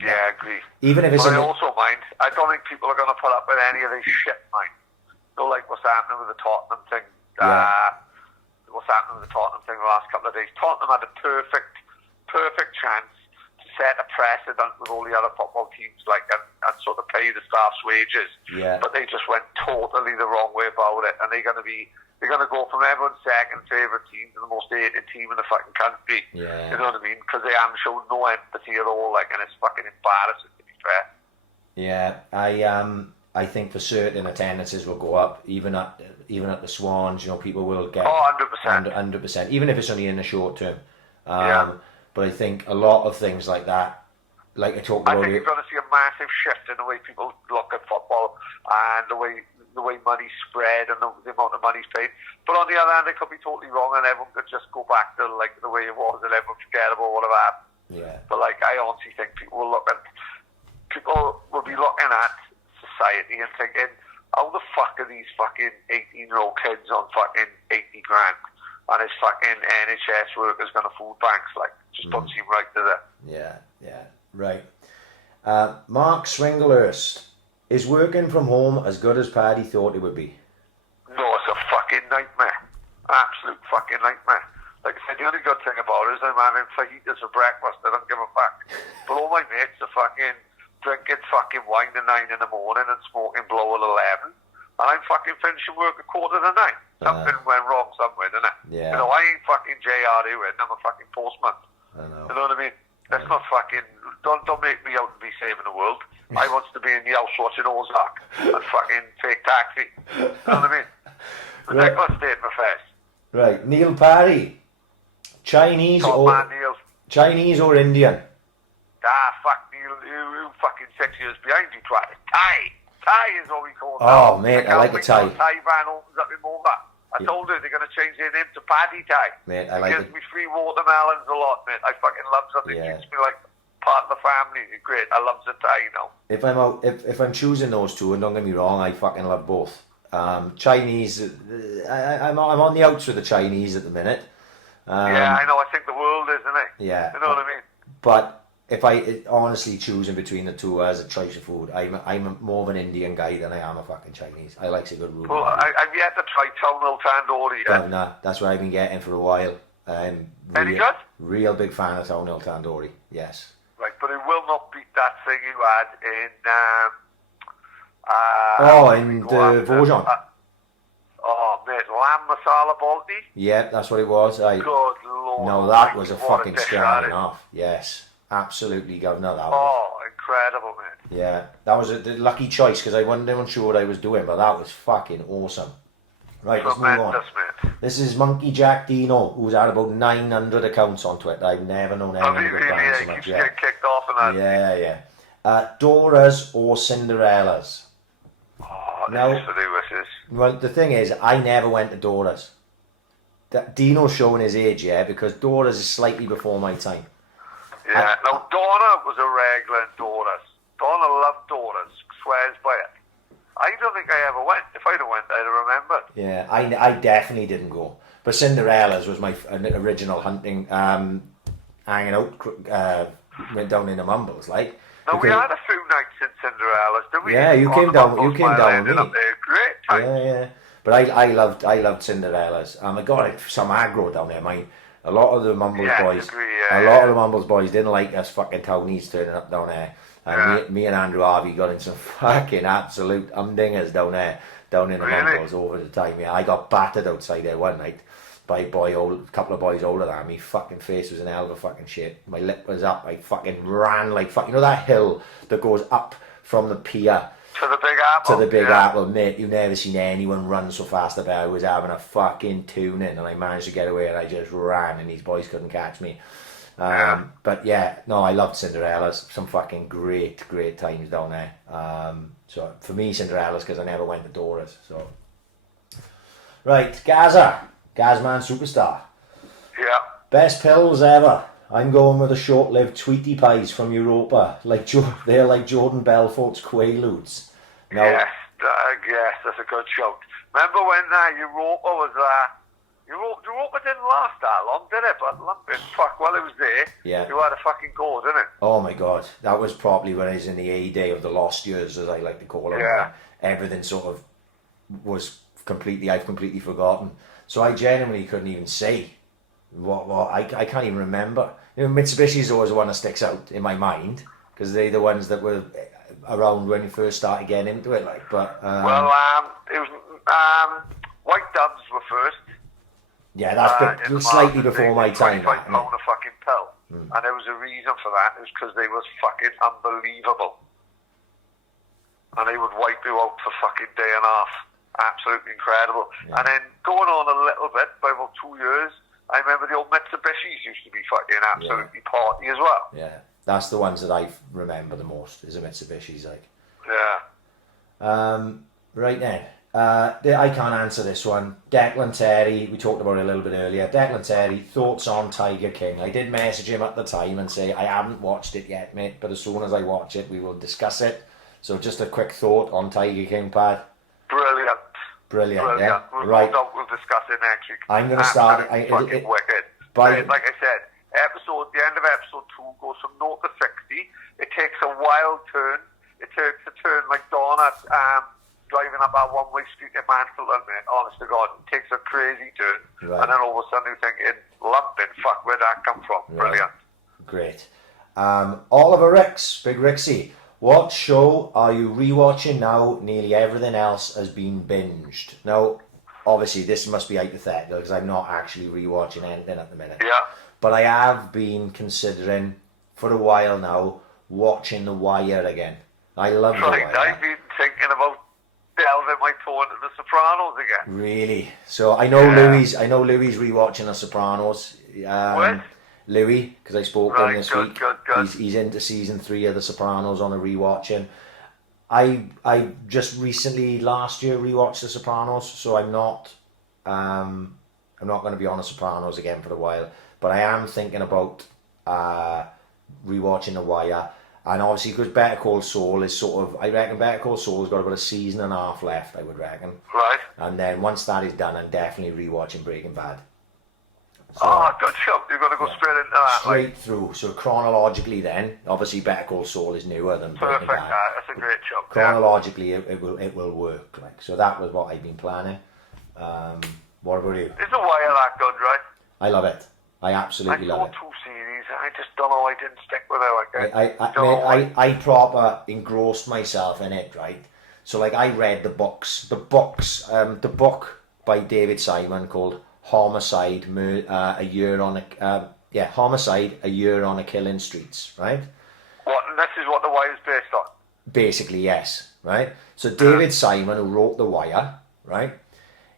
Yeah, I agree. Even if it's I also mind, I don't think people are going to put up with any of this shit, mind. So like what's happening with the Tottenham thing. What's happening with the Tottenham thing the last couple of days. Tottenham had a perfect chance to set a precedent with all the other football teams, like and sort of pay the staff's wages. Yeah. But they just went totally the wrong way about it, and they're going to go from everyone's second favourite team to the most hated team in the fucking country. Yeah. You know what I mean? Because they haven't shown no empathy at all, like, and it's fucking embarrassing, to be fair. Yeah, I think for certain attendances will go up, even at the Swans. You know, people will get 100%, even if it's only in the short term. But I think a lot of things like that, like I talked about. I think you're going to see a massive shift in the way people look at football and the way the way money's spread and the amount of money's paid. But on the other hand, it could be totally wrong, and everyone could just go back to like the way it was, and everyone forget about whatever happened. Yeah. But like, I honestly think people will be looking at society and thinking, how the fuck are these fucking 18-year-old kids on fucking 80 grand? And is fucking NHS workers going to food banks? Like, just don't seem right, does it? Yeah, right. Mark Swinglehurst, is working from home as good as Paddy thought it would be? No, it's a fucking nightmare. Absolute fucking nightmare. Like I said, the only good thing about it is I'm having fajitas for breakfast. I don't give a fuck. But all my mates are fucking drinking fucking wine at 9 in the morning and smoking blow at 11. And I'm fucking finishing work at 8:45. Something went wrong somewhere, didn't it? Yeah. You know, I ain't fucking J.R. Ewing. I'm a fucking postman. I know. You know what I mean? That's not fucking... Don't make me out to be saving the world. I want to be in the house watching Ozark and fucking take taxi. You know what I mean? Ridiculous state of affairs. Right, Neil Parry. Chinese Chinese or Indian? Ah, fuck Neil. You fucking 6 years behind you, twat. Thai is what we call it. Oh, mate, I like a Thai. Thai van opens up in Mumbai. I told her they're going to change their name to Paddy Thai. Mate, I like it. It gives me free watermelons a lot, mate. I fucking love something. It keeps me like part of the family. It's great. I love the Thai, you know. If I'm out, if I'm choosing those two, and don't get me wrong, I fucking love both. Chinese, I'm on the outs with the Chinese at the minute. Yeah, I know. I think the world is, isn't it? Yeah. You know what I mean? But if I honestly choosing between the two as a choice of food, I'm more of an Indian guy than I am a fucking Chinese. I like a good roux. Well, I've yet to try Tonal Tandoori yet. Nah, that's what I've been getting for a while. Any good? Real big fan of Tonal Tandoori. Yes. Right, but it will not beat that thing you had in Voshan. Oh, mate, lamb masala balti. Yeah, that's what it was. Good Lord. No, that was a fucking scare enough. Yes, absolutely, governor. That was. Oh, incredible, man. Yeah, that was the lucky choice because I wasn't sure what I was doing, but that was fucking awesome. Right, let's move on. Man. This is Monkey Jack Dino, who's had about 900 accounts on Twitter. I've never known anyone to ban so much. Keeps getting kicked off and that. Yeah. Doras or Cinderellas? Oh, now, this is. Well, the thing is, I never went to Dora's. Dino's showing his age, yeah, because Dora's is slightly before my time. Yeah, now Donna was a regular in Dora's. Donna loved Dora's, swears by it. I don't think I ever went. If I'd have went, I'd have remembered. Yeah, I definitely didn't go. But Cinderella's was my original hunting, hanging out, went down in the Mumbles, like. No, we had a few nights in Cinderella's, didn't we? Yeah, you came down with me. Great time. Yeah. But I loved Cinderella's. I got some aggro down there, mate. A lot of the Mumbles boys, a lot of the Mumbles boys didn't like us fucking townies turning up down there. And me and Andrew Harvey got in some fucking absolute umdingers down in the Mumbles over the time. Yeah, I got battered outside there one night by a couple of boys older than me. Fucking face was in hell of a fucking shit. My lip was up. I fucking ran like fuck. You know that hill that goes up from the pier to the Big Apple. To the Big Apple, mate. You've never seen anyone run so fast about. I was having a fucking tune in, and I managed to get away, and I just ran, and these boys couldn't catch me. But yeah, no, I loved Cinderella's. Some fucking great times down there. So for me, Cinderella's because I never went to Dora's. So right, Gazman Superstar. Yeah. Best pills ever. I'm going with the short-lived Tweety Pies from Europa. They're like Jordan Belfort's Quaaludes. Now, yes, that's a good shout. Remember when Europa was Europa didn't last that long, did it? But while it was there, you had a fucking go, didn't it? Oh my God, that was probably when I was in the heyday of the lost years, as I like to call them. Yeah. Everything sort of was I've completely forgotten. So I genuinely couldn't even say what I can't even remember. You know, Mitsubishi's always the one that sticks out in my mind because they're the ones that were around when you first started getting into it. Like, but it was White Doves were first. Yeah, that's slightly before my time. £25 a fucking pill, and there was a reason for that. It was because they was fucking unbelievable, and they would wipe you out for fucking day and a half. Absolutely incredible. Yeah. And then going on a little bit, by about 2 years, I remember the old Mitsubishis used to be fucking absolutely party as well. Yeah, that's the ones that I remember the most, is the Mitsubishis, like. Yeah. Right then, I can't answer this one. Declan Terry, we talked about it a little bit earlier. Declan Terry, thoughts on Tiger King? I did message him at the time and say, I haven't watched it yet, mate, but as soon as I watch it, we will discuss it. So just a quick thought on Tiger King, Pat. Brilliant, yeah? Right. We'll discuss it next week. I'm going to start... Fucking wicked. Like I said, the end of episode 2 goes from 0 to 60. It takes a wild turn. It takes a turn like Donna driving up that one-way street in Mansfield, mate. Honest to God, it takes a crazy turn. Right. And then all of a sudden you're thinking, lumping, fuck, where'd that come from? Right. Brilliant. Great. Oliver Ricks, Big Rixie. What show are you rewatching now? Nearly everything else has been binged. Now, obviously, this must be hypothetical because I'm not actually rewatching anything at the minute. Yeah. But I have been considering, for a while now, watching The Wire again. I love The Wire. I've been thinking about delving my toe into The Sopranos again. Really? So I know Louis rewatching The Sopranos. What? Louis, because I spoke to him this week. Good. He's into season 3 of The Sopranos on a rewatching. I just recently last year rewatched The Sopranos, so I'm not going to be on The Sopranos again for a while. But I am thinking about rewatching The Wire, and obviously because Better Call Saul is I reckon Better Call Saul's got about a season and a half left, I would reckon. Right. And then once that is done, I'm definitely rewatching Breaking Bad. So, good show. You're going to go straight into that. Straight through. So chronologically then, obviously Better Call Saul is newer than Breaking Perfect. Bad. That's a great show. Chronologically, it will work. Like, so that was what I've been planning. What about you? Is The Wire that good, right? I love it. I absolutely love it. I saw 2 series. I just don't know. I didn't stick with it. I proper engrossed myself in it, right? So like I read the books. The book by David Simon called Homicide, a year on a killing streets, right? What? And this is what The Wire is based on? Basically, yes, right? So David Simon, who wrote The Wire, right?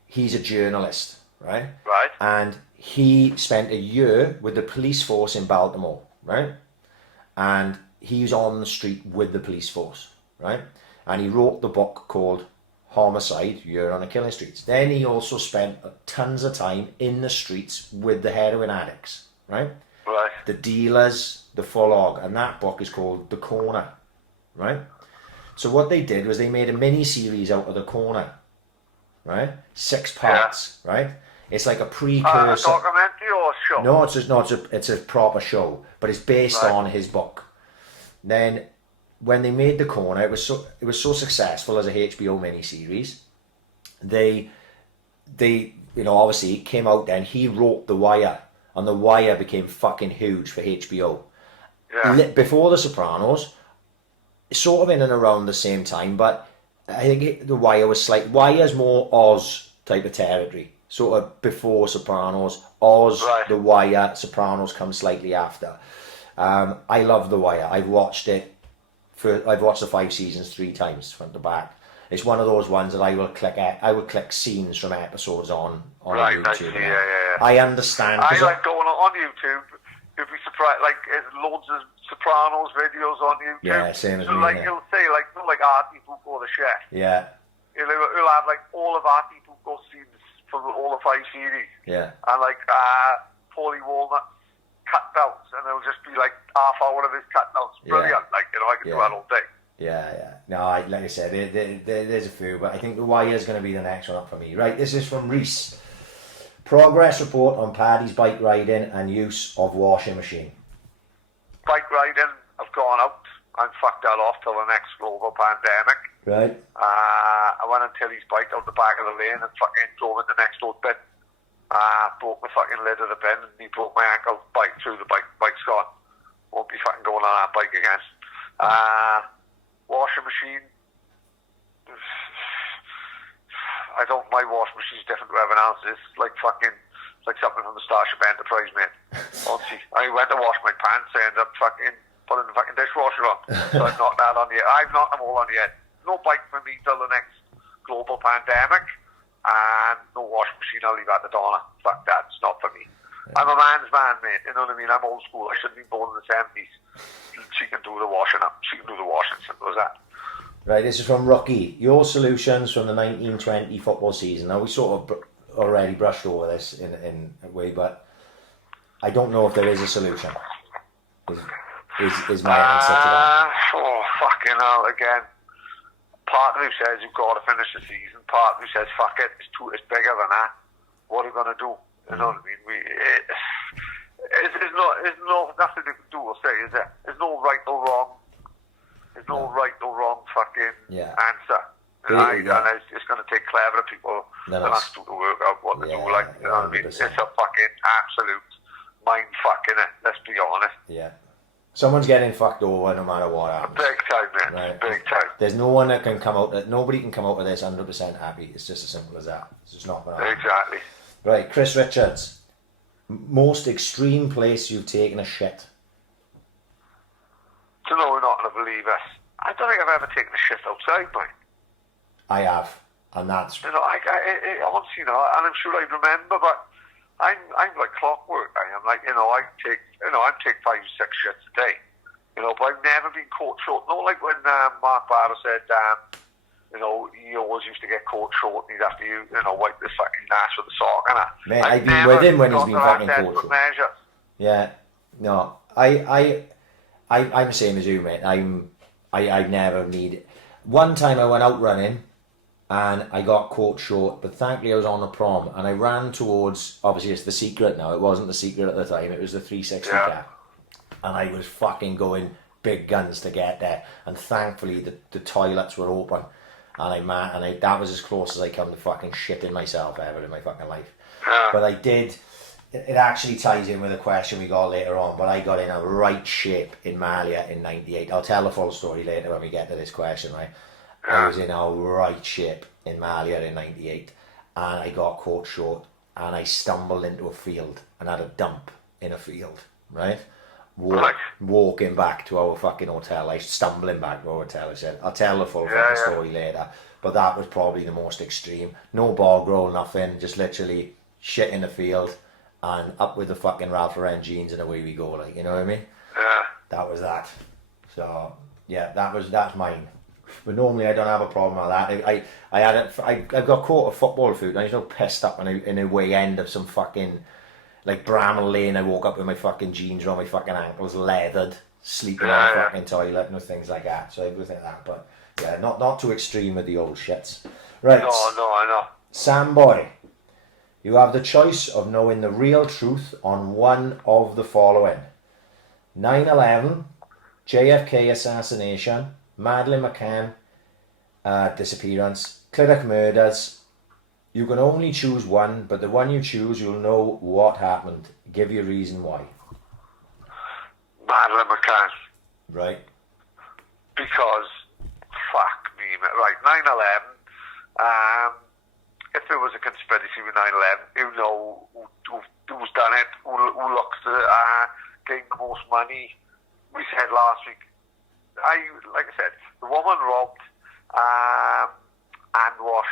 He's a journalist, right? Right. And he spent a year with the police force in Baltimore, right? And he's on the street with the police force, right? And he wrote the book called Homicide, Year on a Killing Streets. Then he also spent tons of time in the streets with the heroin addicts, right? Right. The dealers, the full hog, and that book is called The Corner, right? So what they did was they made a mini-series out of The Corner, right? 6 parts, right? It's like a precursor. A documentary or a show? No, it's a proper show, but it's based on his book. Then when they made The Corner, it was so successful as a HBO miniseries. They obviously it came out then. He wrote The Wire, and The Wire became fucking huge for HBO. Yeah. Before The Sopranos, sort of in and around the same time, but I think The Wire was Wire's more Oz type of territory. Sort of before Sopranos, Oz, right. The Wire, Sopranos come slightly after. I love The Wire. I've watched it. I've watched the 5 seasons 3 times front to back. It's one of those ones that I will click scenes from episodes on right, YouTube. Yeah. I understand. I like going on YouTube. You'd be surprised. Like loads of Sopranos videos on YouTube. Yeah, same as so me. Like yeah. You'll say like Artie Pucco the chef. Yeah. He'll have like all of Artie Pucco scenes from all the 5 series. Yeah. And like Paulie Walnut cutouts, and it'll just be like half hour of his cutouts. Brilliant. Yeah. Like I could do that all day. Yeah. No, like I said, there's a few, but I think The Wire is going to be the next one up for me. Right, this is from Reese. Progress report on Paddy's bike riding and use of washing machine. Bike riding, I've gone out and fucked that off till the next global pandemic. Right. I went until his bike out the back of the lane and fucking drove in the next door bin. Broke the fucking lid of the bin and he broke my ankle. Bike through the bike's gone. Won't be fucking going on that bike again. Washing machine. My washing machine's different to everyone else's. It's like something from the Starship Enterprise, mate. Honestly, I went to wash my pants, I ended up fucking putting the fucking dishwasher on. So I've knocked that on the head. I've knocked them all on the head. No bike for me till the next global pandemic, and no washing machine. I'll leave at the door. Fuck that, it's not for me. Yeah. I'm a man's man, mate. You know what I mean? I'm old school. I shouldn't be born in the 70s. She can do the washing up. She can do the washing. Simple as that. Right, this is from Rocky. Your solutions from the 1920 football season. Now, we sort of already brushed over this in a way, but I don't know if there is a solution. Is my answer to that. Oh, fucking hell, again. Part of who says you've got to finish the season, part of who says, fuck it, it's bigger than that. What are we going to do? You know what I mean? There's nothing you can do or say, is there? There's no right or wrong. There's no right or wrong fucking answer. And it's going to take clever people than us to work out what to do. Like, you know what I mean? It's a fucking absolute mind fucking it. Let's be honest. Yeah. Someone's getting fucked over no matter what happens. Big time, man. Right? Big time. There's no one that can come out. Nobody can come out of this 100% happy. It's just as simple as that. It's just not going to happen. Exactly. Right, Chris Richards. Most extreme place you've taken a shit. To know we're not going to believe us. I don't think I've ever taken a shit outside, mate. I have, and that's. You know, I honestly, you know, and I'm sure I remember, but I'm like clockwork. I am like, you know, I take 5 or 6 shits a day. You know, but I've never been caught short. Not like when Mark Barrow said, you know, he always used to get caught short and he'd have to, you know, wipe his fucking ass with a sock and that. Man, I've been with him when he's been fucking caught short. Measures. Yeah, no, I'm the same as you, mate. I never need. One time I went out running, and I got caught short. But thankfully I was on the prom, and I ran towards. Obviously, it's the secret now. It wasn't the secret at the time. It was the 360 cap, and I was fucking going big guns to get there. And thankfully, the toilets were open, and that was as close as I come to fucking shitting myself ever in my fucking life. But I did. It actually ties in with a question we got later on, but I got in a right shape in Malia in 98. I'll tell the full story later when we get to this question, right? I was in a right shape in Malia in 98, and I got caught short, and I stumbled into a field and had a dump in a field, right? Walking back to our fucking hotel, stumbling back to our hotel, I said, I'll tell the full fucking story later, but that was probably the most extreme. No bog roll, nothing, just literally shit in the field, and up with the fucking Ralph Lauren jeans and away we go, like, you know what I mean? Yeah. That was that. So, yeah, that's mine. But normally I don't have a problem with that. I got caught at football food and I was so pissed up in a way end of some fucking, like Bramall Lane. I woke up with my fucking jeans around my fucking ankles, leathered, sleeping on the fucking toilet and things like that. So everything like that. But yeah, not too extreme with the old shits. Right. No, I know. Sam Boy. You have the choice of knowing the real truth on one of the following: 9/11, JFK assassination, Madeleine McCann disappearance, Clinic murders. You can only choose one, but the one you choose, you'll know what happened. Give your reason why. Madeleine McCann. Right. Because, fuck me, right, 9/11, if there was a conspiracy with 9/11, you know who's done it, who looks to gain the most money. We said last week, like I said, the woman robbed hand wash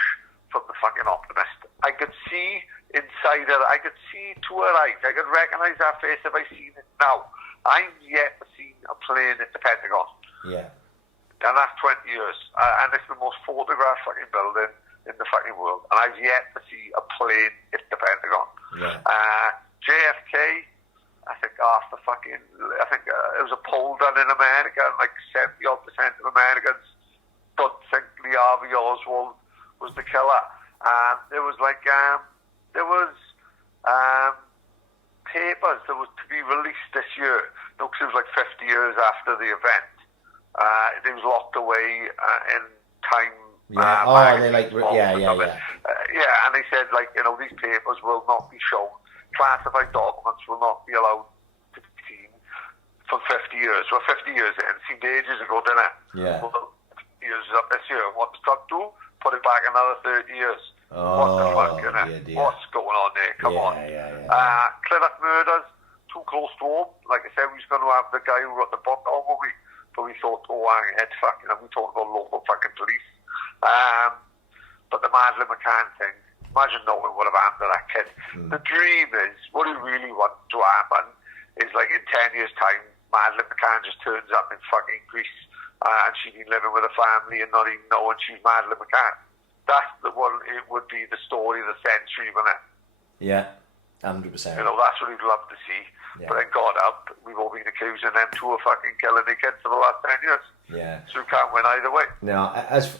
from the fucking Optimist. I could see inside her, I could see to her eyes, I could recognise that face if I seen it now. I'm yet to see a plane at the Pentagon. Yeah. And that's 20 years. And it's the most photographed fucking building in the fucking world, and I've yet to see a plane hit the Pentagon. Yeah. JFK, I think it was a poll done in America, and like 70% of Americans don't think Lee Harvey Oswald was the killer. And there was papers that was to be released this year. No, because it was like 50 years after the event. It was locked away in Time. Yeah. And they said, like, you know, these papers will not be shown. Classified documents will not be allowed to be seen for 50 years. Well, 50 years in, it seemed ages ago, didn't it? Yeah. Well, years is up this year. What does Trump do? Put it back another 30 years. What the fuck, innit? What's going on there? Come on. Clinic murders, too close to home. Like I said, we was going to have the guy who wrote the book over we, but we thought, hang ahead, fucking, we talked about local fucking police. But the Madeleine McCann thing, imagine knowing what have happened to that kid. The dream is, what he really wants to happen is, like, in 10 years' time, Madeleine McCann just turns up in fucking Greece and she's been living with a family and not even knowing she's Madeleine McCann. That's the one. It would be the story of the century, wouldn't it? Yeah, 100%. You know, that's what we'd love to see. Yeah. But then God up, we've all been accusing them two of fucking killing their kids for the last 10 years. Yeah. So we can't win either way. No,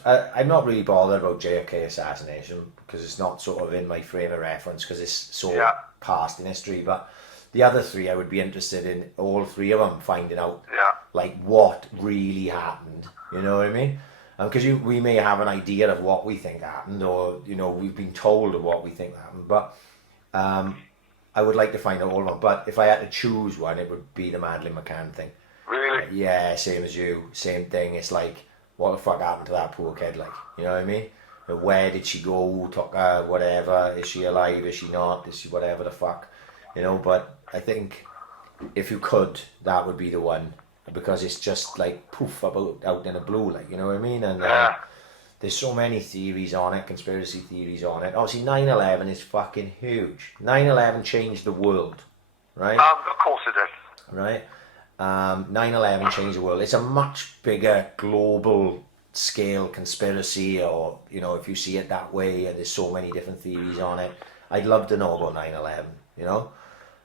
I'm not really bothered about JFK assassination because it's not sort of in my frame of reference because it's so past in history. But the other three, I would be interested in all three of them finding out like what really happened. You know what I mean? Because we may have an idea of what we think happened, or you know we've been told of what we think happened. But I would like to find out all of them. But if I had to choose one, it would be the Madeleine McCann thing. Really? Yeah, same as you. Same thing. It's like, what the fuck happened to that poor kid? Like, you know what I mean? Where did she go? Took her, whatever. Is she alive? Is she not? Is she whatever the fuck? You know, but I think if you could, that would be the one. Because it's just like poof about out in the blue, like, you know what I mean? And there's so many theories on it, conspiracy theories on it. Obviously 9/11 is fucking huge. 9/11 changed the world, right? Of course it did. Right? 9/11 changed the world. It's a much bigger global scale conspiracy, or you know, if you see it that way, there's so many different theories on it. I'd love to know about 9/11, you know?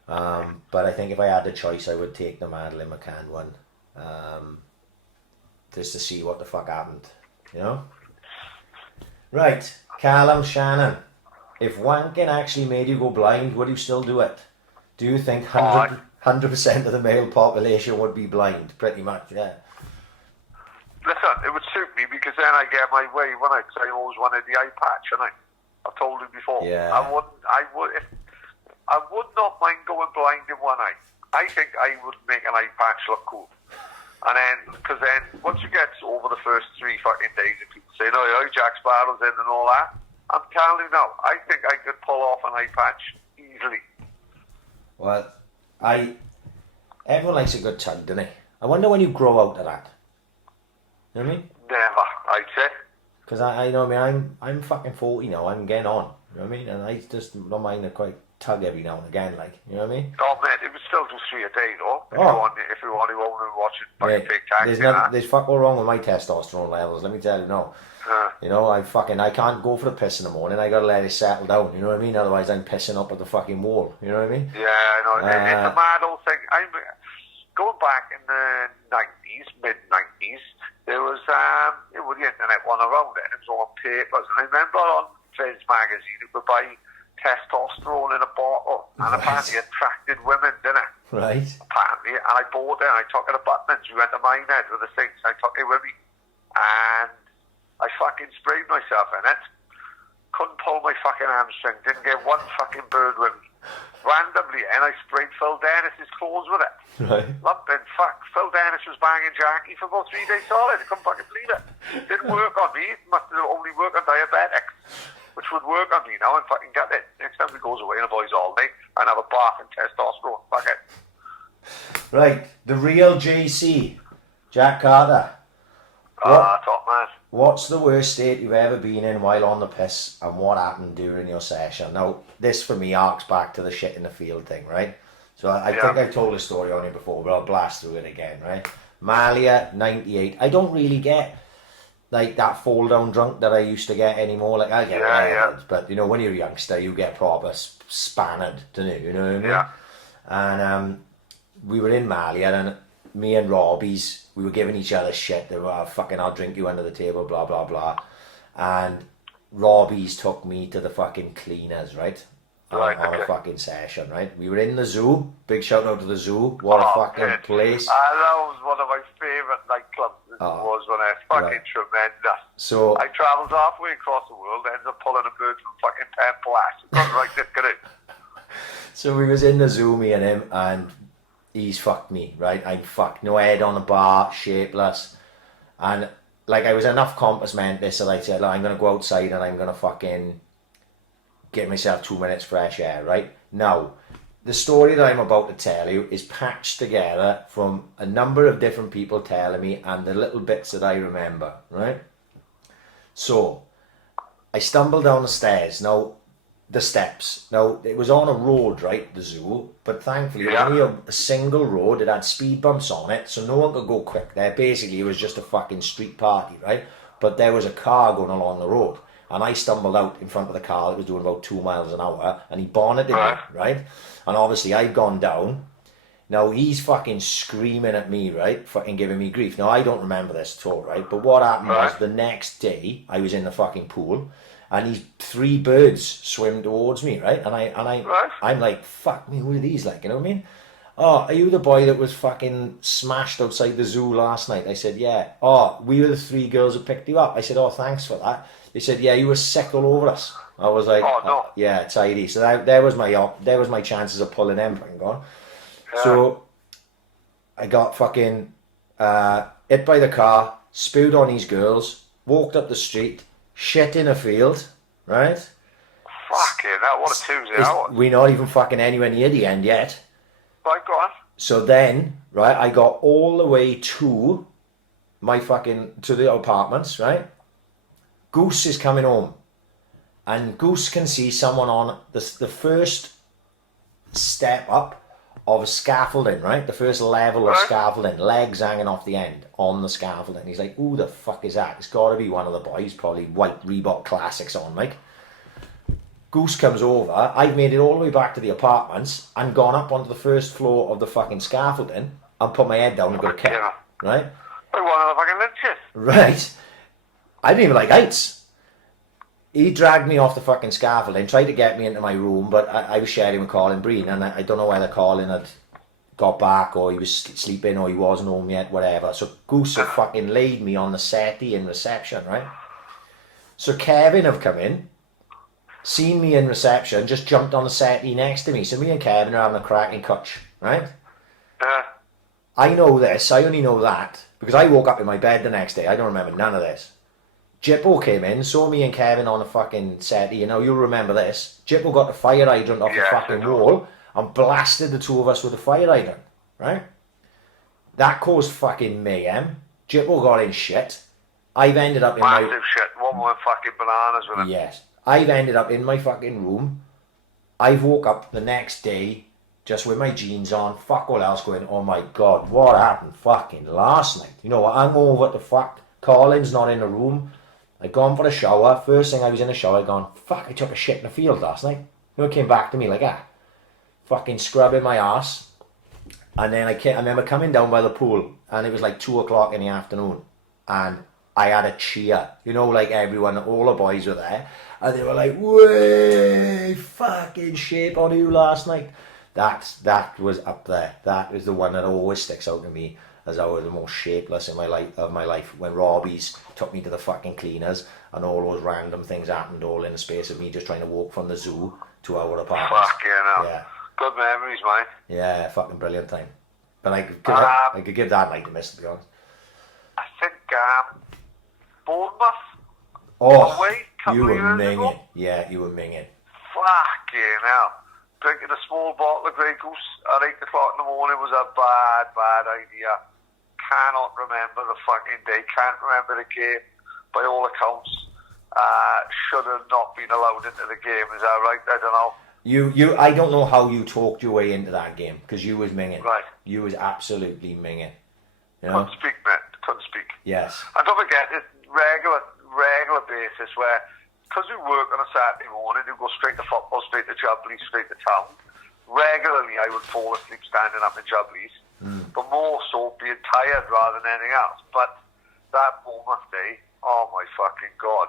But I think if I had the choice, I would take the Madeleine McCann one. Just to see what the fuck happened, you know? Right, Callum Shannon. If wanking actually made you go blind, would you still do it? Do you think 100% of the male population would be blind? Pretty much, yeah. Listen, it would suit me because then I get my way, when I always wanted the eye patch, and I've told you before. Yeah. I would not mind going blind in one eye. I think I would make an eye patch look cool. And then, because then, once you get over the first 3 fucking days, if people say, no, Jack Sparrow's in and all that, I'm telling you now, I think I could pull off an eye patch easily. Well, everyone likes a good tug, doesn't they? I wonder when you grow out of that. You know what I mean? Never, I'd say. Because I know, I mean, I'm fucking 40 now, I'm getting on. You know what I mean? And I just don't mind a quite tug every now and again, like, you know what I mean? Oh, man, it would still do 3 a day, though. If you want to own and watch it, fucking take taxi. There's fuck all wrong with my testosterone levels, let me tell you, no. You know, I can't go for the piss in the morning, I gotta let it settle down, you know what I mean? Otherwise I'm pissing up at the fucking wall, you know what I mean? Yeah, I know, it's a mad old thing. Going back in the 90s, mid-90s, there was, the internet one around it, and it was all on papers, and I remember on Fizz magazine, you could buy testosterone in a bottle, and apparently it attracted women, didn't it? Right. Apparently, and I bought it, and I took it to Buttman's. We went to Minehead with the things, I took it with me, and I fucking sprayed myself in it. Couldn't pull my fucking hamstring, didn't get one fucking bird with me. Randomly, and I sprayed Phil Dennis's clothes with it. Right. Lumping, fuck. Phil Dennis was banging Jackie for about 3 days solid. I couldn't fucking believe it. Didn't work on me. It must have only worked on diabetics, which would work on me now. And fucking get it. Next time he goes away and avoids all day and have a bath and testosterone. Fuck it. Right. The real JC, Jack Carter. Top man. What's the worst state you've ever been in while on the piss, and what happened during your session? Now, this for me arcs back to the shit in the field thing, right? So I think I've told this story on here before, but I'll blast through it again, right? Malia, 98. I don't really get like that fall down drunk that I used to get anymore. Like I get but you know, when you're a youngster, you get proper spanned, don't you? You know what I mean? Yeah. And we were in Malia, and me and Robbie's, we were giving each other shit. They were fucking, I'll drink you under the table, blah blah blah. And Robbie's took me to the fucking cleaners, right? On a fucking session, right? We were in the zoo. Big shout out to the zoo. What a fucking place. That was one of my favourite nightclubs. Was when I fucking tremendous. So I travelled halfway across the world, ended up pulling a bird from fucking Pemplass. Got right this good. So we was in the zoo, me and him, and he's fucked me, right? I'm fucked. No head on the bar, shapeless. And like I was enough compass mentis that I said, I'm going to go outside and I'm going to fucking get myself 2 minutes fresh air, right? Now, the story that I'm about to tell you is patched together from a number of different people telling me and the little bits that I remember, right? So, I stumbled down the stairs. Now, the steps. Now, it was on a road, right, the zoo, but thankfully it was only a single road. It had speed bumps on it, so no one could go quick there. Basically, it was just a fucking street party, right? But there was a car going along the road, and I stumbled out in front of the car that was doing about 2 miles an hour, and he bonneted me, right? And obviously, I'd gone down. Now, he's fucking screaming at me, right? Fucking giving me grief. Now, I don't remember this at all, right? But what happened was, the next day, I was in the fucking pool, and these 3 birds swim towards me, right? And I'm like, fuck me, who are these, like, you know what I mean? Oh, are you the boy that was fucking smashed outside the zoo last night? I said, yeah. Oh, we were the 3 girls that picked you up. I said, oh, thanks for that. They said, yeah, you were sick all over us. I was like, oh, no. Yeah, tidy. So there was my chances of pulling them fucking gone. Yeah. So I got fucking hit by the car, spewed on these girls, walked up the street, shit in a field, right? Fucking hell, what a Tuesday that was. We're not even fucking anywhere near the end yet. Right, go on. So then, right, I got all the way to the apartments, right? Goose is coming home. And Goose can see someone on the first step up of scaffolding, right? The first level of scaffolding, legs hanging off the end on the scaffolding. He's like, who the fuck is that? It's got to be one of the boys, probably white Reebok Classics on, like. Goose comes over. I've made it all the way back to the apartments and gone up onto the first floor of the fucking scaffolding and put my head down and got a kick, right? I one of the fucking lynches. Right. I didn't even like heights. He dragged me off the fucking scaffolding, tried to get me into my room, but I was sharing with Colin Breen, and I don't know whether Colin had got back or he was sleeping or he wasn't home yet, whatever. So Goose had fucking laid me on the settee in reception, right? So Kevin have come in, seen me in reception, just jumped on the settee next to me. So me and Kevin are having a cracking cutch, right? I know this, I only know that, because I woke up in my bed the next day. I don't remember none of this. Jippo came in, saw me and Kevin on the fucking settee. You know, you'll remember this. Jippo got the fire hydrant off the fucking wall and blasted the 2 of us with the fire hydrant, right? That caused fucking mayhem. Jippo got in shit. I've ended up in massive shit. One more fucking bananas with him. Yes. I've ended up in my fucking room. I've woke up the next day just with my jeans on, fuck all else, going, oh my God, what happened fucking last night? You know, I'm over the fuck. Colin's not in the room. I'd gone for a shower. First thing I was in the shower, I'd gone, fuck, I took a shit in the field last night. You know, it came back to me like that. Fucking scrubbing my ass. And then I remember coming down by the pool, and it was like 2 o'clock in the afternoon. And I had a cheer. You know, like everyone, all the boys were there. And they were like, way, fucking shape on you last night. That was up there. That is the one that always sticks out to me as I was the most shapeless in my life when Robbie's took me to the fucking cleaners and all those random things happened all in the space of me just trying to walk from the zoo to our apartment. Fucking hell. Yeah. Good memories, mate. Yeah, fucking brilliant time. But I could give that night a miss, to be honest. I think Bournemouth. Oh, away, you were minging. Yeah, you were minging. Fucking hell. Drinking a small bottle of Grey Goose at 8 o'clock in the morning was a bad idea. Cannot remember the fucking day. Can't remember the game. By all accounts, should have not been allowed into the game. Is that right? I don't know. I don't know how you talked your way into that game because you was minging. Right. You was absolutely minging. You know? Couldn't speak, mate. Couldn't speak. Yes. And don't forget, it's regular basis where, because we work on a Saturday morning, we go straight to football, straight to Jubilee, straight to town. Regularly, I would fall asleep standing up in Jubilees, but more so being tired rather than anything else. But that Bournemouth day, oh my fucking God.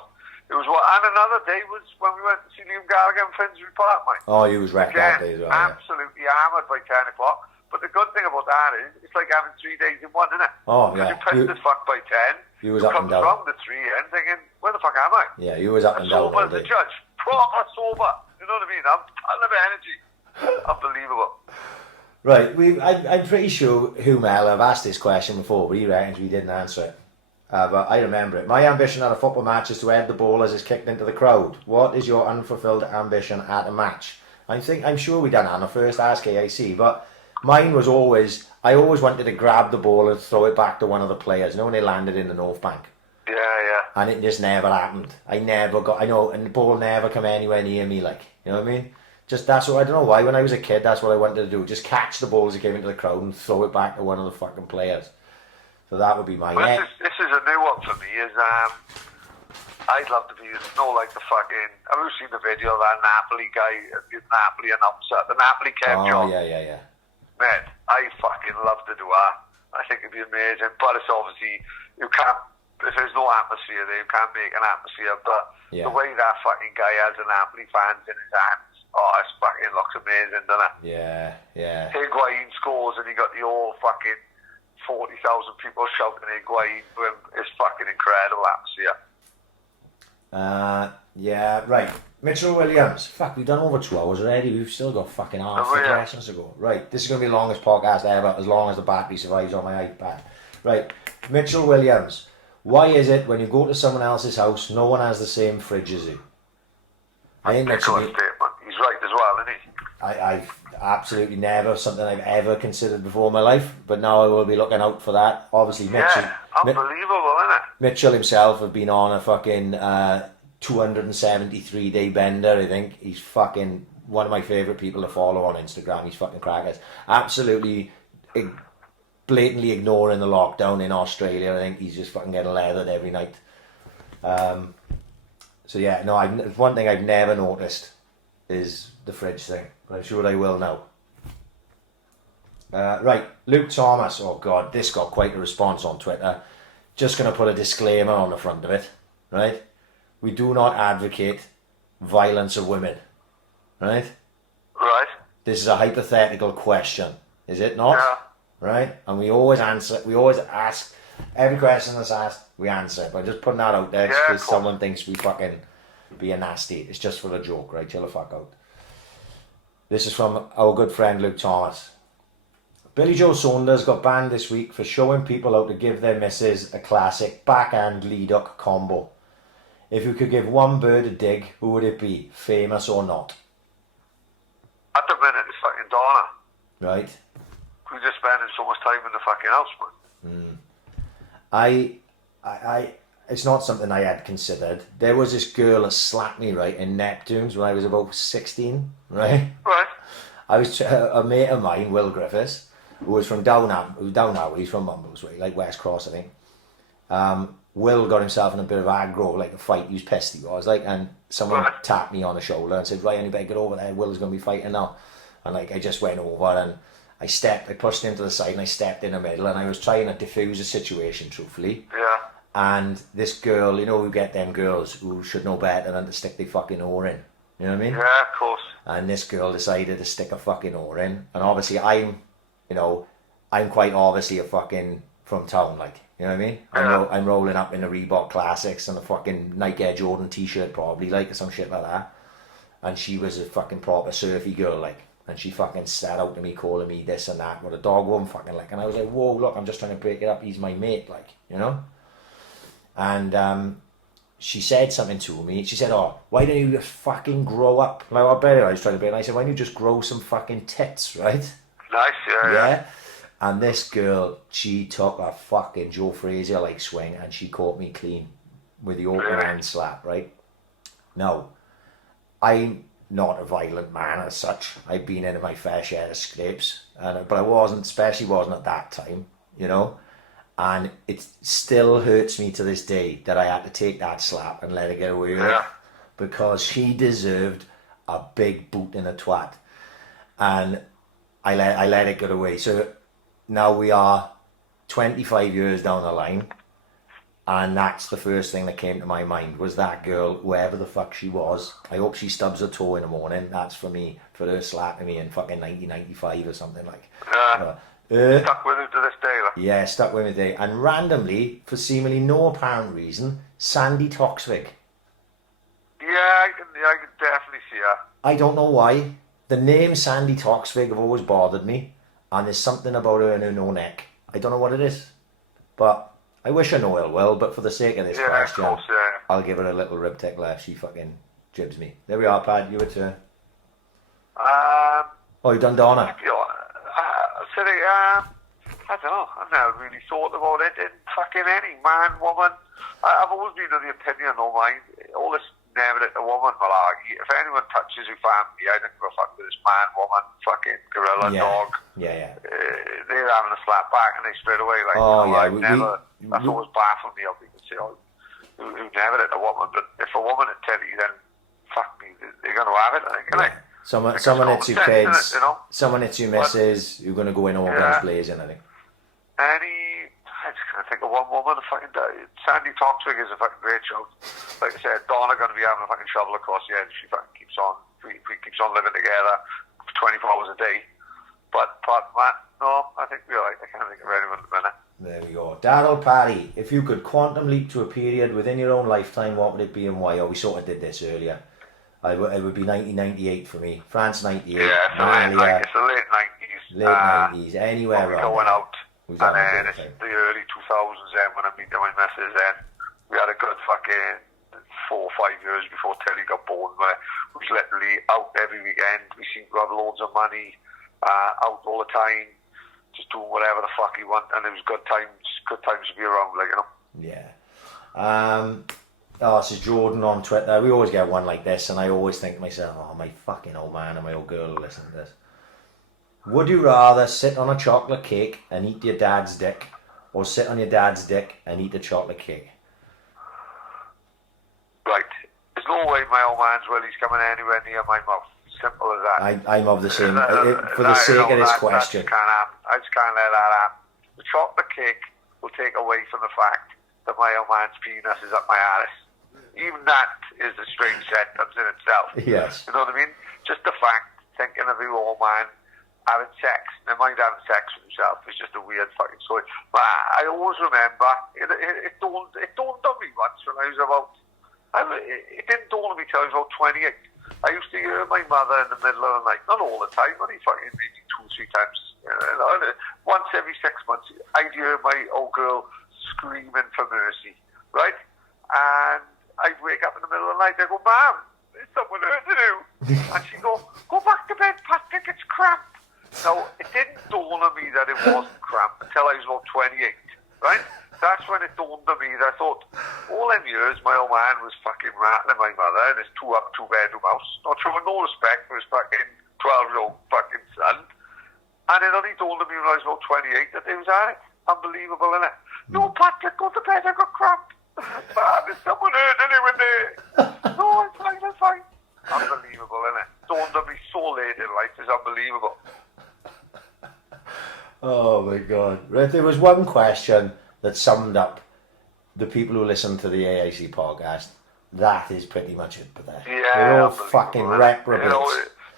It was and another day was when we went to see Liam Gallagher in Finsbury Park, mate. Oh, you was wrecked that day as well. Absolutely hammered by 10 o'clock. But the good thing about that is, it's like having 3 days in one, isn't it? Oh, yeah. Because you're pissed as fuck by 10. You was up and down. From the 3 end thinking, where the fuck am I? Yeah, you was up and down. Sober as the judge. Proper sober. You know what I mean? I'm full of energy. Unbelievable. Right, I'm pretty sure Humel, I've asked this question before, but he reckons we didn't answer it. But I remember it. My ambition at a football match is to head the ball as it's kicked into the crowd. What is your unfulfilled ambition at a match? I'm sure we done that on the first Ask AiC, but mine was always, I always wanted to grab the ball and throw it back to one of the players. You know when they landed in the North Bank? Yeah. And it just never happened. I know, and the ball never come anywhere near me, like, you know what I mean? Just that's what, I don't know why, when I was a kid, that's what I wanted to do. Just catch the ball as it came into the crowd and throw it back to one of the fucking players. So that would be my... Well, this is a new one for me, is, I'd love to be, like the fucking... Have you seen the video of that Napoli guy, the Napoli announcer, the Napoli Kev John? Yeah. Man, I fucking love to do that. I think it'd be amazing, but it's obviously, you can't, if there's no atmosphere there, you can't make an atmosphere, but the way that fucking guy has the Napoli fans in his hands, it fucking looks amazing, doesn't it? Yeah. Higuain scores and you got the whole fucking 40,000 people shouting Higuain. It's fucking incredible atmosphere. Yeah, right. Mitchell Williams. Fuck, we've done over 2 hours already. We've still got fucking half the questions to go. Right, this is going to be the longest podcast ever, as long as the battery survives on my iPad. Right, Mitchell Williams. Why is it when you go to someone else's house, no one has the same fridge as you? I think that's statement. He's right as well, isn't he? I've absolutely never, something I've ever considered before in my life, but now I will be looking out for that. Obviously, Mitchell. Yeah, unbelievable, isn't it? Mitchell himself have been on a fucking 273-day bender, I think. He's fucking one of my favourite people to follow on Instagram. He's fucking crackers. Absolutely blatantly ignoring the lockdown in Australia. I think he's just fucking getting leathered every night. So yeah, no, one thing I've never noticed is the fridge thing, but I'm sure I will now. Right, Luke Thomas. Oh God, this got quite a response on Twitter. Just going to put a disclaimer on the front of it, right? We do not advocate violence of women, right? Right. This is a hypothetical question, is it not? Yeah. Right? And we always ask, every question that's asked, we answer. But just putting that out there, just in case someone thinks we fucking being nasty. It's just for a joke, right? Chill the fuck out. This is from our good friend Luke Thomas. Billy Joe Saunders got banned this week for showing people how to give their missus a classic backhand lead-up combo. If you could give one bird a dig, who would it be? Famous or not? At the minute, it's fucking Donna. Right. We're just spending so much time in the fucking house, man. It's not something I had considered. There was this girl that slapped me, right, in Neptune's when I was about 16, right? Right. I was a mate of mine, Will Griffiths, who was from down now, he's from Mumblesway, like West Cross, I think. Will got himself in a bit of aggro, like a fight. He was pissed, he was, like, and someone tapped me on the shoulder and said, right, anybody get over there, Will's going to be fighting now. And like, I just went over and I pushed him to the side and I stepped in the middle and I was trying to diffuse the situation, truthfully. Yeah. And this girl, you know, we get them girls who should know better than to stick their fucking oar in. You know what I mean? Yeah, of course. And this girl decided to stick a fucking oar in. And obviously I'm quite obviously a fucking from town, like, you know what I mean? Yeah. I'm rolling up in the Reebok Classics and a fucking Nike Air Jordan t-shirt probably, like, or some shit like that. And she was a fucking proper surfy girl, like, and she fucking sat out to me calling me this and that, what a dog won't fucking like. And I was like, whoa, look, I'm just trying to break it up. He's my mate, like, you know? And she said something to me. She said, oh, why don't you just fucking grow up? Like, I bet I was trying to be, and I said, why don't you just grow some fucking tits, right? Nice, yeah. And this girl, she took a fucking Joe Frazier-like swing and she caught me clean with the open hand slap, right? Now, I'm not a violent man as such. I've been in my fair share of scrapes, but I wasn't at that time, you know? And it still hurts me to this day that I had to take that slap and let her get away with it, because she deserved a big boot in the twat. And I let it get away. So now we are 25 years down the line, and that's the first thing that came to my mind was that girl, whoever the fuck she was. I hope she stubs her toe in the morning. That's for me, for her slapping me in fucking 1995 or something like. Stuck with her to this day, like. Yeah, stuck with me today. And randomly, for seemingly no apparent reason, Sandy Toksvig. Yeah, I can definitely see her. I don't know why. The name Sandy Toksvig have always bothered me, and there's something about her and her no neck. I don't know what it is, but I wish I know ill will, but for the sake of this question, of course, I'll give her a little rib tickler if she fucking jibs me. There we are, Pad, your turn. Oh, you done Donna? I don't know. I've never really thought about it in fucking any man, woman. I've always been of the opinion, no mind, all this never it a woman malarkey. If anyone touches your family, I don't give a fuck with this man, woman, fucking gorilla, dog. Yeah. They're having a slap back and they straight away like, that's always baffled me. I'll be say, who never it a woman, but if a woman had tell you, then fuck me, they're going to have it, I think, innit? Someone hits your kids, someone hits your missus, you're going to go in all guns blazing, I think. I just can't think of one woman. Sandy Toxic is a fucking great show. Like I said, Donna going to be having a fucking shovel across the edge. She fucking keeps on. We keeps on living together for 24 hours a day. But apart from that, no, I think we're right. I can't think of anyone at the minute. There we go. Daryl Parry, if you could quantum leap to a period within your own lifetime, what would it be and why? Oh, we sort of did this earlier. It would be 1998 for me. France 98. Yeah, it's the late 90s. Late 90s, anywhere around. Going out. And then it's the early 2000s then when I meet my missus then. We had a good fucking 4 or 5 years before Tilly got born where we was literally out every weekend. We seemed to have loads of money, out all the time, just doing whatever the fuck you want, and it was good times to be around, like, you know. Yeah. This is Jordan on Twitter. We always get one like this, and I always think to myself, oh, my fucking old man and my old girl will listen to this. Would you rather sit on a chocolate cake and eat your dad's dick, or sit on your dad's dick and eat a chocolate cake? Right. There's no way my old man's willy's coming anywhere near my mouth. Simple as that. I'm of the same. For the sake of this question. That can't happen. I just can't let that happen. The chocolate cake will take away from the fact that my old man's penis is up my ass. Even that is a strange sentence in itself. Yes. You know what I mean? Just the fact, thinking of your old man having sex, never mind having sex with himself, is just a weird fucking story. But I always remember, it dawned on me once when I was about, it didn't dawn on me till I was about 28. I used to hear my mother in the middle of the night, not all the time, only fucking maybe 2 or 3 times, once every 6 months, I'd hear my old girl screaming for mercy, right? And I'd wake up in the middle of the night, I'd go, Mum, there's someone hurting you. And she'd go back to bed, Patrick, it's cramp. Now, it didn't dawn on me that it wasn't cramp until I was about 28, right? That's when it dawned on me that I thought, all them years, my old man was fucking rattling my mother in his 2-bedroom house, not showing no respect for his fucking 12-year-old fucking son. And it only dawned on me when I was about 28 that it was at it. Unbelievable, innit? No, Patrick, go to bed, I got cramp. Man, there's someone hurting you in there. No, I'm fine. Unbelievable, innit? Dawned on me so late in life, it's unbelievable. Oh my God. Right, there was one question that summed up the people who listen to the AiC podcast. That is pretty much it, but they're all fucking reprobates. You know,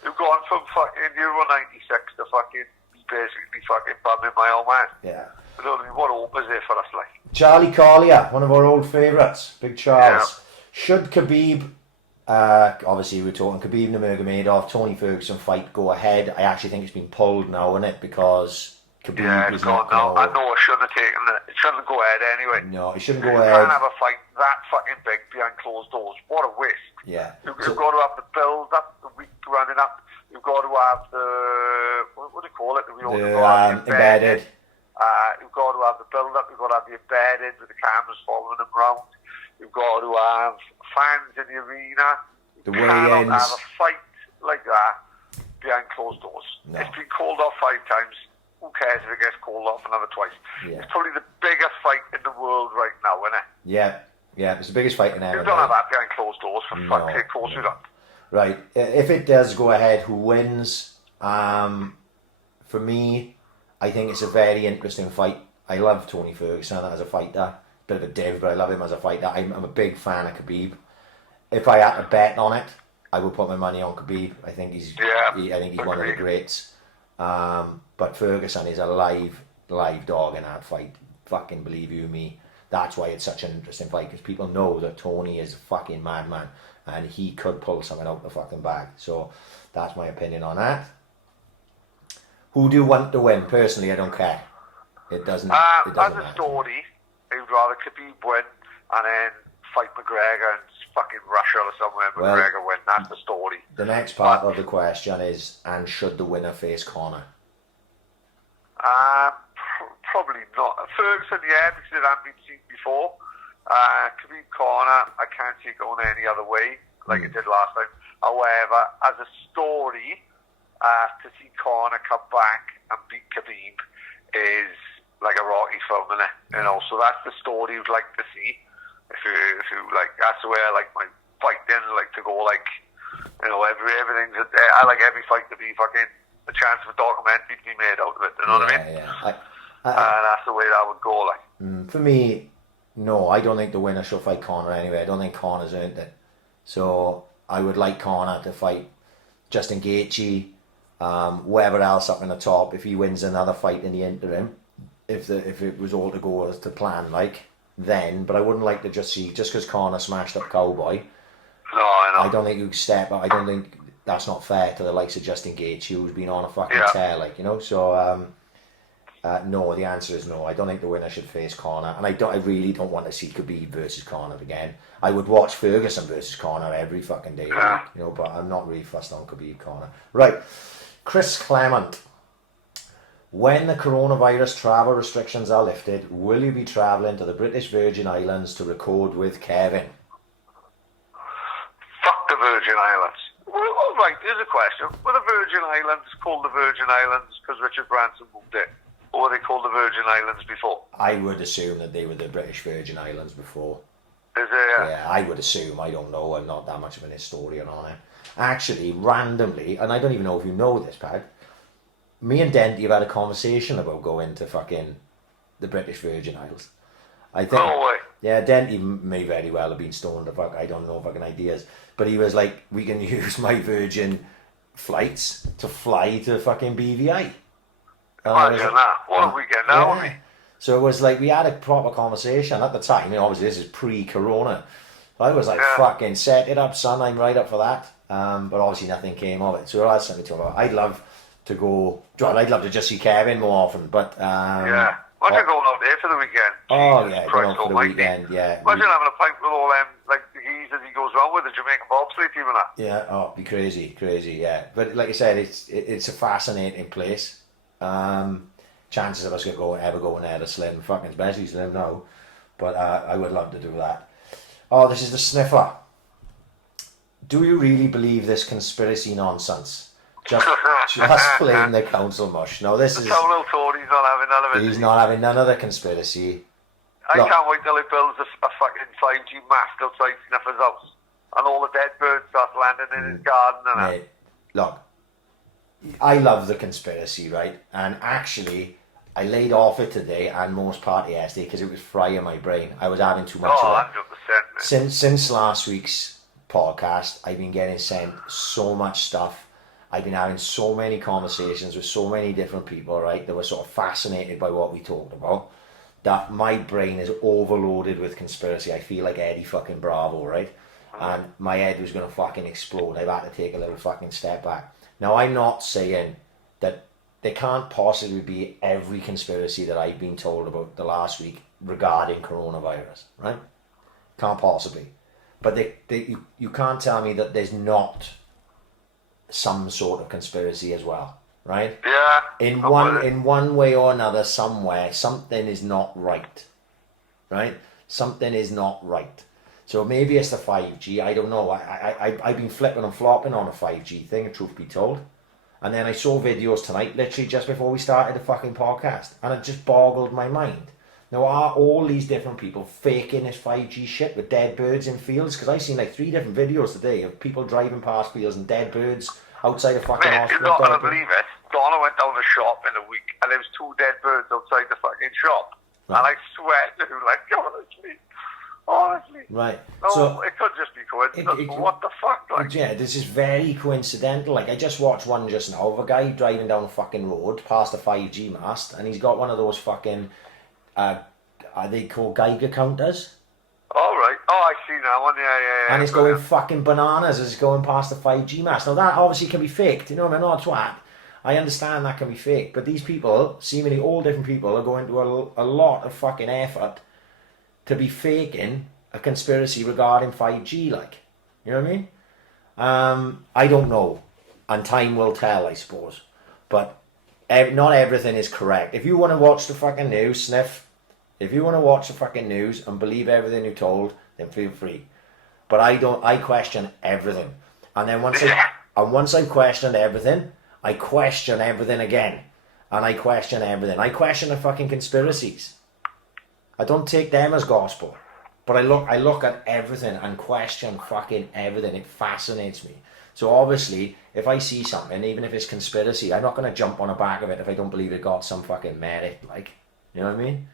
you've gone from fucking Euro 96 to fucking basically fucking bumming my old man. Yeah. You know what I mean? What hope is there for us, like? Charlie Collier, one of our old favourites, Big Charles. Yeah. Should Khabib, obviously we're talking Khabib Nurmagomedov, Tony Ferguson fight go ahead? I actually think it's been pulled now, isn't it? Because Khabib is not now. I know it shouldn't have taken it. It shouldn't go ahead anyway. No, it shouldn't go ahead. You can't have a fight that fucking big behind closed doors. What a waste. Yeah. You've got to have the build up, the week running up. You've got to have the, what do you call it? Embedded. You've got to have the build up. You've got to have the embedded with the cameras following them round. You've got to have fans in the arena. The weigh-ins. You cannot have a fight like that behind closed doors. No. It's been called off 5 times. Who cares if it gets called off another twice? Yeah. It's probably the biggest fight in the world right now, isn't it? Yeah, it's the biggest fight in MMA. You don't have that behind closed doors, for fuck's sake, of course you don't. Right, if it does go ahead, who wins? For me, I think it's a very interesting fight. I love Tony Ferguson as a fighter. Bit of a div, but I love him as a fighter. I'm a big fan of Khabib. If I had to bet on it, I would put my money on Khabib. I think he's one of the greats. But Ferguson is a live dog in that fight. Fucking believe you me. That's why it's such an interesting fight, because people know that Tony is a fucking madman and he could pull something out the fucking bag. So that's my opinion on that. Who do you want to win? Personally, I don't care. It doesn't as matter. a story, I would rather Khabib win and then fight McGregor and fucking Russia or somewhere. McGregor win. That's the story. The next part of the question is, and should the winner face Conor? not. Ferguson, yeah, because it hadn't been seen before. Khabib Conor, I can't see it going any other way like it did last time. However, as a story, to see Conor come back and beat Khabib is like a Rocky film, isn't it? You know, so that's the story you'd like to see. If you like, that's the way I like my fighting. I like to go like, you know, everything's. I like every fight to be fucking a chance of a documentary to be made out of it. You know what I mean? Yeah. And that's the way that would go. Like, for me, no, I don't think the winner should fight Conor anyway. I don't think Conor's earned it. So I would like Conor to fight Justin Gaethje, whoever else up in the top. If he wins another fight in the interim, if it was all to go as to plan, like then. But I wouldn't like to just because Conor smashed up Cowboy. no, I know. I don't think you step up. I don't think that's not fair to the likes of Justin Gaethje, who's been on a fucking tear, like, you know. So no, the answer is no. I don't think the winner should face Conor, and I really don't want to see Khabib versus Conor again. I would watch Ferguson versus Conor every fucking day, like, you know. But I'm not really fussed on Khabib Conor. Right, Chris Clement. When the coronavirus travel restrictions are lifted, will you be travelling to the British Virgin Islands to record with Kevin? Fuck the Virgin Islands. Well, all right, here's a question. Were the Virgin Islands called the Virgin Islands because Richard Branson moved it? Or were they called the Virgin Islands before? I would assume that they were the British Virgin Islands before. Is it? Yeah, I would assume. I don't know. I'm not that much of an historian on it. Actually, randomly, and I don't even know if you know this, Pad, me and Denty have had a conversation about going to fucking the British Virgin Isles. I think. No way. Yeah, Denty may very well have been stoned the fuck. I don't know fucking ideas. But he was like, we can use my Virgin flights to fly to fucking BVI. Imagine that. What a weekend now, yeah. So it was like, we had a proper conversation at the time. You know, obviously this is pre-corona. I was like, fucking set it up, son. I'm right up for that. But obviously nothing came of it. So that's something to talk about. I'd love to go. I'd love to just see Kevin more often. But yeah. Imagine going out there for the weekend. Oh, Jesus yeah, Christ going out for the weekend, yeah. Imagine having a pint with all them, like the geezers he goes around with, the Jamaican bobsleigh team and that. Yeah, oh, it'd be crazy, yeah. But like I said, it's a fascinating place. Chances of us ever going there to slim, fucking especially slim now. But I would love to do that. Oh, this is the sniffer. Do you really believe this conspiracy nonsense? Just playing the council mush. No, this is. Total Tory's not having none of it. He's not having none of the conspiracy. I can't wait till he builds a fucking 5G mast outside Sniffer's house, and all the dead birds start landing in his garden and that. Mate, look, I love the conspiracy, right? And actually, I laid off it today and most part yesterday because it was frying my brain. I was having too much of it. 100%. Since last week's podcast, I've been getting sent so much stuff. I've been having so many conversations with so many different people, right, that were sort of fascinated by what we talked about, that my brain is overloaded with conspiracy. I feel like Eddie fucking Bravo, right? And my head was going to fucking explode. I've had to take a little fucking step back. Now, I'm not saying that there can't possibly be every conspiracy that I've been told about the last week regarding coronavirus, right? Can't possibly. But you can't tell me that there's not some sort of conspiracy as well, right? Yeah. In one way or another, somewhere, something is not right, right? Something is not right. So maybe it's the 5G. I don't know. I've been flipping and flopping on a 5G thing, truth be told. And then I saw videos tonight, literally just before we started the fucking podcast, and it just boggled my mind. Now, are all these different people faking this 5G shit with dead birds in fields? Because I've seen like 3 different videos today of people driving past fields and dead birds outside of fucking hospital. You're not going to believe it. Donna went down the shop in a week and there was 2 dead birds outside the fucking shop. Right. And I swear to you, like, honestly. Right. No, so it could just be coincidence. What the fuck? Like? Yeah, this is very coincidental. Like, I just watched one just now of a guy driving down a fucking road past a 5G mast, and he's got one of those fucking, are they called Geiger counters? All right. Oh, I see that one. Yeah. And it's going fucking bananas as it's going past the 5G mast. Now, that obviously can be faked. You know what I mean? Not twat. I understand that can be fake. But these people, seemingly all different people, are going to a lot of fucking effort to be faking a conspiracy regarding 5G, like. You know what I mean? I don't know. And time will tell, I suppose. But not everything is correct. If you want to watch the fucking news, sniff. If you want to watch the fucking news and believe everything you're told, then feel free. But I don't. I question everything, and then once I've questioned everything, I question everything again, and I question everything. I question the fucking conspiracies. I don't take them as gospel, but I look at everything and question fucking everything. It fascinates me. So obviously, if I see something, even if it's conspiracy, I'm not going to jump on the back of it if I don't believe it got some fucking merit, like, you know what I mean?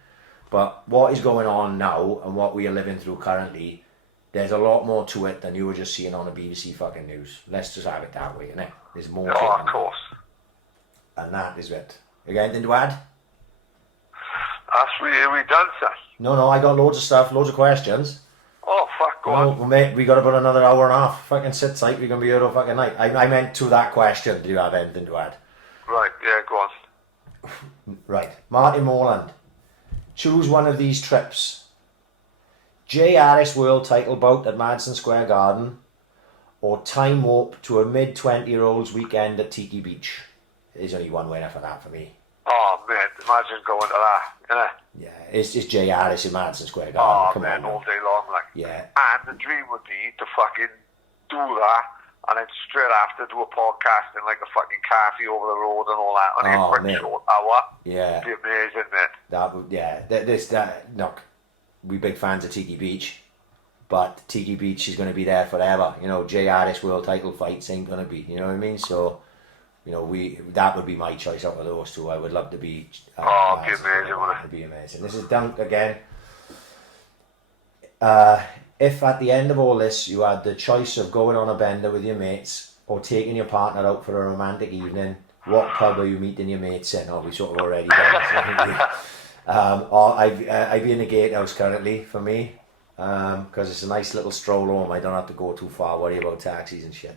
But what is going on now and what we are living through currently, there's a lot more to it than you were just seeing on the BBC fucking news. Let's just have it that way, innit? There's more to it. Oh, of course. And that is it. You got anything to add? That's we done, sir. No, I got loads of stuff, loads of questions. Oh, fuck, go on. Well, mate, we got about another hour and a half. Fucking sit tight, we're going to be here all fucking night. I meant to that question, do you have anything to add? Right, yeah, go on. Right, Martin Morland. Choose one of these trips. Jay Harris World title bout at Madison Square Garden, or time warp to a mid-20-year-old's weekend at Tiki Beach. There's only one winner for that for me. Oh, man, imagine going to that, innit? Yeah, it's Jay Harris in Madison Square Garden. Oh, Come man, on, all day long, like. Yeah. And the dream would be to fucking do that, and then straight after do a podcast in like a fucking cafe over the road and all that, and a quick short hour. Yeah. It'd be amazing, man. That would, yeah. Look, we big fans of Tiki Beach, but Tiki Beach is going to be there forever. You know, Jay Harris World title fights ain't going to be, you know what I mean? So, you know, that would be my choice out of those two. I would love to be. It'd be amazing, wouldn't it? It'd be amazing. This is Dunk again. If at the end of all this you had the choice of going on a bender with your mates or taking your partner out for a romantic evening, what pub are you meeting your mates in? Oh, we sort of already done this. I'd be in the gatehouse currently for me, because it's a nice little stroll home. I don't have to go too far, worry about taxis and shit.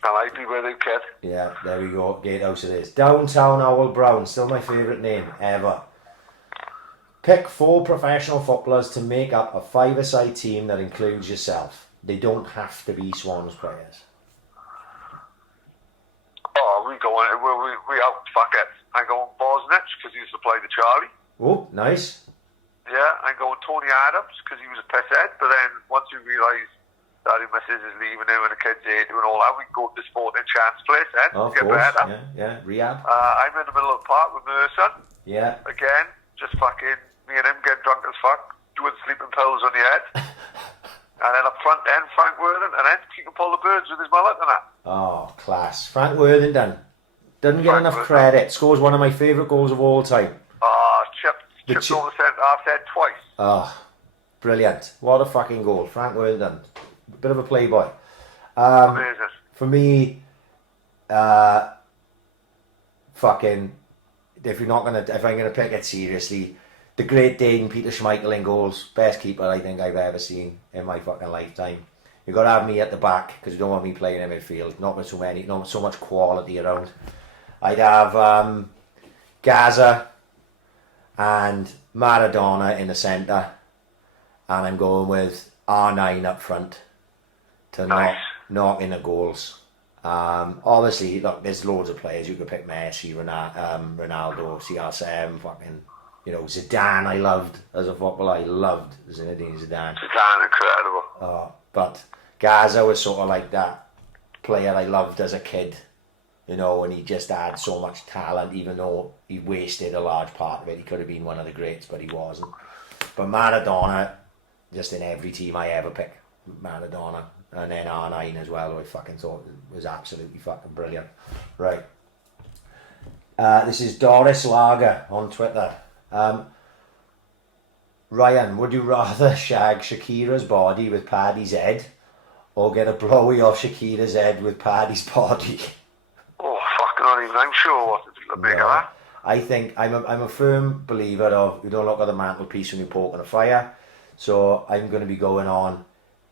And I'd be with you, kid. Yeah, there we go. Gatehouse it is. Downtown Owl Brown, still my favourite name ever. Pick 4 professional footballers to make up a 5-a-side team that includes yourself. They don't have to be Swans players. Oh, we out, fuck it. I'm going Bosnich, because he used to play the Charlie. Oh, nice. Yeah, I'm going Tony Adams, because he was a pisshead, but then once you realise that his missus is leaving him and the kids are doing all that, we can go to the Sporting Chance place then, Oh, of get course. better. Yeah, rehab. I'm in the middle of the park with Merson. Yeah. Again, just fucking, me and him get drunk as fuck, doing sleeping pills on the head. And then up front then, Frank Worthing, and then he can pull the birds with his mullet and that. Oh, class. Frank Worthington. Doesn't get enough credit. Scores one of my favourite goals of all time. Chipped over the centre half head twice. Oh, brilliant. What a fucking goal. Frank Worthington. Bit of a playboy. Amazing. For me, fucking, if I'm gonna pick it seriously, the Great Dane Peter Schmeichel in goals, best keeper I think I've ever seen in my fucking lifetime. You got to have me at the back because you don't want me playing in midfield. Not with so much quality around. I'd have Gaza and Maradona in the centre, and I'm going with R9 up front to knock in the goals. Obviously, look, there's loads of players. You could pick Messi, Ronaldo, CR7, fucking, you know, Zidane I loved as a footballer. I loved Zinedine Zidane. Zidane, incredible. But Gaza was sort of like that player I loved as a kid, you know, and he just had so much talent, even though he wasted a large part of it. He could have been one of the greats, but he wasn't. But Maradona, just in every team I ever pick, Maradona. And then R9 as well, who I fucking thought was absolutely fucking brilliant. Right. This is Doris Lager on Twitter. Ryan, would you rather shag Shakira's body with Paddy's head or get a blowy off Shakira's head with Paddy's body? Oh, fucking not even I'm sure what to make of that. I think I'm a firm believer of you don't look at the mantelpiece when you're poking a fire. So I'm going to be going on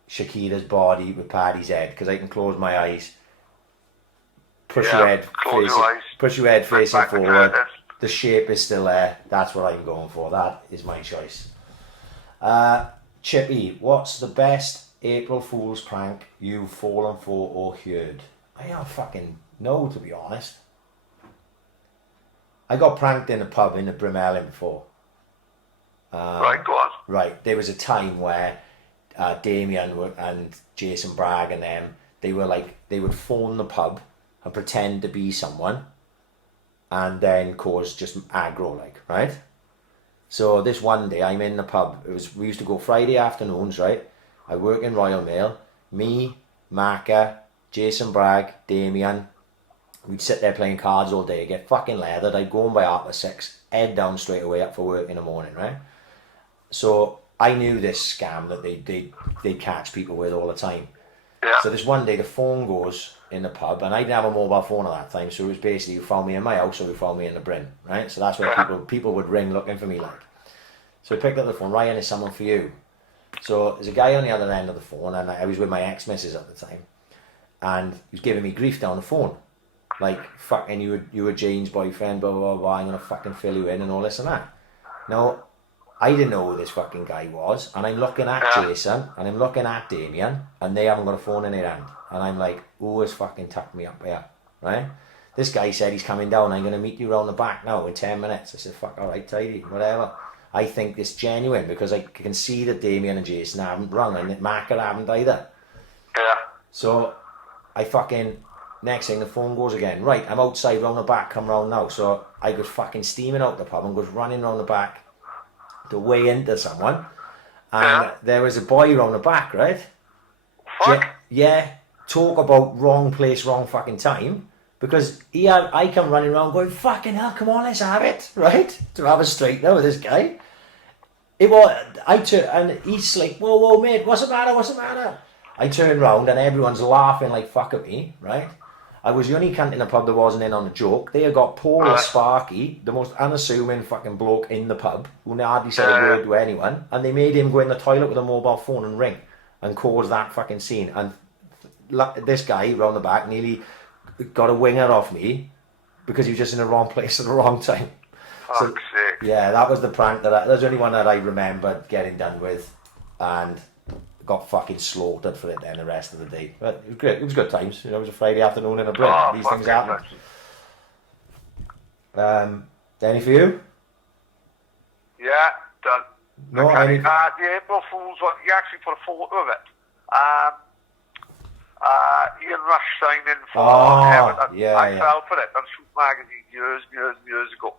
Shakira's body with Paddy's head because I can close my eyes, push your head facing forward. The shape is still there. That's what I'm going for. That is my choice. Chippy, what's the best April Fool's prank you've fallen for or heard? I don't fucking know, to be honest. I got pranked in a pub in the Brimellin before. Right, go on. Right, there was a time where Damien and Jason Bragg and them, they would phone the pub and pretend to be someone and then cause just aggro, like, right? So this one day I'm in the pub. We used to go Friday afternoons, right? I work in Royal Mail. Me, Maka, Jason Bragg, Damien. We'd sit there playing cards all day, get fucking leathered. I'd go home by 6:30, head down straight away up for work in the morning, right? So I knew this scam that they'd catch people with all the time. Yeah. So this one day the phone goes in the pub, and I didn't have a mobile phone at that time, so it was basically you found me in my house or you found me in the Bryn, right? So that's where people would ring looking for me, like. So I picked up the phone. Ryan, there's someone for you. So there's a guy on the other end of the phone, and I was with my ex-missus at the time, and he was giving me grief down the phone, like, fucking you were Jane's boyfriend, blah blah blah, I'm gonna fucking fill you in and all this and that. Now, I didn't know who this fucking guy was, and I'm looking at Jason, and I'm looking at Damien, and they haven't got a phone in their hand, and I'm like, who has fucking tucked me up here, right? This guy said he's coming down, I'm gonna meet you round the back now in 10 minutes. I said, fuck, alright, tidy, whatever. I think it's genuine because I can see that Damien and Jason haven't rung and Maka haven't either. Yeah. So I fucking, next thing the phone goes again. Right, I'm outside round the back, come round now. So I go fucking steaming out the pub and goes running round the back to weigh into someone. And there was a boy round the back, right? Fuck. Yeah, talk about wrong place, wrong fucking time. Because I come running around going, fucking hell, come on, let's have it, right? To have a straight now with this guy. And he's like, whoa, mate, what's the matter? I turn round and everyone's laughing like fuck at me, right? I was the only cunt in the pub that wasn't in on a joke. They had got Paul or Sparky, the most unassuming fucking bloke in the pub, who hardly said a word to anyone, and they made him go in the toilet with a mobile phone and ring and cause that fucking scene. And this guy round the back nearly got a winger off me because he was just in the wrong place at the wrong time. Fuck's sake. Yeah, that was the prank that's the only one that I remember getting done with, and got fucking slaughtered for it then the rest of the day. But it was great. It was good times. You know, it was a Friday afternoon in a Brit. These things happen. Any for you? Yeah, done. No, okay. The April Fool's one, you actually put a photo of it. Ian Rush signing for Everton. I fell for it on Shoot Magazine years ago.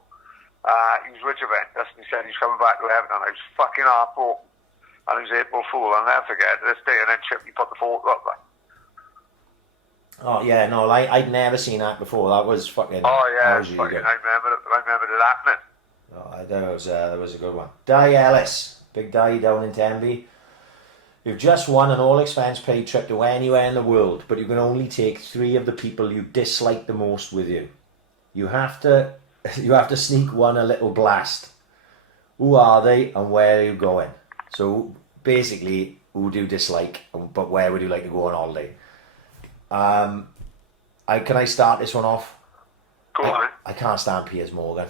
He was with Juventus and he said he's coming back to Everton. I was fucking heartbroken. And it was April Fool. I'll never forget this day. And then Chippy put the photo up there. Oh yeah, no, I'd never seen that before. That was fucking. Oh yeah, fucking, I remember it happening. Oh, that was a good one. Di Ellis, big Di down in Tenby. You've just won an all-expense-paid trip to anywhere in the world, but you can only take 3 of the people you dislike the most with you. You have to sneak one a little blast. Who are they and where are you going? So basically, who do you dislike, but where would you like to go on holiday? Can I start this one off? Go on. I can't stand Piers Morgan.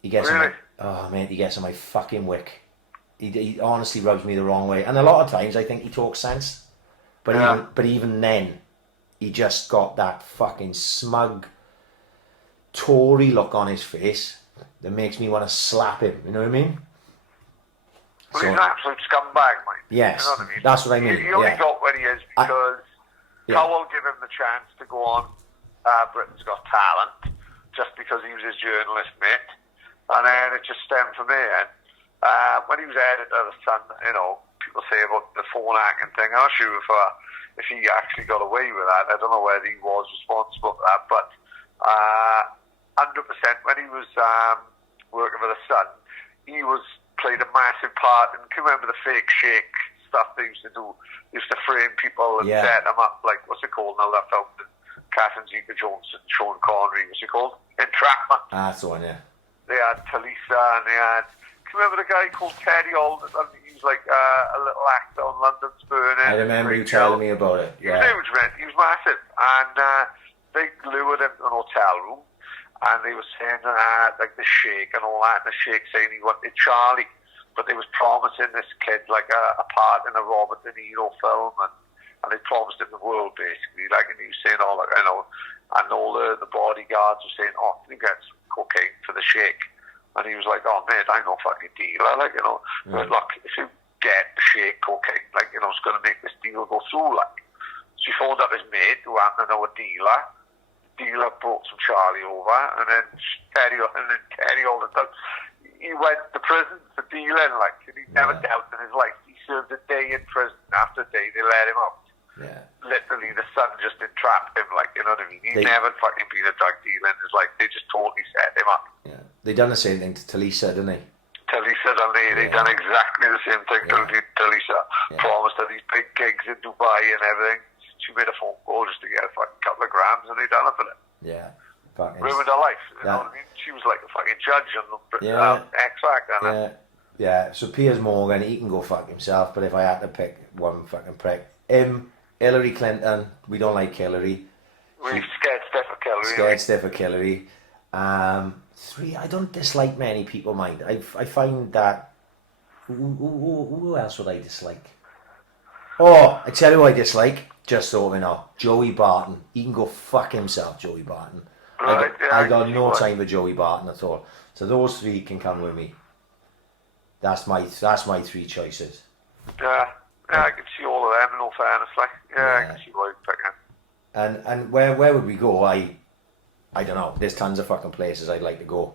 He gets he gets on my fucking wick. He honestly rubs me the wrong way, and a lot of times I think he talks sense, but even then, he just got that fucking smug Tory look on his face that makes me want to slap him. You know what I mean? Well, he's an absolute scumbag, mate. Yes, you know what I mean? That's what I mean. He only got where he is because Cowell gave him the chance to go on Britain's Got Talent just because he was his journalist mate, and then it just stemmed from there. When he was editor of The Sun, you know, people say about the phone hacking thing. I'm not sure if he actually got away with that. I don't know whether he was responsible for that, but 100% when he was working for The Sun, he played a massive part. And can you remember the fake shake stuff they used to do? They used to frame people and set them up like, what's it called now? That film, Catherine Zeta-Jones and Sean Connery. What's it called? Entrapment. That's the one, yeah. They had Talisa and they had. Can you remember the guy called Teddy Alden? He was like a little actor on London's Burning. I remember you telling me about it. He was huge, man. He was massive. And they lured him to an hotel room and they were saying like the Sheikh and all that. And the Sheikh saying he wanted Charlie, but they was promising this kid like a part in a Robert De Niro film, and they promised him the world basically. Like, and he was saying all like, you know, and all the bodyguards were saying, oh, can you get some cocaine for the shake. And he was like, oh, mate, I'm no fucking dealer, like, you know. But look, if you get the shake cocaine, like, you know, it's going to make this deal go through, like. So he phoned up his mate, who happened to know a dealer. The dealer brought some Charlie over, and then Terry all the time. He went to prison for dealing, like, and he never dealt in his life. He served a day in prison. After a day, they let him out. Yeah. Literally, the son just entrapped him, like, you know what I mean? He never fucking been a drug dealer in his life. They just totally set him up. Yeah. They done the same thing to Talisa, didn't they? Talisa, done they done exactly the same thing to Talisa. Promised her these big gigs in Dubai and everything. She made a phone call just to get a fucking couple of grams, and they done it for it. Yeah. Ruined her life, you know what I mean? She was like a fucking judge on the X Factor. Yeah, so Piers Morgan, he can go fuck himself, but if I had to pick one fucking prick, him, Hillary Clinton, we don't like Hillary. We're scared stiff of Hillary. Scared stiff of Hillary. Three, I don't dislike many people, mind. I find that... Who else would I dislike? Oh, I tell you who I dislike, just so we know. Joey Barton. He can go fuck himself, Joey Barton. Right, I got no time for Joey Barton at all. So those three can come with me. That's my three choices. Yeah, I can see all of them in all fairness, like. I can see why you're picking. And where would we go? I don't know. There's tons of fucking places I'd like to go.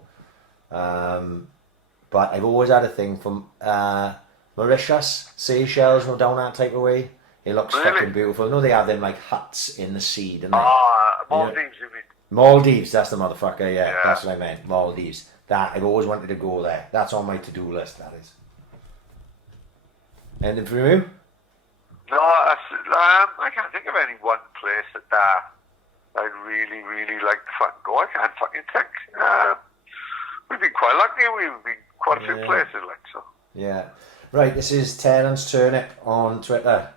But I've always had a thing from Mauritius, Seychelles, no, down that type of way. It looks fucking beautiful. No, they have them like huts in the sea, don't they? Maldives, you mean? Maldives, that's the motherfucker, yeah. That's what I meant, Maldives. That, I've always wanted to go there. That's on my to-do list, that is. Anything for you? No, I can't think of any one place that I'd really, really like to fucking go. I can't fucking think. We've been quite lucky. We've been quite a few places, like, so. Yeah. Right, this is Terence Turnip on Twitter.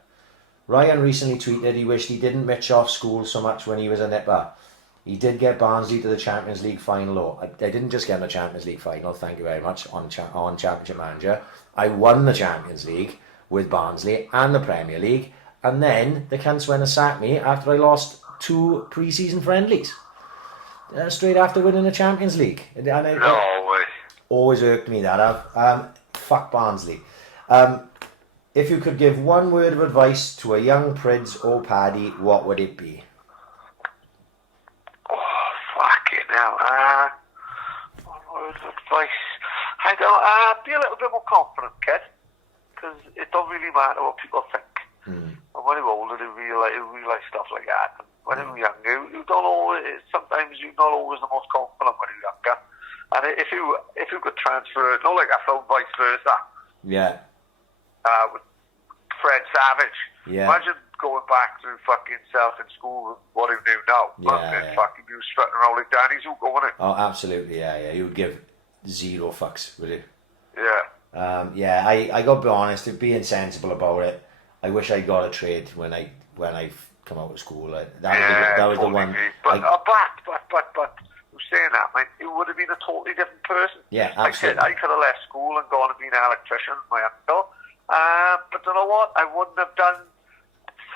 Ryan recently tweeted he wished he didn't mitch off school so much when he was a nipper. He did get Barnsley to the Champions League final, though. I didn't just get in the Champions League final, thank you very much, on Championship Manager. I won the Champions League with Barnsley and the Premier League, and then the cunts went and sacked me after I lost 2 pre-season friendlies. Straight after winning the Champions League. And no way. Always irked me that. Fuck Barnsley. If you could give one word of advice to a young Prids or Paddy, what would it be? Oh, fucking hell. One word of advice. I don't, be a little bit more confident, kid. Because it don't really matter what people think. And when you're older, you realise stuff like that. And when you're younger, you don't always, sometimes you're not always the most confident when you're younger. And if you could transfer it, not like I felt vice versa. Yeah. With Fred Savage. Yeah. Imagine going back to fucking self in school with what he knew now. And fucking you strutting around like Danny's who going it. Oh, absolutely, yeah. You would give 0 fucks, would you? Yeah. I got to be honest, being sensible about it, I wish I got a trade when I come out of school. That was the one. But who's saying that, man? It would have been a totally different person. Yeah, absolutely. I could have left school and gone and been an electrician, my uncle. But you know what? I wouldn't have done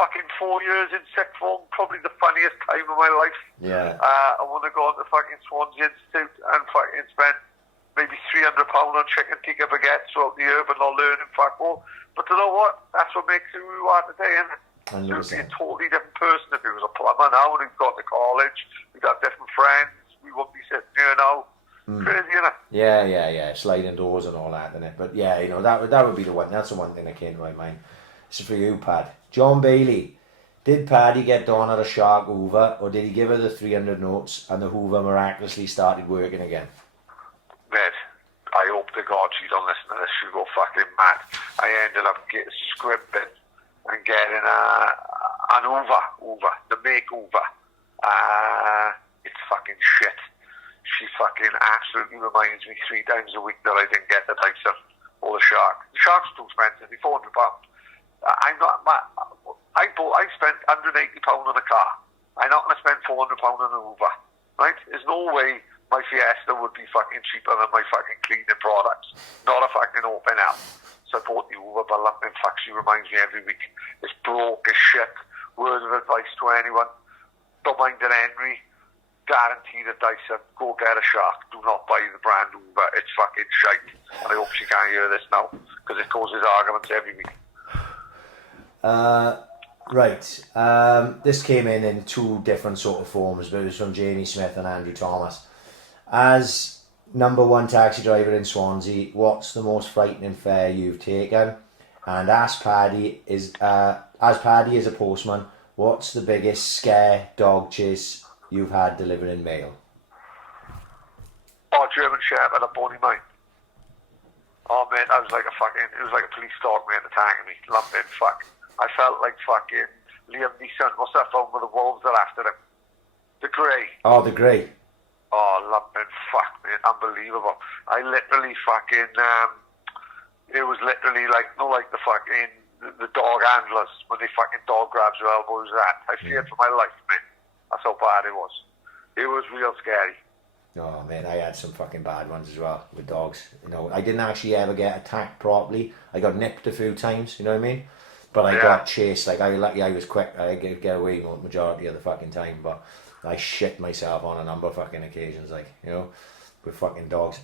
fucking 4 years in sixth form, probably the funniest time of my life. Yeah. I wouldn't have gone to fucking Swansea Institute and fucking spent maybe £300 on chicken tikka baguettes throughout the year, but not learning fuck all. But you know what? That's what makes who we are today, isn't it? It would be a totally different person if he was a plumber now and he'd gone to college, we'd got different friends, we wouldn't be sitting here now. Crazy, isn't it? Yeah. Sliding doors and all that, isn't it? But yeah, that would be the one. That's the one thing that came to my mind. This is for you, Pad. John Bailey. Did Paddy get Dawn at a shark Hoover, or did he give her the 300 notes and the Hoover miraculously started working again? Mate, I hope to God she don't listen to this. She'll go fucking mad. I ended up scrimping and getting an Hoover, the make Hoover. It's fucking shit. She fucking absolutely reminds me 3 times a week that I didn't get the Dyson or the Shark. The Shark's too expensive, they're £400. I spent £180 on a car. I'm not going to spend £400 on an Hoover, right? There's no way my Fiesta would be fucking cheaper than my fucking cleaning products. Not a fucking open out. So I bought the Hoover, but in fact she reminds me every week. It's broke as shit. Word of advice to anyone. Don't mind an Henry. guaranteed a Dyson. Go get a Shark. Do not buy the brand Hoover. It's fucking shite. And I hope she can't hear this now, because it causes arguments every week. Right. This came in two different sort of forms, but it was from Jamie Smith and Andrew Thomas. As number one taxi driver in Swansea, what's the most frightening fare you've taken? And as Paddy is a postman, what's the biggest scare dog chase you've had delivering mail? Oh, German Shepherd, a bony mine. Oh, man, it was like a police dog, man, attacking me. Lumping, fuck. I felt like fucking Liam Neeson. What's that film with the wolves that after him? The Grey. Oh, The Grey. Oh, lumping, fuck, man, unbelievable. I literally fucking, it was literally like, the fucking, the dog handlers, when they fucking dog grabs your elbows, that. I feared for my life, man. That's how bad it was. It was real scary. Oh man, I had some fucking bad ones as well with dogs. You know, I didn't actually ever get attacked properly. I got nipped a few times, you know what I mean? But I got chased. Like I was quick. I could get away majority of the fucking time. But I shit myself on a number of fucking occasions, like, you know, with fucking dogs.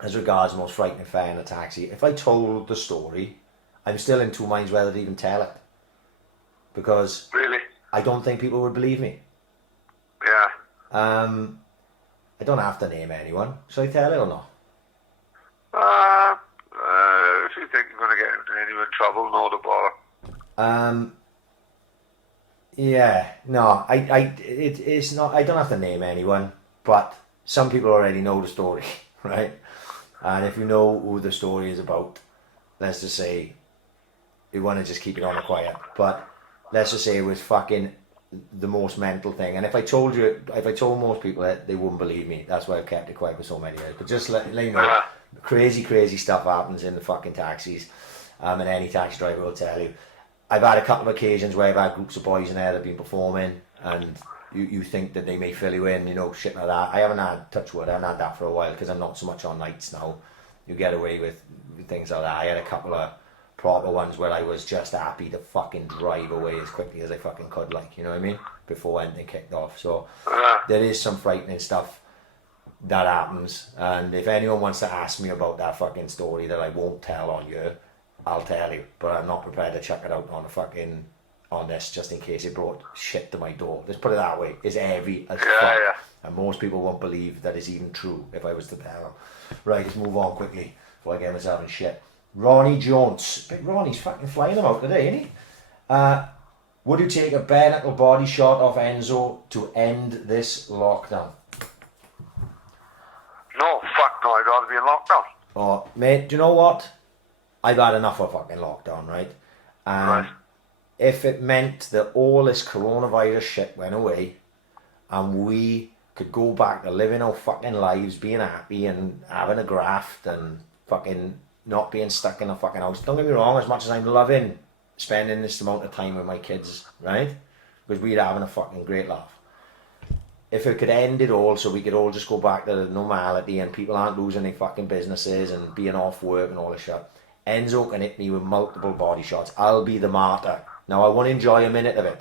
As regards most frightening fare in a taxi, if I told the story, I'm still in two minds whether to even tell it, because Really? I don't think people would believe me. Yeah. I don't have to name anyone. Should I tell it or not? If you think you're going to get into anyone in trouble, no to bother. Yeah, no, it's not. I don't have to name anyone, but some people already know the story, right? And if you know who the story is about, let's just say you want to just keep it on the quiet. But let's just say it was fucking the most mental thing. And if I told most people that, they wouldn't believe me. That's why I've kept it quiet for so many years. But just let you know, crazy stuff happens in the fucking taxis. And any taxi driver will tell you. I've had a couple of occasions where I've had groups of boys in there that have been performing, and you think that they may fill you in, you know, shit like that. I haven't had, touch wood, I haven't had that for a while because I'm not so much on nights now. You get away with things like that. I had a couple of proper ones where I was just happy to fucking drive away as quickly as I fucking could, like, you know what I mean, before anything kicked off. So there is some frightening stuff that happens, and if anyone wants to ask me about that fucking story that I won't tell on you, I'll tell you, but I'm not prepared to check it out on this, just in case it brought shit to my door. Let's put it that way. It's heavy as fuck. Yeah. And most people won't believe that it's even true if I was to tell them. Right, let's move on quickly before I get myself in shit. Ronnie Jones. Big Ronnie's fucking flying them out today, isn't he? Would you take a bare knuckle body shot off Enzo to end this lockdown? No, fuck no, I'd rather be in lockdown. Oh, mate, do you know what? I've had enough of fucking lockdown, right? And if it meant that all this coronavirus shit went away and we could go back to living our fucking lives, being happy and having a graft and fucking not being stuck in a fucking house. Don't get me wrong, as much as I'm loving spending this amount of time with my kids, right? Because we're having a fucking great laugh. If it could end it all so we could all just go back to the normality and people aren't losing their fucking businesses and being off work and all this shit, Enzo can hit me with multiple body shots. I'll be the martyr. Now, I won't enjoy a minute of it.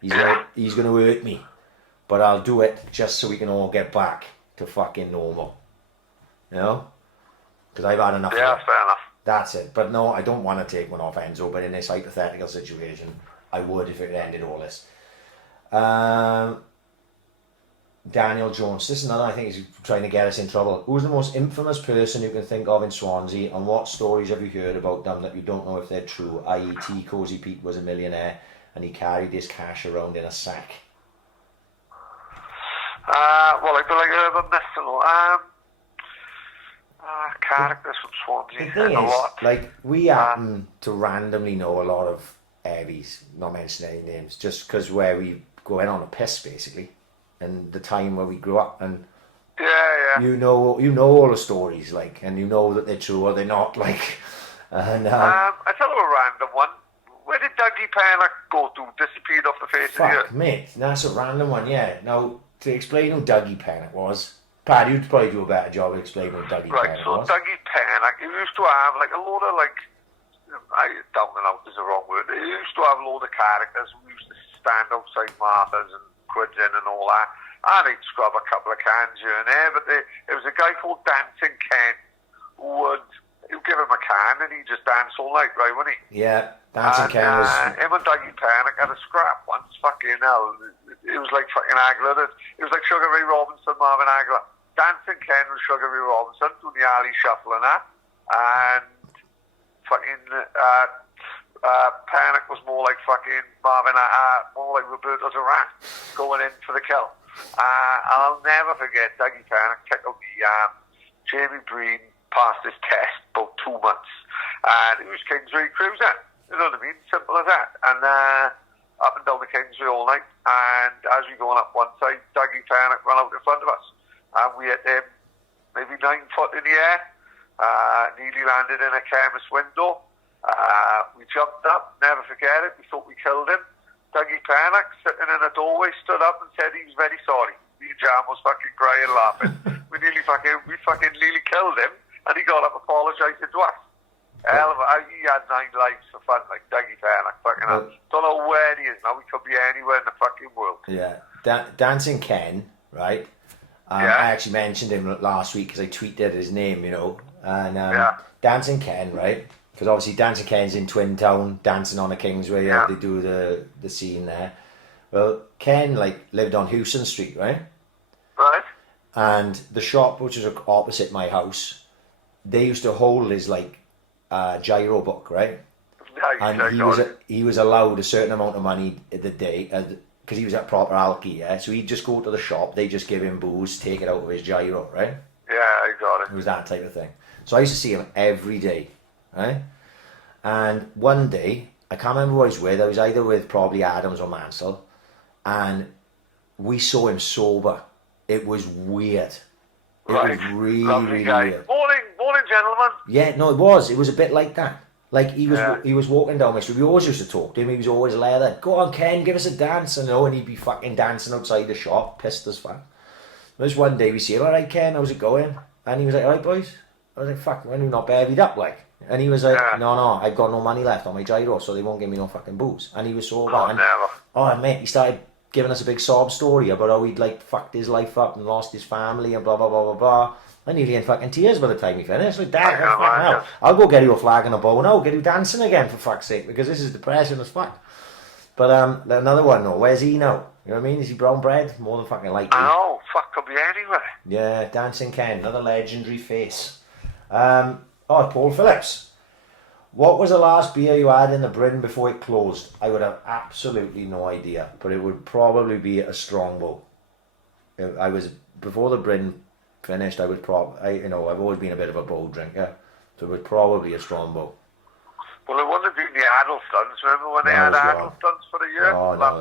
He's going to hurt me. But I'll do it just so we can all get back to fucking normal. You know? Because I've had enough of it. Yeah, fair enough. That's it. But no, I don't want to take one off Enzo, but in this hypothetical situation, I would if it ended all this. Daniel Jones. This is another, I think he's trying to get us in trouble. Who's the most infamous person you can think of in Swansea, and what stories have you heard about them that you don't know if they're true? I.e. T. Cozy Pete was a millionaire and he carried his cash around in a sack. Well, I feel like urban myth and all. Characters from Swansea. The thing is, like, we happen to randomly know a lot of heavies, not mentioning any names, just because where we go in on a piss, basically, and the time where we grew up, and you know all the stories, like, and you know that they're true or they're not, like. And I tell you a random one. Where did Dougie Pennock go to? Disappeared off the face of the earth. Fuck, mate, that's a random one. Yeah. Now, to explain who Dougie Pennock was, Pat, you'd probably do a better job of explaining who Dougie Pennock was. Right, so Dougie Pennock, he used to have like a load of down and out is the wrong word. He used to have a load of characters who used to stand outside Martha's and Quids Inn and all that. and he'd scrub a couple of cans here and there, but it was a guy called Dancing Ken who would give him a can and he'd just dance all night, right, wouldn't he? Yeah, Dancing Ken was... him and Dougie Panic had a scrap once, fucking hell. It was like fucking Agler. It was like Sugar Ray Robinson, Marvin Agler. Dancing Ken was Sugar Ray Robinson, doing the alley shuffle and that, and fucking Panic was more like fucking more like Roberto Duran, going in for the kill. I'll never forget Dougie Panic tickled me. Jamie Breen passed his test about 2 months, and it was Kingsway cruising. You know what I mean? Simple as that. And up and down the Kingsway all night. And as we going up one side, Dougie Panic ran out in front of us, and we hit him maybe 9 foot in the air. Nearly landed in a chemist window. We jumped up, never forget it. We thought we killed him. Dougie Panic, sitting in a doorway, stood up and said he was very sorry. Me and Jam was fucking crying, laughing. we fucking nearly killed him, and he got up apologising to us. Hell of a, he had 9 lives for fun, like Dougie Panic. Fucking don't know where he is now. He could be anywhere in the fucking world. Yeah, Dancing Ken, right? I actually mentioned him last week because I tweeted his name, you know. And Dancing Ken, right? Because obviously Dancing Ken's in Twin Town, dancing on a Kingsway. Yeah. They do the scene there. Well, Ken lived on Houston Street, right? Right. And the shop, which is opposite my house, they used to hold his gyro book, right? Nice, and he was allowed a certain amount of money a day because he was at proper alky, yeah. So he'd just go to the shop, they just give him booze, take it out of his gyro, right? Yeah, I got it. It was that type of thing. So I used to see him every day, right? And one day, I can't remember what I was with. I was either with probably Adams or Mansell, and we saw him sober. It was weird. It was really, really weird. Morning, gentlemen. Yeah, no, it was. It was a bit like that. Like he was walking down my street. We always used to talk to him. He was always leather. Go on, Ken, give us a dance, and he'd be fucking dancing outside the shop, pissed as fuck. There's one day we see him. All right, Ken, how's it going? And he was like, all right, boys. I was like, fuck, when we not bevied up, like. And he was like, no, I've got no money left on my gyro, so they won't give me no fucking booze. And he was sober. Oh, mate, he started giving us a big sob story about how he'd fucked his life up and lost his family and blah blah blah blah blah. I nearly in fucking tears by the time he finished. Like, Dad, I'll go get you a flag and a bow now, get you dancing again for fuck's sake, because this is depressing as fuck. But another one though, where's he now? You know what I mean? Is he brown bread? More than fucking likely. I know, fuck, could be anywhere. Yeah, Dancing Ken, another legendary face. Paul Phillips. What was the last beer you had in the Bryn before it closed? I would have absolutely no idea, but it would probably be a Strongbow. Before the Bryn finished, I've always been a bit of a bold drinker, so it was probably a Strongbow. Well, it wouldn't have been the Addlestons. Remember when they had Addlestons for a year? Oh, that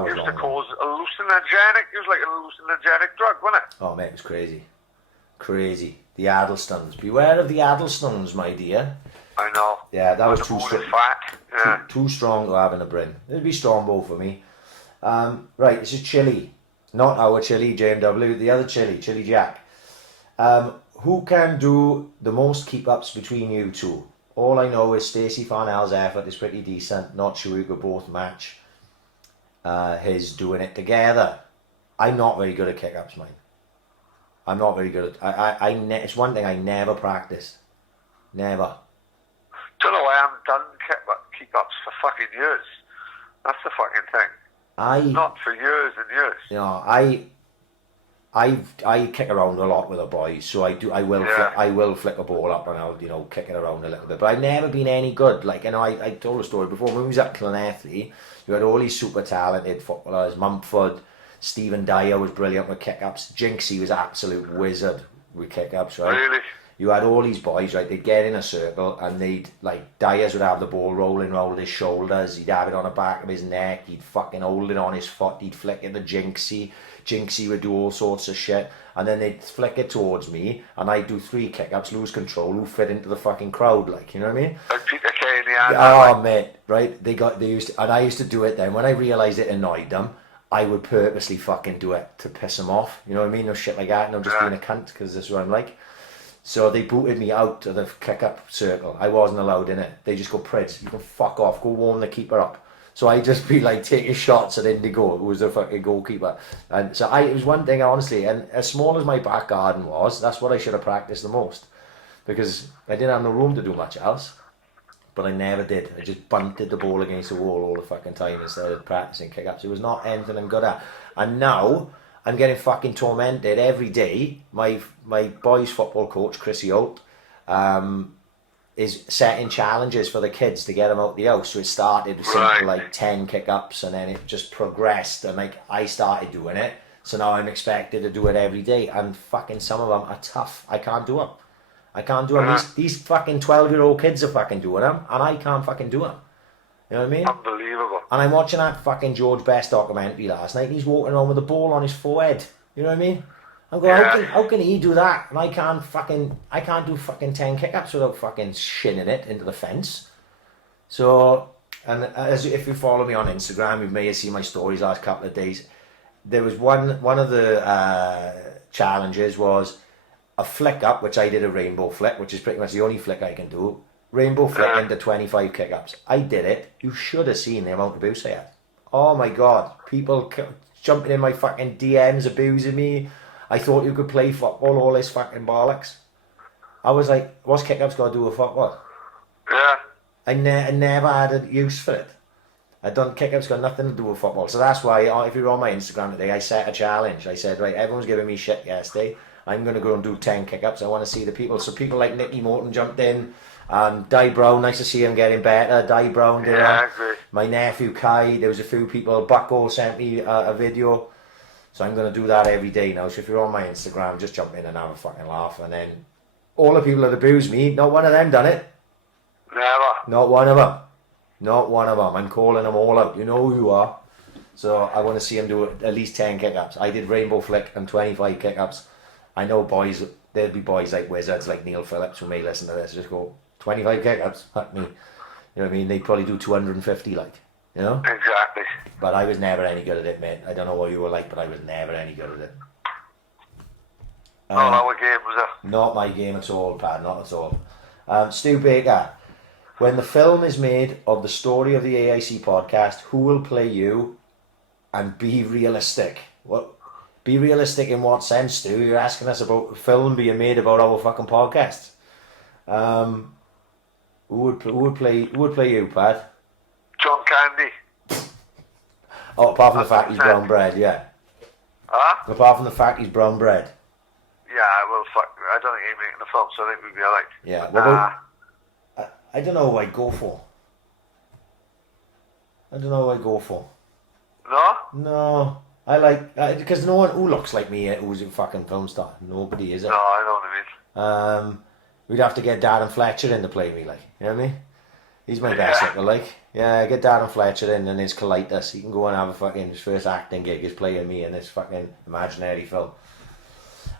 was it used to cause hallucinogenic. It was like a hallucinogenic drug, wasn't it? Oh, mate, it was crazy. Crazy. The Addlestones. Beware of the Addlestones, my dear. I know. Yeah, that was too strong. Yeah. Too strong to have in a Bryn. It'd be Strongbow for me. Right, this is Chili. Not our Chili, JMW, the other Chili, Chili Jack. Who can do the most keep-ups between you two? All I know is Stacey Farnell's effort is pretty decent. Not sure we could both match his doing it together. I'm not very good at kick-ups, mate. I'm not very good at... it's one thing I never practice. Never. Don't know, I haven't done keep-ups for fucking years. That's the fucking thing. Not for years and years. You know, I kick around a lot with the boys, so I will flick a ball up and I'll kick it around a little bit. But I've never been any good. I told a story before. When we was at Llanelli, you had all these super talented footballers. Mumford, Stephen Dyer was brilliant with kick-ups. Jinxie was an absolute wizard with kick-ups, right? Really? You had all these boys, right? They'd get in a circle and Dyers would have the ball rolling around his shoulders. He'd have it on the back of his neck. He'd fucking hold it on his foot. He'd flick it to Jinxie. Jinxie would do all sorts of shit. And then they'd flick it towards me and I'd do 3 kick-ups, lose control, who fit into the fucking crowd, you know what I mean? Like Peter Kay in the ad. Oh, mate, right? And I used to do it then. When I realised it annoyed them, I would purposely fucking do it to piss them off. You know what I mean? No shit like that. And I'm just being a cunt because this is what I'm like. So they booted me out of the kick-up circle. I wasn't allowed in it. They just go, Prids, you can fuck off. Go warm the keeper up. So I just be like taking shots at Indigo, who was the fucking goalkeeper. And so it was one thing, honestly, and as small as my back garden was, that's what I should have practiced the most. Because I didn't have no room to do much else. But I never did. I just bunted the ball against the wall all the fucking time instead of practicing kick-ups. It was not anything I'm good at. And now, I'm getting fucking tormented every day. My boys' football coach, Chrissy Holt, is setting challenges for the kids to get them out the house. So it started with simple, like 10 kick-ups, and then it just progressed, and like I started doing it. So now I'm expected to do it every day, and fucking some of them are tough. I can't do them. I can't do them. These fucking 12-year-old kids are fucking doing them, and I can't fucking do them. You know what I mean? Unbelievable. And I'm watching that fucking George Best documentary last night, and he's walking around with a ball on his forehead. You know what I mean? I'm going, how can he do that? And I can't do fucking 10 kick-ups without fucking shinning it into the fence. So, and if you follow me on Instagram, you may have seen my stories last couple of days. There was one of the challenges was a flick up, which I did a rainbow flick, which is pretty much the only flick I can do. Rainbow flick into 25 kick-ups. I did it. You should have seen the amount of abuse I had. Oh my God. People jumping in my fucking DMs, abusing me. I thought you could play football, all this fucking bollocks. I was like, what's kick-ups got to do with football? Yeah. I never had a use for it. Kick-ups got nothing to do with football. So that's why, if you're on my Instagram today, I set a challenge. I said, right, everyone's giving me shit yesterday. I'm going to go and do 10 kick-ups. I want to see the people. So people like Nicky Morton jumped in. Di Brown, nice to see him getting better. Di Brown did it. My nephew Kai, there was a few people. Bucko sent me a video. So I'm going to do that every day now. So if you're on my Instagram, just jump in and have a fucking laugh. And then all the people that abuse me, not one of them done it. Never. Not one of them. Not one of them. I'm calling them all out. You know who you are. So I want to see him do at least 10 kick-ups. I did rainbow flick and 25 kick-ups. I know boys, there'll be boys like wizards like Neil Phillips who may listen to this. Just go, 25 kick-ups? Fuck me. You know what I mean? They'd probably do 250 like. You know? Exactly. But I was never any good at it, mate. I don't know what you were like, but I was never any good at it. Not our game, was it? Not my game at all, Pat. Not at all. Stu Baker, when the film is made of the story of the AiC podcast, who will play you? And be realistic. What? Be realistic in what sense, Stu? You're asking us about a film being made about our fucking podcast. Who would play you, Pat? John Candy. Oh, apart from the fact he's brown bread, yeah. Huh? Apart from the fact he's brown bread. Yeah, well, fuck. I don't think he's making the film, so I think we'd be alright. Yeah. Well, I don't know who I'd go for. No? No. I like... because no one who looks like me who's a fucking film star. Nobody, is it? No, I know what I mean. We'd have to get Darren Fletcher in to play me, like. You know what I mean? He's my best looker, like. Yeah, get Darren Fletcher in and his colitis. He can go and have a fucking... His first acting gig is playing me in this fucking imaginary film.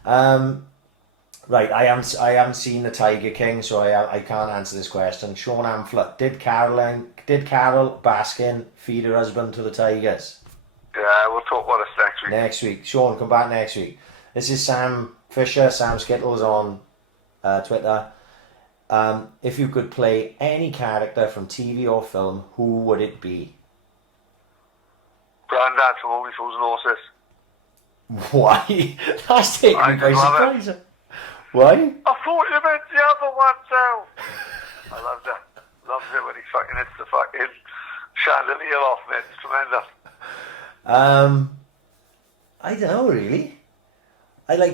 Right, I haven't seen The Tiger King, so I can't answer this question. Sean Amphlett, did Carol Baskin feed her husband to the tigers? Yeah, we'll talk about this next week. Next week. Sean, come back next week. This is Sam Fisher, Sam Skittles on Twitter. If you could play any character from TV or film, who would it be? Grandad from Only Fools and Horses. Why? That's taking me by surprise. Why? I thought you meant the other one too. I loved it. Loved it when he fucking hits the fucking chandelier off, man. It's tremendous. I don't know really.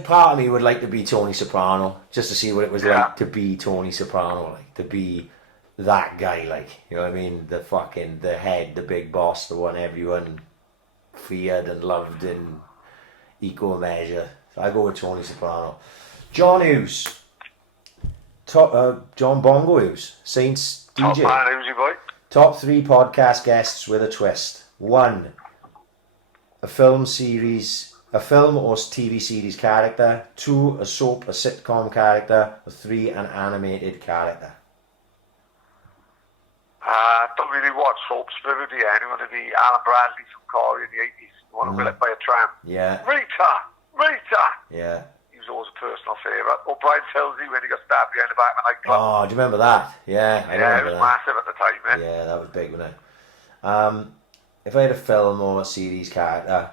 Part of me would like to be Tony Soprano, just to see what it was like to be Tony Soprano, like to be that guy, like, you know what I mean? The head, the big boss, the one everyone feared and loved in equal measure. So I go with Tony Soprano. John Hughes, John Bongo Hughes, Saints DJ. Top man, Hughes, boy. Top 3 podcast guests with a twist. 1, a film or TV series character. 2, a soap, a sitcom character. 3, an animated character. Don't really watch soaps, but would be anyone to be Alan Bradley from Corey in the 80s. The one who got hit by a tram. Yeah. Rita! Yeah. He was always a personal favourite. Or Brian Tilsey when he got stabbed behind the back of a nightclub. Oh, do you remember that? Yeah, I remember it was that. massive at the time, man. Yeah, that was big, wasn't it? If I had a film or a series character,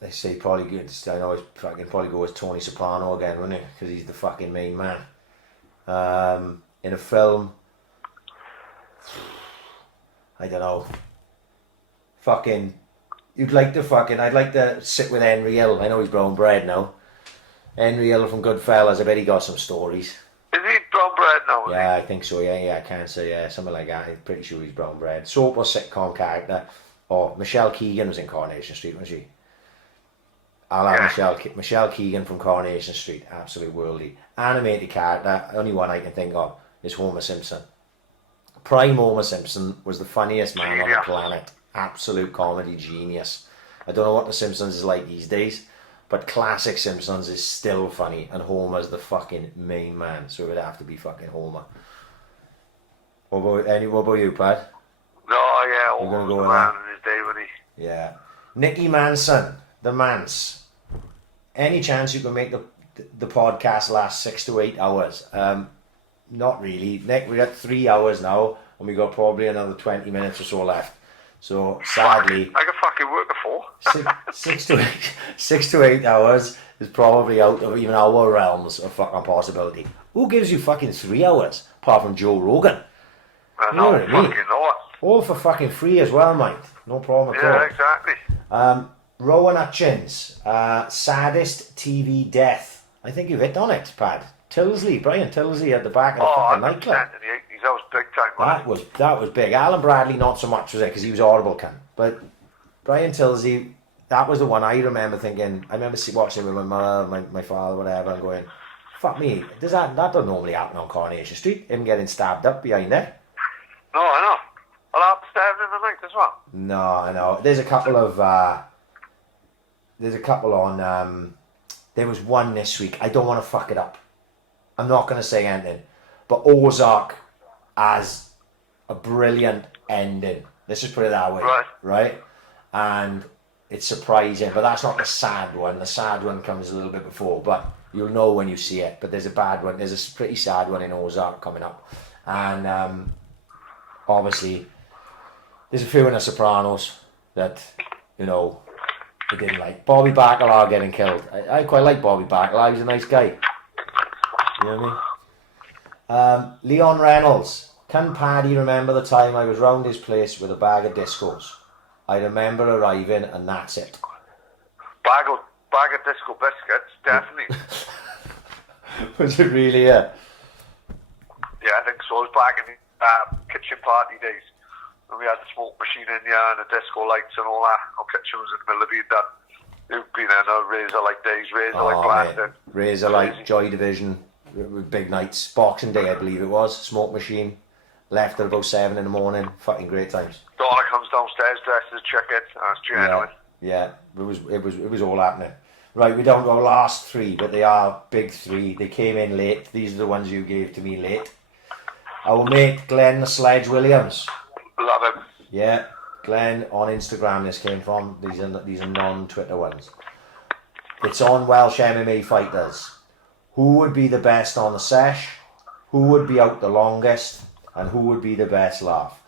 they say probably good. I know he's fucking probably go as Tony Soprano again, wouldn't he? Because he's the fucking main man. In a film, I don't know. Fucking, I'd like to sit with Henry Hill. I know he's brown bread now. Henry Hill from Goodfellas. I bet he got some stories. Is he brown bread now? Yeah, I think so. Yeah, I can't say. Yeah, something like that. I'm pretty sure he's brown bread. Soap or sitcom character. Oh, Michelle Keegan was in Coronation Street, wasn't she? I'll have Michelle Keegan from Coronation Street. Absolute worldly. Animated character. Only one I can think of is Homer Simpson. Prime Homer Simpson was the funniest man on the planet. Absolute comedy genius. I don't know what the Simpsons is like these days, but classic Simpsons is still funny, and Homer's the fucking main man, so it would have to be fucking Homer. What about you, Pad? No, yeah, You're gonna Homer's go the with man that? in his day when he... Yeah. Nicky Manson, the Mance. Any chance you can make the podcast last 6 to 8 hours? Not really. Nick, we got 3 hours now, and we got probably another 20 minutes or so left. So sadly, I could fucking work at 4. 6 to 8 hours is probably out of even our realms of fucking possibility. Who gives you fucking 3 hours apart from Joe Rogan? I You know what I mean? fucking know it. All for fucking free as well, mate. No problem at all. Yeah, exactly. Rowan Hutchins, saddest TV death. I think you've hit on it, Pad. Brian Tilsley at the back of the fucking nightclub. 100% in the 80s, that was big time, man. That was big. Alan Bradley not so much, was it? Because he was horrible, but Brian Tilsley, that was the one I remember thinking. I remember watching it with my mother, my father, whatever, and going, "Fuck me, that doesn't normally happen on Coronation Street." Him getting stabbed up behind there. No, I know. Well, I'm stabbed in the night as well. No, I know. There's a couple on. There was one this week. I don't want to fuck it up. I'm not going to say anything, but Ozark has a brilliant ending. Let's just put it that way, right? And it's surprising, but that's not the sad one. The sad one comes a little bit before, but you'll know when you see it. But there's a bad one. There's a pretty sad one in Ozark coming up, and obviously there's a few in The Sopranos that I didn't like. Bobby Bacala getting killed. I quite like Bobby Bacala. He's a nice guy. You know what I mean? Leon Reynolds. Can Paddy remember the time I was round his place with a bag of discos? I remember arriving and that's it. Bag of disco biscuits, definitely. Was it really? Yeah, I think so. It was back in the kitchen party days. And we had the smoke machine in here and the disco lights and all that. Our kitchen was in the middle of being done. You've been in a Razor-like days, Razor-like blasting. Razor-like, Joy Division, with big nights. Boxing Day, I believe it was. Smoke machine. Left at about 7 in the morning. Fucking great times. Donna comes downstairs dressed as a chicken. That's genuine. Yeah, it was all happening. Right, we don't go last 3, but they are big 3. They came in late. These are the ones you gave to me late. Our mate Glenn the Sledge Williams. Love him. Yeah, Glenn on Instagram. This came from. These are non-Twitter ones. It's on Welsh MMA fighters. Who would be the best on the sesh? Who would be out the longest? And who would be the best laugh?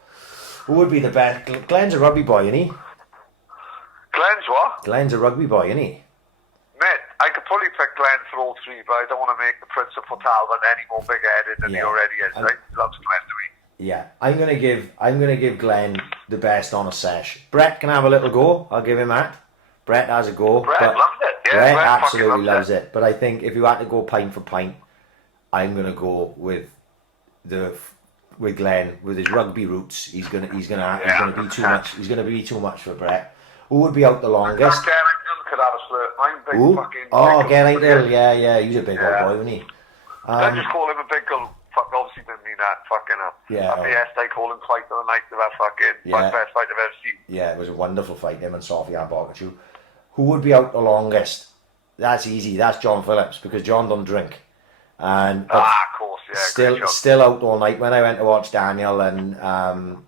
Who would be the best? Glenn's a rugby boy, isn't he? Glenn's what? Glenn's a rugby boy, isn't he? Mate, I could probably pick Glenn for all 3, but I don't want to make the Principal Talbot any more big-headed than he already is. Right? That's Glenn to me. Yeah, I'm gonna give Glenn the best on a sesh. Brett can have a little go. I'll give him that. Brett has a go. Brett loves it. Yeah, Brett absolutely loves it. But I think if you had to go pint for pint, I'm gonna go with Glenn with his rugby roots. He's gonna be too much. He's gonna be too much for Brett. Who would be out the longest? Garrington could have a slur. I'm big Who? fucking. Oh, Garrington. Yeah. He was a big old boy, wasn't he? I just call him a big girl. Fuck, obviously didn't mean that. Fucking up. Yeah. Yes, they call him fight of the night of that fucking best fight I've ever seen. Yeah, it was a wonderful fight, him and Sophia Bogachu. Who would be out the longest? That's easy. That's John Phillips, because John don't drink. Of course, yeah. Still out all night. When I went to watch Daniel and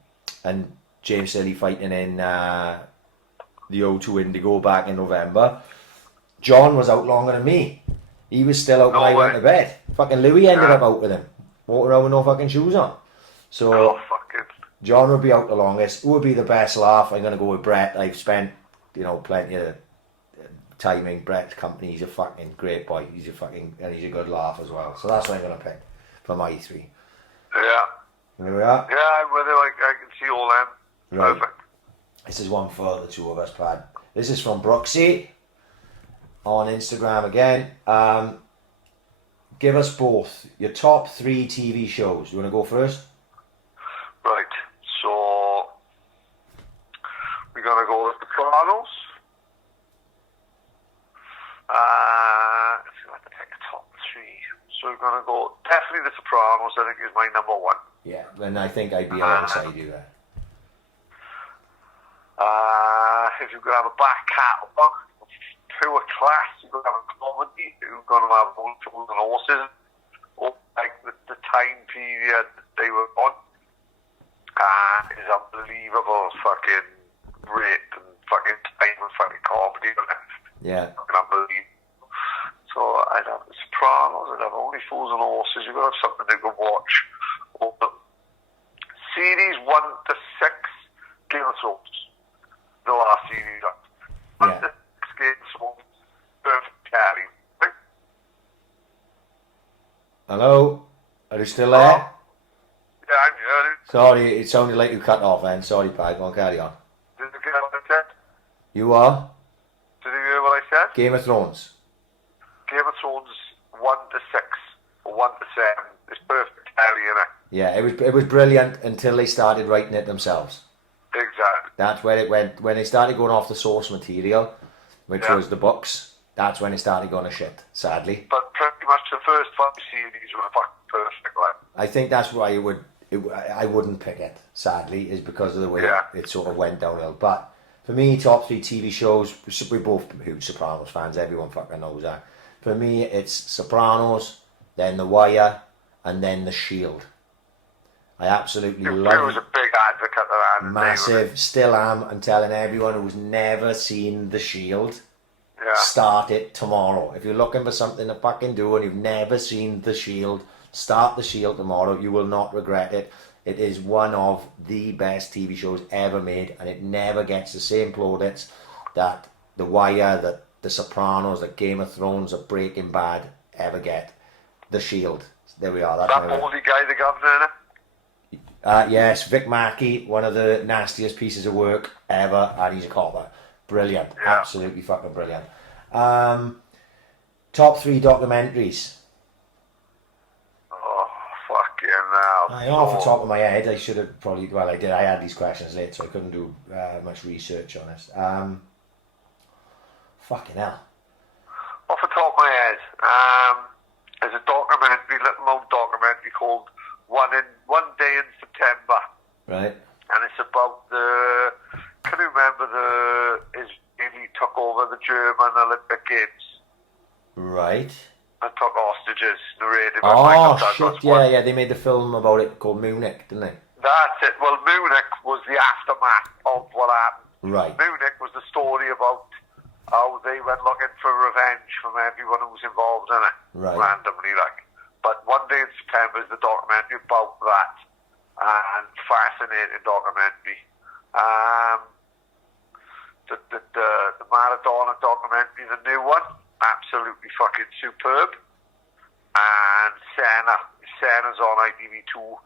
James Silly fighting in the O2 Indigo back in November, John was out longer than me. He was still out when I went to bed. Fucking Louis ended up out with him. Walking around with no fucking shoes on. So John would be out the longest. Who would be the best laugh? I'm going to go with Brett. I've spent, plenty of timing. Brett's company. He's a fucking great boy. He's a good laugh as well. So that's what I'm going to pick for my 3. Yeah. There we are. Yeah, I'm with you. I can see all them. Right. Perfect. This is one for the 2 of us, Pad. This is from Brooksy on Instagram again. Give us both your top 3 TV shows. You want to go first? Right. So we're gonna go with The Sopranos. Let's see, I have to pick a top 3. So we're gonna go definitely The Sopranos. I think is my number 1. Yeah, and I think I'd be alongside you there. If you're going to have a back catalogue of pure class, you're going to have a comedy, you're going to have Old Fools and Horses, or like the time period they were on is unbelievable fucking rate and fucking time and fucking comedy. Yeah. Fucking unbelievable. So I'd have The Sopranos, I'd have Only Fools and Horses, you've got to have something they can watch. Series 1 to 6, Game of Thrones. The last series. Yeah. Game of Thrones, perfect carry. Right? Hello? Are you still there? Yeah, I'm here. Sorry, it sounded like you cut off then. Sorry, Pad. Go on, carry on. Did you hear what I said? You are? Did you hear what I said? Game of Thrones. Game of Thrones 1 to 6 or 1 to 7 is perfect carry, innit? Yeah, it was brilliant until they started writing it themselves. Exactly. That's where it went. When they started going off the source material, which was the books, that's when it started going to shit, sadly. But pretty much the first 5 series were fucking perfect, like. I think that's why I wouldn't pick it, sadly, is because of the way it sort of went downhill. But for me, top 3 TV shows, we're both huge Sopranos fans, everyone fucking knows that. For me, it's Sopranos, then The Wire, and then The Shield. I absolutely love it. I was a big advocate of that. Massive, still am. I'm telling everyone who's never seen The Shield, Yeah. start it tomorrow. If you're looking for something to fucking do and you've never seen The Shield, start The Shield tomorrow. You will not regret it. It is one of the best TV shows ever made, and it never gets the same plaudits that The Wire, that The Sopranos, that Game of Thrones, that Breaking Bad ever get. The Shield. There we are. That's That baldy guy, the governor, innit? yes, Vic Mackey, one of the nastiest pieces of work ever, and he's a copper. Brilliant. Yeah. Absolutely fucking brilliant. Top 3 documentaries. Oh, fucking hell. I know off the top of my head, I should have probably, well, I did. I had these questions late, so I couldn't do much research on it. Fucking hell. Off the top of my head, there's a documentary, little known documentary called One Day in September. Right. And it's about can you remember Israeli took over the German Olympic Games Right. and took hostages, narrated by Michael Douglas. Yeah, they made the film about it called Munich, didn't they? That's it. Well, Munich was the aftermath of what happened. Right. Munich was the story about how they went looking for revenge from everyone who was involved in it, Right. randomly, like. But One Day in September is the documentary about that, and fascinating documentary. The Maradona documentary, the new one, absolutely fucking superb. And Senna's on ITV2.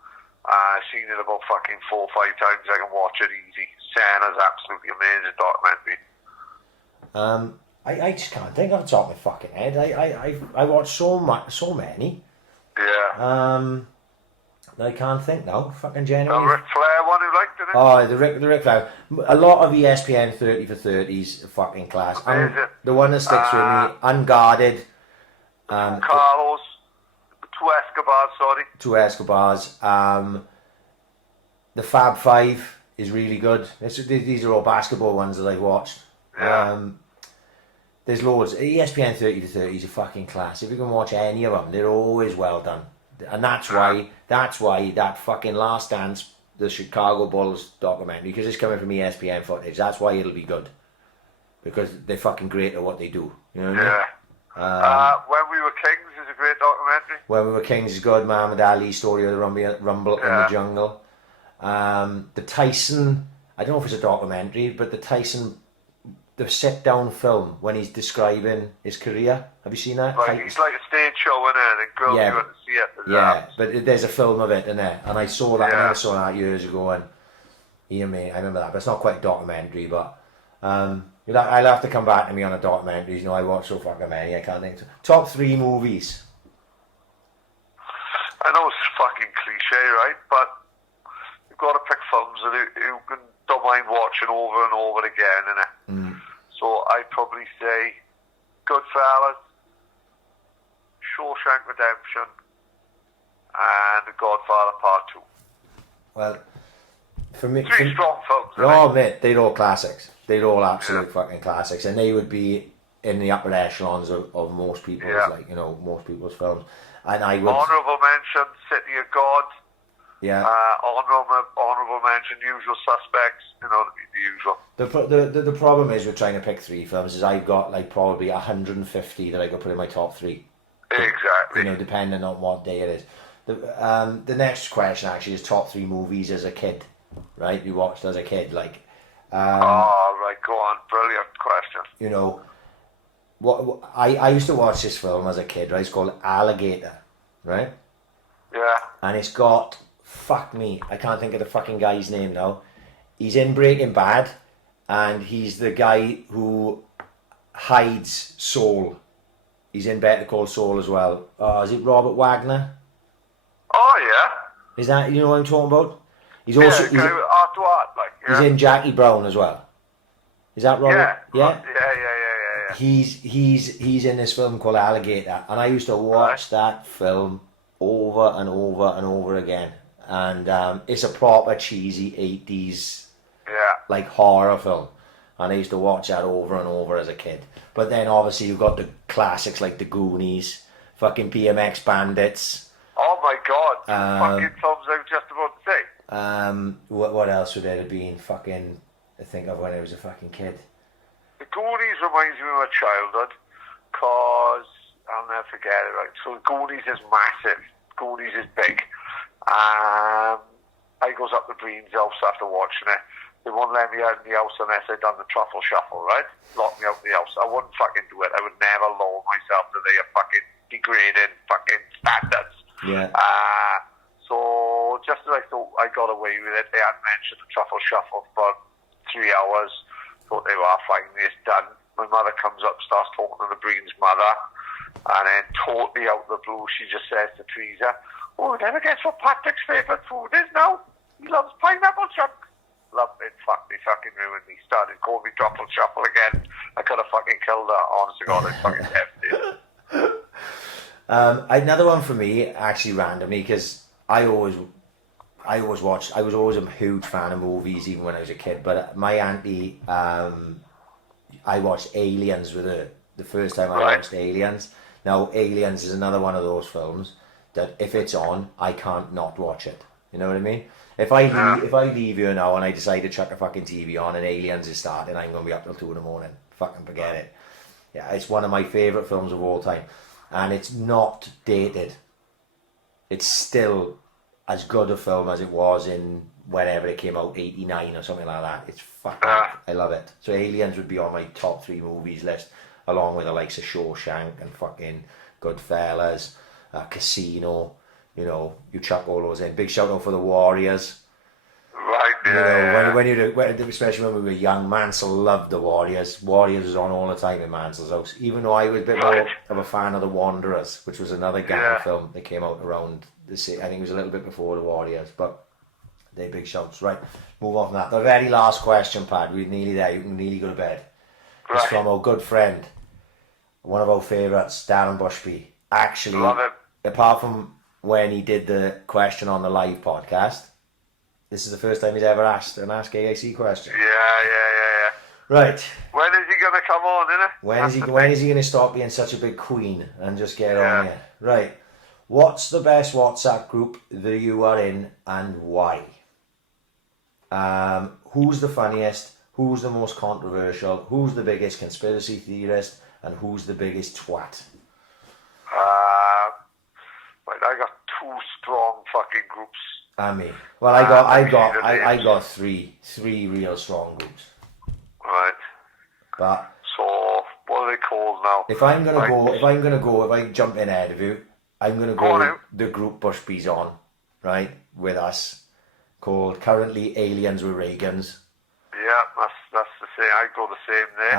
I've seen it about fucking 4 or 5 times. I can watch it easy. Senna's absolutely amazing documentary. I just can't think off the top of my fucking head. I watched so many. Yeah. I can't think now. Fucking The genuinely. Ric Flair one, who liked it? Oh, the Ric Flair. A lot of ESPN 30 for 30s, fucking class. And Amazing. the one that sticks with me, Unguarded. Carlos, Two Escobars. The Fab Five is really good. These are all basketball ones that I've watched. Yeah. There's loads. ESPN 30 to 30 is a fucking class. If you can watch any of them, they're always well done. And that's why that fucking Last Dance, the Chicago Bulls documentary, because it's coming from ESPN footage, that's why it'll be good. Because they're fucking great at what they do. You know what I mean? When We Were Kings is a great documentary. When We Were Kings is good. Muhammad Ali, story of the Rumble in the Jungle. The Tyson, I don't know if it's a documentary, but the sit-down film when he's describing his career. Have you seen that? Right, it's like a stage show, isn't it? And girls Yeah. go to see it. Yeah, but there's a film of it in there, and I saw that. Yeah. I saw that years ago, and I remember that. But it's not quite a documentary, but I'll have to come back to me on the documentaries. I watch so fucking many. I can't think. Top 3 movies. I know it's fucking cliche, right? But you've got to pick films that you don't mind watching over and over again, innit? So I'd probably say Goodfellas, Shawshank Redemption, and The Godfather Part 2. Well, for me, 3 strong films. Oh, mate, they're all classics. They're all absolute fucking classics, and they would be in the upper echelons of most people's, most people's films. And I would honourable mention, City of God. Yeah. Honourable mention, Usual Suspects. The usual. The problem is with trying to pick 3 films is I've got like probably 150 that I could put in my top 3. Exactly. Depending on what day it is. The next question actually is top 3 movies as a kid, right? You watched as a kid, like. Right, go on. Brilliant question. What I used to watch this film as a kid, right? It's called Alligator, right? Yeah. And it's got, fuck me, I can't think of the fucking guy's name now. He's in Breaking Bad, and he's the guy who hides Saul. He's in Better Call Saul as well. Is it Robert Wagner? Oh, yeah. Is that, you know what I'm talking about? He's also he's art to art, like, yeah. He's in Jackie Brown as well. Is that Robert? Yeah. Yeah. He's in this film called Alligator, and I used to watch that film over and over and over again. And it's a proper cheesy 80s like horror film, and I used to watch that over and over as a kid. But then obviously you've got the classics like The Goonies, fucking BMX Bandits. Oh my god, fucking films I was just about to say. What else would there have been? Fucking, I think of when I was a fucking kid. The Goonies reminds me of my childhood, cause I'll never forget it. Right, so The Goonies is massive. Goonies is big. I goes up to Breen's house after watching it. They won't let me out in the house unless I'd done the truffle shuffle, right? Lock me out in the house. I wouldn't fucking do it. I would never lower myself to their fucking degrading fucking standards. Yeah. So just as I thought I got away with it, they hadn't mentioned the truffle shuffle for 3 hours. Thought they were finally it's done. My mother comes up, starts talking to the Breen's mother, and then totally out of the blue, she just says to Teresa, "Oh, never guess what Patrick's favourite food is now? He loves pineapple chunks." Loved it. Fuck, they fucking ruined me. Started calling me truffle shuffle again. I could have fucking killed her. Honest to God, I fucking left it. Another one for me, actually randomly, because I was always a huge fan of movies even when I was a kid, but my auntie, I watched Aliens with her the first time I watched Aliens. Now Aliens is another one of those films that if it's on, I can't not watch it. You know what I mean? If I leave here now and I decide to chuck a fucking TV on and Aliens is starting, I'm going to be up till 2 in the morning. Fucking forget it. Yeah, it's one of my favourite films of all time. And it's not dated. It's still as good a film as it was in whenever it came out, 89 or something like that. It's fucking, I love it. So Aliens would be on my top 3 movies list, along with the likes of Shawshank and fucking Goodfellas, Casino. You chuck all those in. Big shout out for the Warriors. Right, yeah. Especially when we were young, Mansell loved the Warriors. Warriors was on all the time in Mansell's house. Even though I was a bit more of a fan of the Wanderers, which was another gang film that came out around I think it was a little bit before the Warriors, but they're big shouts. Right, move on from that. The very last question, Pad. We're nearly there. You can nearly go to bed. It's from our good friend, one of our favourites, Darren Bushby. Actually, apart from when he did the question on the live podcast, this is the first time he's ever asked an Ask AiC question. Yeah. Right. When is he going to come on, innit? When is he going to stop being such a big queen and just get on here? Right. What's the best WhatsApp group that you are in and why? Who's the funniest? Who's the most controversial? Who's the biggest conspiracy theorist? And who's the biggest twat? I got 2 strong fucking groups And me. Well, I got three real strong groups. Right. But so, what are they called now? If I jump in ahead of you, I'm gonna go with the group Bush Bees on, right, with us, called Currently Aliens with Reagans. Yeah, that's the same. I go the same there.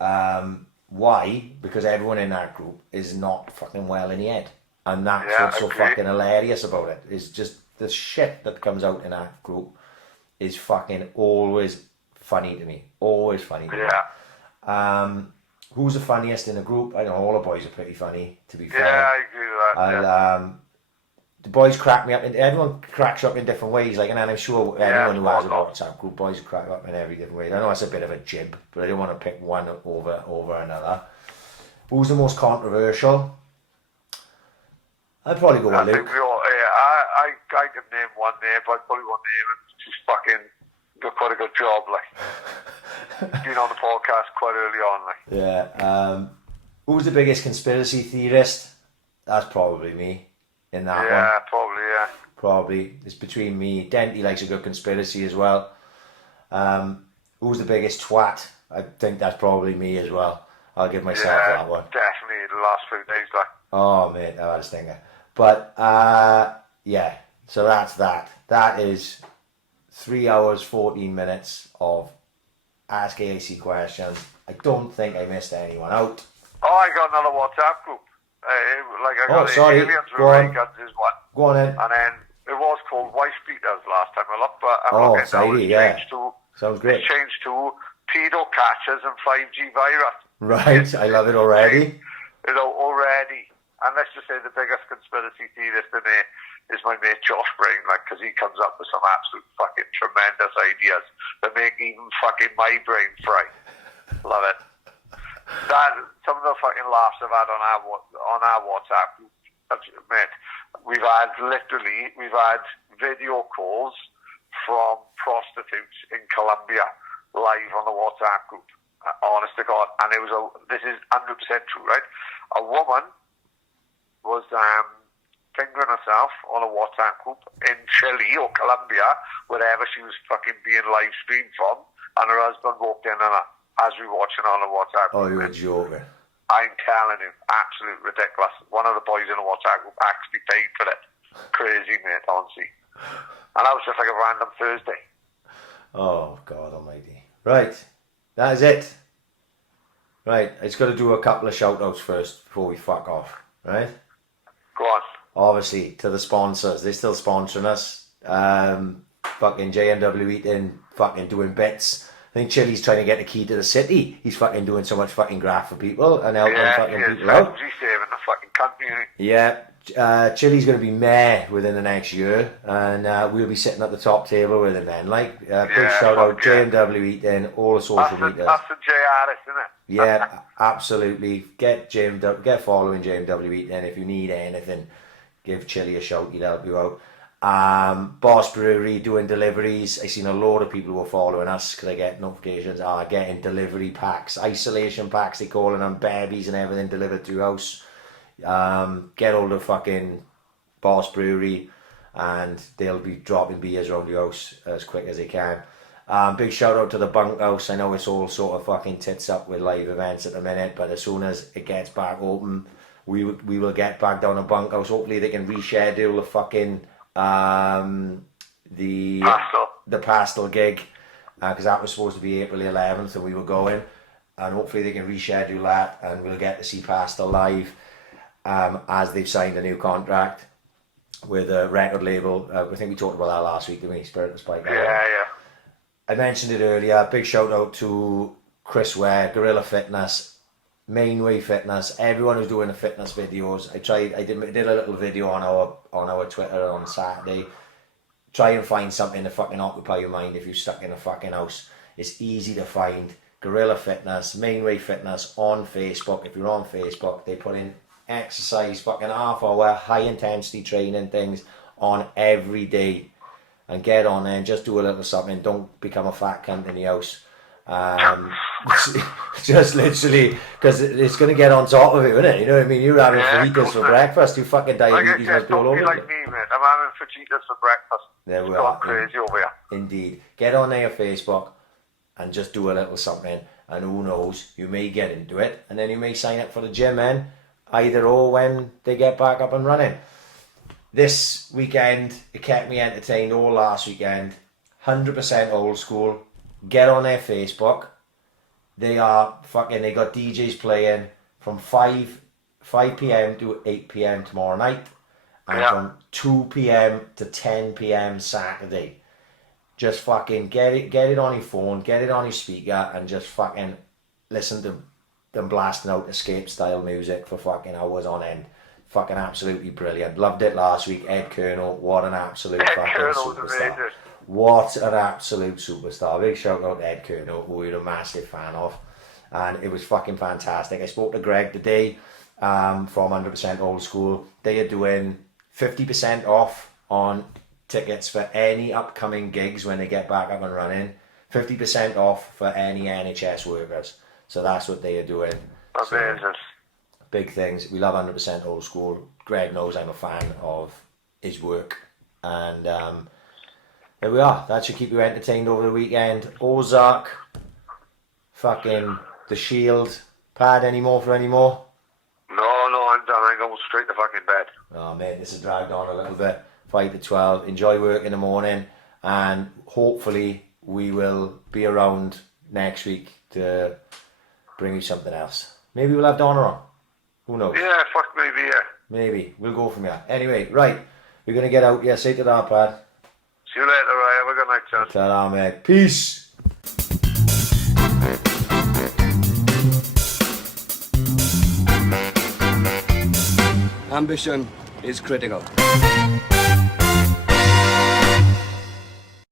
And why? Because everyone in that group is not fucking well in the head, and that's what's so fucking hilarious about it. Is just the shit that comes out in that group is fucking always funny to me. Always funny to me. Who's the funniest in the group? I know all the boys are pretty funny, to be fair. Yeah, I agree with that. The boys crack me up, and everyone cracks up in different ways. Like, and I'm sure anyone who has a WhatsApp group, boys crack up in every different way. I know that's a bit of a jib, but I don't want to pick one over another. Who's the most controversial? I'd probably go with Luke. I could name one there, but I probably won't name him. He's fucking got quite a good job, like. Been on the podcast quite early on, like. Yeah. Who's the biggest conspiracy theorist? That's probably me. In that one. Yeah, probably, yeah. Probably. It's between me. Denty likes a good conspiracy as well. Who's the biggest twat? I think that's probably me as well. I'll give myself that one. Definitely the last few days, like. Oh, mate, I had a stinger. But, yeah, so that's that. That is 3 hours, 14 minutes of Ask AiC questions. I don't think I missed anyone out. Oh, I got another WhatsApp group. I got the Aliens with Reagans is one. Go on in. And then it was called Wife Beaters last time I looked, but I'm looking now. It's changed to, sounds great. It's changed to Pedo Catchers and 5G Virus. Right, I love it already. You know, already. And let's just say the biggest conspiracy theorist in there is my mate Josh Brain, like, because he comes up with some absolute fucking tremendous ideas that make even fucking my brain fry. Love it. Some of the fucking laughs I've had on our WhatsApp group, mate, we've had video calls from prostitutes in Colombia live on the WhatsApp group. Honest to God, and this is 100% true, right? A woman was fingering herself on a WhatsApp group in Chile or Colombia, wherever she was fucking being live streamed from, and her husband walked in on her as we were watching on a WhatsApp group. Oh, you're joking. I'm telling you, absolute ridiculous. One of the boys in the WhatsApp group actually paid for it. Crazy, mate, honestly. And that was just like a random Thursday. Oh, God almighty. Right, that is it. Right, I just got to do a couple of shout-outs first before we fuck off, right? Go on. Obviously, to the sponsors. They're still sponsoring us. Fucking JMW Eating, fucking doing bits. I think Chili's trying to get the key to the city. He's fucking doing so much fucking graft for people and helping fucking people out. He's saving the fucking country. Yeah. Chili's going to be mayor within the next year, and we'll be sitting at the top table with him then. Like, big shout out, JMW Eating, all the social media. That's the JRS, isn't it? Yeah, absolutely. Get following JMW Eating. If you need anything, give Chili a shout. He'll help you out. Boss Brewery doing deliveries. I seen a load of people who are following us because I get notifications. Getting delivery packs, isolation packs. They calling them babies and everything delivered to your house. Get hold of fucking Boss Brewery, and they'll be dropping beers around your house as quick as they can. Big shout out to the Bunkhouse. I know it's all sort of fucking tits up with live events at the minute, but as soon as it gets back open, we will get back down to Bunkhouse. Hopefully they can reschedule the fucking the Pastel gig, because that was supposed to be April 11th and we were going, and hopefully they can reschedule that and we'll get to see Pastel live, as they've signed a new contract with a record label. I think we talked about that last week, didn't we? Spirit and Spike. Yeah. I mentioned it earlier. Big shout out to Chris Ware, Gorilla Fitness, Mainway Fitness, everyone who's doing the fitness videos. I did a little video on our Twitter on Saturday. Try and find something to fucking occupy your mind if you're stuck in a fucking house. It's easy to find. Gorilla Fitness, Mainway Fitness on Facebook. If you're on Facebook, they put in exercise, fucking half-hour, high-intensity training things on every day. And get on there and just do a little something. Don't become a fat cunt in the house. Just literally, because it's going to get on top of it, isn't it? You know what I mean? You're having fajitas for breakfast. You fucking diabetes must be all over. Like me, man. I'm having fajitas for breakfast. There we It's are. gone crazy over here. Indeed. Get on their Facebook and just do a little something, and who knows, you may get into it, and then you may sign up for the gym then, either or when they get back up and running. This weekend, it kept me entertained all last weekend. 100% old school. Get on their Facebook. They got DJs playing from 5 p.m. to 8 p.m. tomorrow night, and from 2 p.m. to 10 p.m. Saturday. Just fucking get it on your phone, get it on your speaker, and just fucking listen to them blasting out escape style music for fucking hours on end. Fucking absolutely brilliant. Loved it last week. Ed Colonel, what an absolute fucking superstar. Amazing. What an absolute superstar. Big shout out to Ed Colonel, who we're a massive fan of. And it was fucking fantastic. I spoke to Greg today from 100% Old School. They are doing 50% off on tickets for any upcoming gigs when they get back up and running. 50% off for any NHS workers. So that's what they are doing. Amazing. So, big things. We love 100% Old School. Greg knows I'm a fan of his work. And there we are. That should keep you entertained over the weekend. Ozark, fucking The Shield. Pad anymore for any more? No, I'm done. I'm going straight to fucking bed. Oh mate, this has dragged on a little bit. 5 to 12. Enjoy work in the morning, and hopefully we will be around next week to bring you something else. Maybe we'll have Donna on. Who knows? Yeah, fuck maybe, yeah. Maybe. We'll go from here. Anyway, right. We're going to get out. Yeah, say to that, Pad. See you later, right? Have a good night, son. Ta-ra, mate. Peace. Ambition is critical.